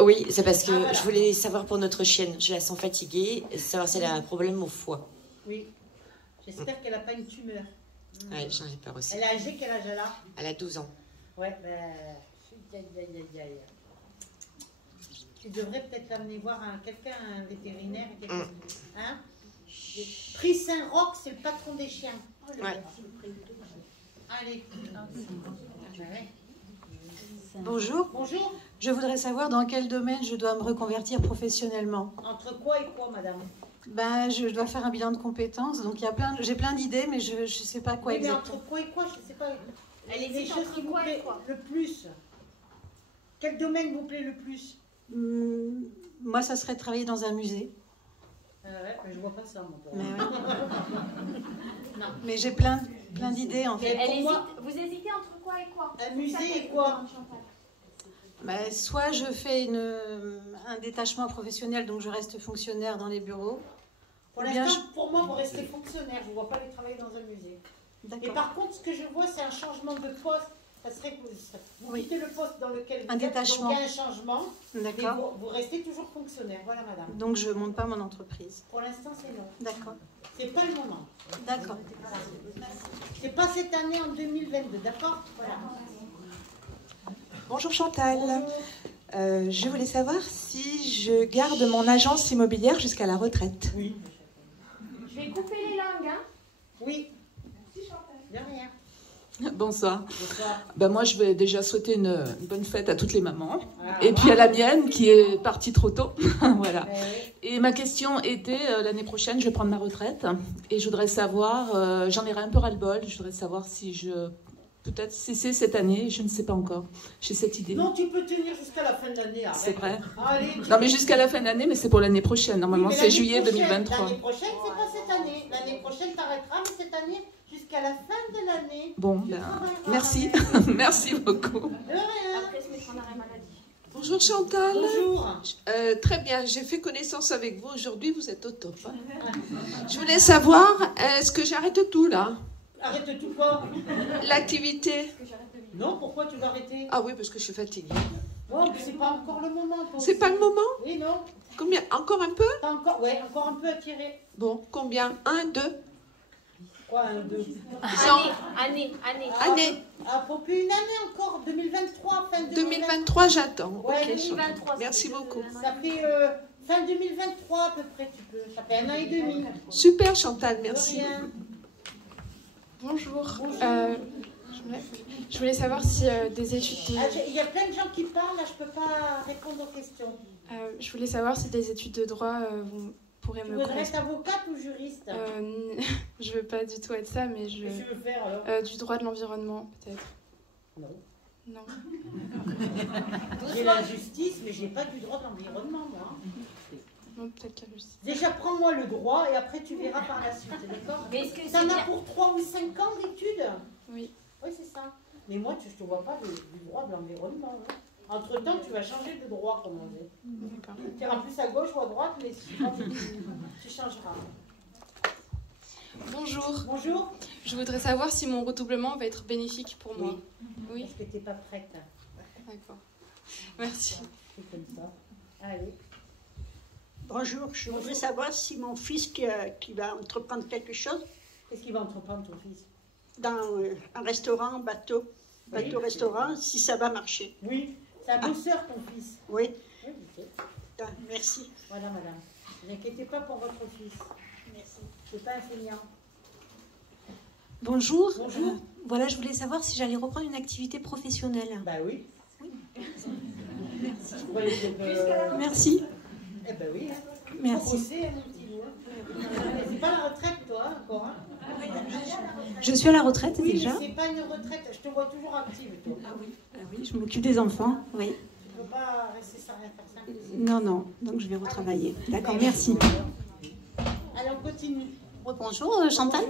Oui, c'est parce que je voulais savoir pour notre chienne. Je la sens fatiguée, savoir si elle a un problème au foie. Oui. J'espère qu'elle n'a pas une tumeur. Ouais, j'en ai peur aussi. Elle a âgé, quel âge elle a? Elle a 12 ans. Ouais, ben... Aïe, aïe, aïe, aïe. Tu devrais peut-être l'amener voir quelqu'un, un vétérinaire. Hein? Prix Saint-Roch, c'est le patron des chiens. Oh, ouais. Allez. Bonjour. Bonjour. Je voudrais savoir dans quel domaine je dois me reconvertir professionnellement. Entre quoi et quoi, madame? Ben, je dois faire un bilan de compétences, donc j'ai plein d'idées, mais je ne sais pas quoi oui, mais exactement. entre quoi et quoi, je ne sais pas. Elle les hésite choses entre qui vous quoi et plaît quoi? le plus. Quel domaine vous plaît le plus? Moi, ça serait de travailler dans un musée. Ouais, mais je vois pas ça, mon Mais, non. Mais j'ai plein d'idées, en fait. Vous hésitez entre quoi et quoi? Un musée et quoi? Ben, soit je fais un détachement professionnel, donc je reste fonctionnaire dans les bureaux. Pour l'instant, pour moi, vous restez fonctionnaire. Je ne vois pas les travailler dans un musée. Et par contre, ce que je vois, c'est un changement de poste. Ça serait que vous quittez le poste dans lequel vous êtes, détachement. donc il y a un changement. D'accord. Vous restez toujours fonctionnaire. Voilà, madame. Donc je ne monte pas mon entreprise. Pour l'instant, c'est non. D'accord. C'est pas le moment. D'accord. C'est pas cette année en 2022, d'accord? Voilà. Bonjour Chantal. Je voulais savoir si je garde mon agence immobilière jusqu'à la retraite. Oui. Je vais couper les langues, hein? Oui. De rien. Bonsoir. Bonsoir. Ben moi, je vais déjà souhaiter une bonne fête à toutes les mamans. Et puis à la mienne, qui est partie trop tôt. Voilà. Et ma question était, l'année prochaine, je vais prendre ma retraite. Et je voudrais savoir, j'en ai un peu ras-le-bol, je voudrais savoir si je... Peut-être cesser cette année, je ne sais pas encore. J'ai cette idée. Non, tu peux tenir jusqu'à la fin de l'année. C'est vrai. Allez, non, mais jusqu'à la fin de l'année, mais c'est pour l'année prochaine. Normalement, oui, c'est juillet 2023. L'année prochaine, c'est pas cette année. L'année prochaine, t'arrêteras, mais cette année, jusqu'à la fin de l'année. Bon, ben, merci. Merci beaucoup. De rien. Après, se mettre en arrêt maladie. Bonjour Chantal. Bonjour. Très bien, j'ai fait connaissance avec vous aujourd'hui, vous êtes au top. Hein. Je voulais savoir, est-ce que j'arrête tout là? Arrête tout quoi? L'activité. Non, pourquoi tu vas arrêter? Ah oui, parce que je suis fatiguée. Oh, mais c'est pas encore le moment. C'est pas le moment? Oui, non. Combien? Encore un peu? Encore, ouais, encore un peu à tirer. Bon, combien? 1, 2? Quoi, 1, 2? Année. Année. Ah, pour plus une année encore, 2023, fin 2023, j'attends. Ouais, Ok, 2023. merci beaucoup. Ça fait fin 2023 à peu près, tu peux. Ça fait 1 an et demi. Super Chantal, merci. Bonjour. Je voulais savoir si des études... Il y a plein de gens qui parlent, là je peux pas répondre aux questions. Je voulais savoir si des études de droit pourraient Tu me voudrais correspondre. être avocate ou juriste? Je veux pas du tout être ça, mais je... Qu'est-ce que tu veux faire alors? Du droit de l'environnement, peut-être. Non. Non. J'ai la justice, mais j'ai pas du droit de l'environnement, moi. Non, peut-être la justice. Déjà, prends-moi le droit et après tu verras par la suite, d'accord? Mais est-ce que T'en c'est as bien- pour 3 ou 5 ans d'études? Oui. Oui, c'est ça. Mais moi, je te vois pas du droit de l'environnement. Hein. Entre-temps, tu vas changer de droit, comme on dit. D'accord. Tu iras plus à gauche ou à droite, mais tu changeras. Bonjour. Bonjour. Je voudrais savoir si mon redoublement va être bénéfique pour moi. Oui. Est-ce que tu n'es pas prête? D'accord. Merci. C'est comme ça. Allez. Bonjour, je voudrais savoir si mon fils qui va entreprendre quelque chose. Qu'est-ce qu'il va entreprendre, ton fils? Dans un restaurant, bateau-restaurant, si ça va marcher. Oui, c'est un bosseur, ton fils. Oui. Oui, je sais. Merci. Voilà, madame. Ne vous inquiétez pas pour votre fils. Merci. Je ne suis pas enseignant. Bonjour. Bonjour. Voilà, je voulais savoir si j'allais reprendre une activité professionnelle. Bah oui. Merci. Eh ben oui. Hein. Merci. Faut bosser, hein, mon petit loup, hein. C'est pas la retraite, toi, hein, encore. Hein. Je suis à la retraite Oui, déjà. mais c'est pas une retraite. Je te vois toujours active, toi. Ah oui, je m'occupe des enfants. Oui. Tu peux pas rester sans rien faire ça. Non, non. Donc je vais retravailler. D'accord, merci. Allez, on continue. Oui, bonjour Chantal.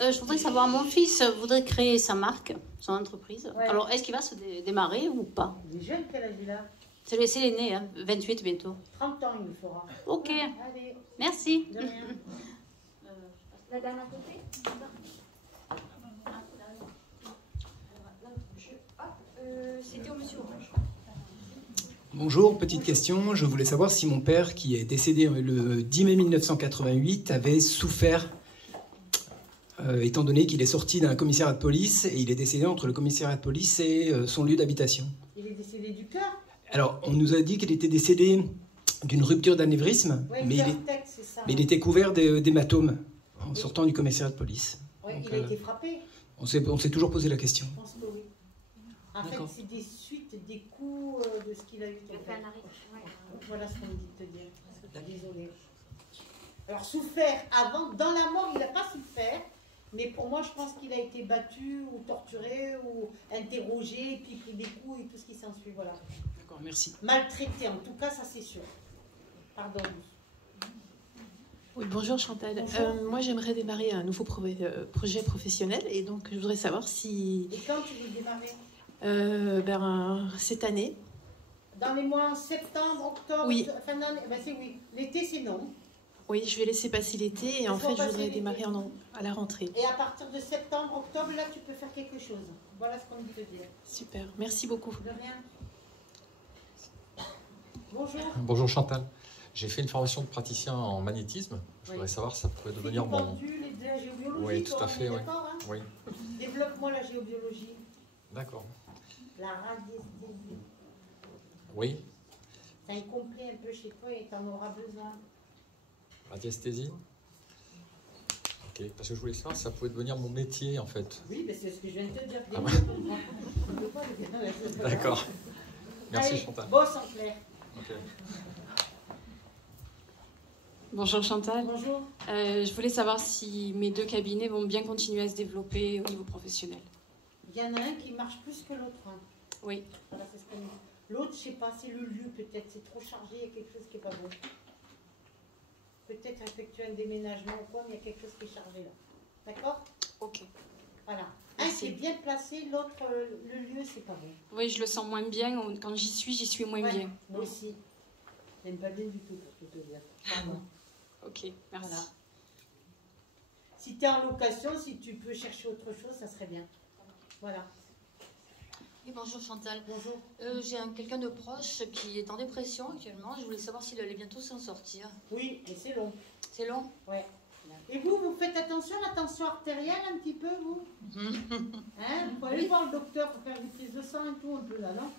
Je voudrais savoir, mon fils voudrait créer sa marque, son entreprise. Ouais. Alors, est-ce qu'il va se démarrer ou pas? Il est jeune, quel âge il a? C'est l'aîné, hein, 28 bientôt. 30 ans, il le fera. Ok, Allez. merci. De rien. La dame à côté. C'était au monsieur Orange. Bonjour, petite question. Je voulais savoir si mon père, qui est décédé le 10 mai 1988, avait souffert, étant donné qu'il est sorti d'un commissariat de police et il est décédé entre le commissariat de police et son lieu d'habitation. Il est décédé du cœur? Alors, on nous a dit qu'il était décédé d'une rupture d'anévrisme, Ouais, mais, cœur-tête, c'est ça. mais il était couvert d'hématomes en sortant du commissariat de police. Ouais, Donc, il a été frappé. on s'est toujours posé la question. Je pense que oui. En fait, D'accord. c'est des suites, des coups de ce qu'il a eu. Il a fait un arrêt. Voilà ce qu'on me dit de te dire. Désolée. Alors, souffert avant, dans la mort, il n'a pas souffert. Mais pour moi, je pense qu'il a été battu ou torturé ou interrogé, et puis pris des coups et tout ce qui s'ensuit. Voilà. D'accord, merci. Maltraité, en tout cas, ça c'est sûr. Pardon. Oui, bonjour Chantal. Bonjour. Moi, j'aimerais démarrer un nouveau projet professionnel et donc je voudrais savoir si... Et quand tu veux démarrer? Cette année. Dans les mois septembre, octobre, Oui. fin d'année? Ben c'est oui. L'été, c'est non. Oui, je vais laisser passer l'été et en fait, je voudrais démarrer à la rentrée. Et à partir de septembre, octobre, là, tu peux faire quelque chose. Voilà ce qu'on dit te dire. Super, merci beaucoup. De rien. Bonjour. Bonjour Chantal. J'ai fait une formation de praticien en magnétisme. Je voudrais savoir si ça pourrait devenir C'est mon... pendu, de la géobiologie. Oui, tout toi, à fait, on est oui. d'accord, hein? Oui. Développe-moi la géobiologie. D'accord. La radiesthésie. Oui. C'est incomplet un peu chez toi et tu en auras besoin. Radiesthésie. Ok, parce que je voulais savoir si ça pouvait devenir mon métier en fait. Oui, mais c'est ce que je viens de te dire. Ah ouais. D'accord. Merci Allez, Chantal. bosse en clair. Ok. Bonjour Chantal. Bonjour. Je voulais savoir si mes deux cabinets vont bien continuer à se développer au niveau professionnel. Il y en a un qui marche plus que l'autre. Hein. Oui. Voilà, c'est ce qu'on dit. L'autre, je sais pas, c'est le lieu peut-être. C'est trop chargé, il y a quelque chose qui n'est pas bon. Peut-être effectuer un déménagement ou quoi, mais il y a quelque chose qui est chargé là. D'accord? Ok. Voilà. Merci. Un qui est bien placé, l'autre, le lieu, c'est pas bon. Oui, je le sens moins bien. Quand j'y suis moins Ouais, bien. moi aussi. J'aime pas bien du tout, pour tout te dire. Pardon. Ok, merci. Voilà. Si tu es en location, si tu peux chercher autre chose, ça serait bien. Voilà. Oui, bonjour Chantal. Bonjour. J'ai quelqu'un de proche qui est en dépression actuellement. Je voulais savoir s'il allait bientôt s'en sortir. Oui, mais c'est long. C'est long? Ouais. Et vous, vous faites attention à la tension artérielle un petit peu, vous? Hein? Vous pouvez aller voir le docteur pour faire des prises de sang et tout un peu là, non?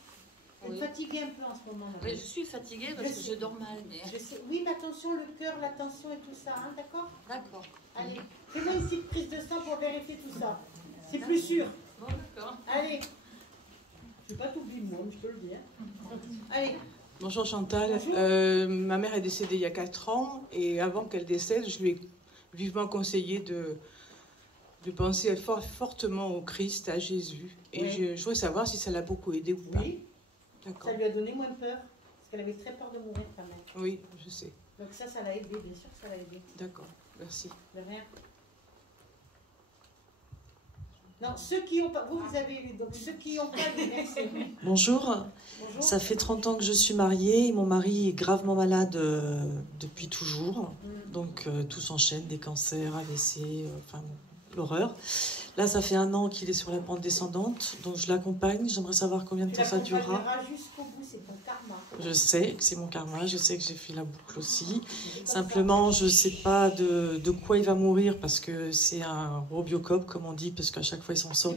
Vous êtes fatigué un peu en ce moment là. Oui, je suis fatiguée parce que je dors mal. Mais... Je sais. Oui, mais attention, le cœur, la tension et tout ça, hein, d'accord? D'accord. Allez, fais-moi une petite prise de sang pour vérifier tout ça. C'est plus sûr. Bon, d'accord. Allez. Je ne vais pas t'oublier le monde, je peux le dire. Allez. Bonjour Chantal. Bonjour. Ma mère est décédée il y a 4 ans et avant qu'elle décède, je lui ai vivement conseillé de penser fortement au Christ, à Jésus. Et Oui. je voudrais savoir si ça l'a beaucoup aidé ou pas. Oui. D'accord. Ça lui a donné moins peur, parce qu'elle avait très peur de mourir quand même. Oui, je sais. Donc ça l'a aidé, bien sûr que ça l'a aidé. D'accord, merci. De rien. Non, ceux qui ont pas, vous avez eu, donc ceux qui n'ont pas eu, merci. Bonjour. Bonjour. Ça fait 30 ans que je suis mariée et mon mari est gravement malade depuis toujours. Donc tout s'enchaîne, des cancers, AVC, enfin l'horreur. Là, ça fait 1 an qu'il est sur la pente descendante, donc je l'accompagne. J'aimerais savoir combien de temps ça durera. Jusqu'au bout, c'est ton karma. Je sais que c'est mon karma, je sais que j'ai fait la boucle aussi. Simplement, je ne sais pas de quoi il va mourir parce que c'est un robiocope, comme on dit, parce qu'à chaque fois il s'en sort.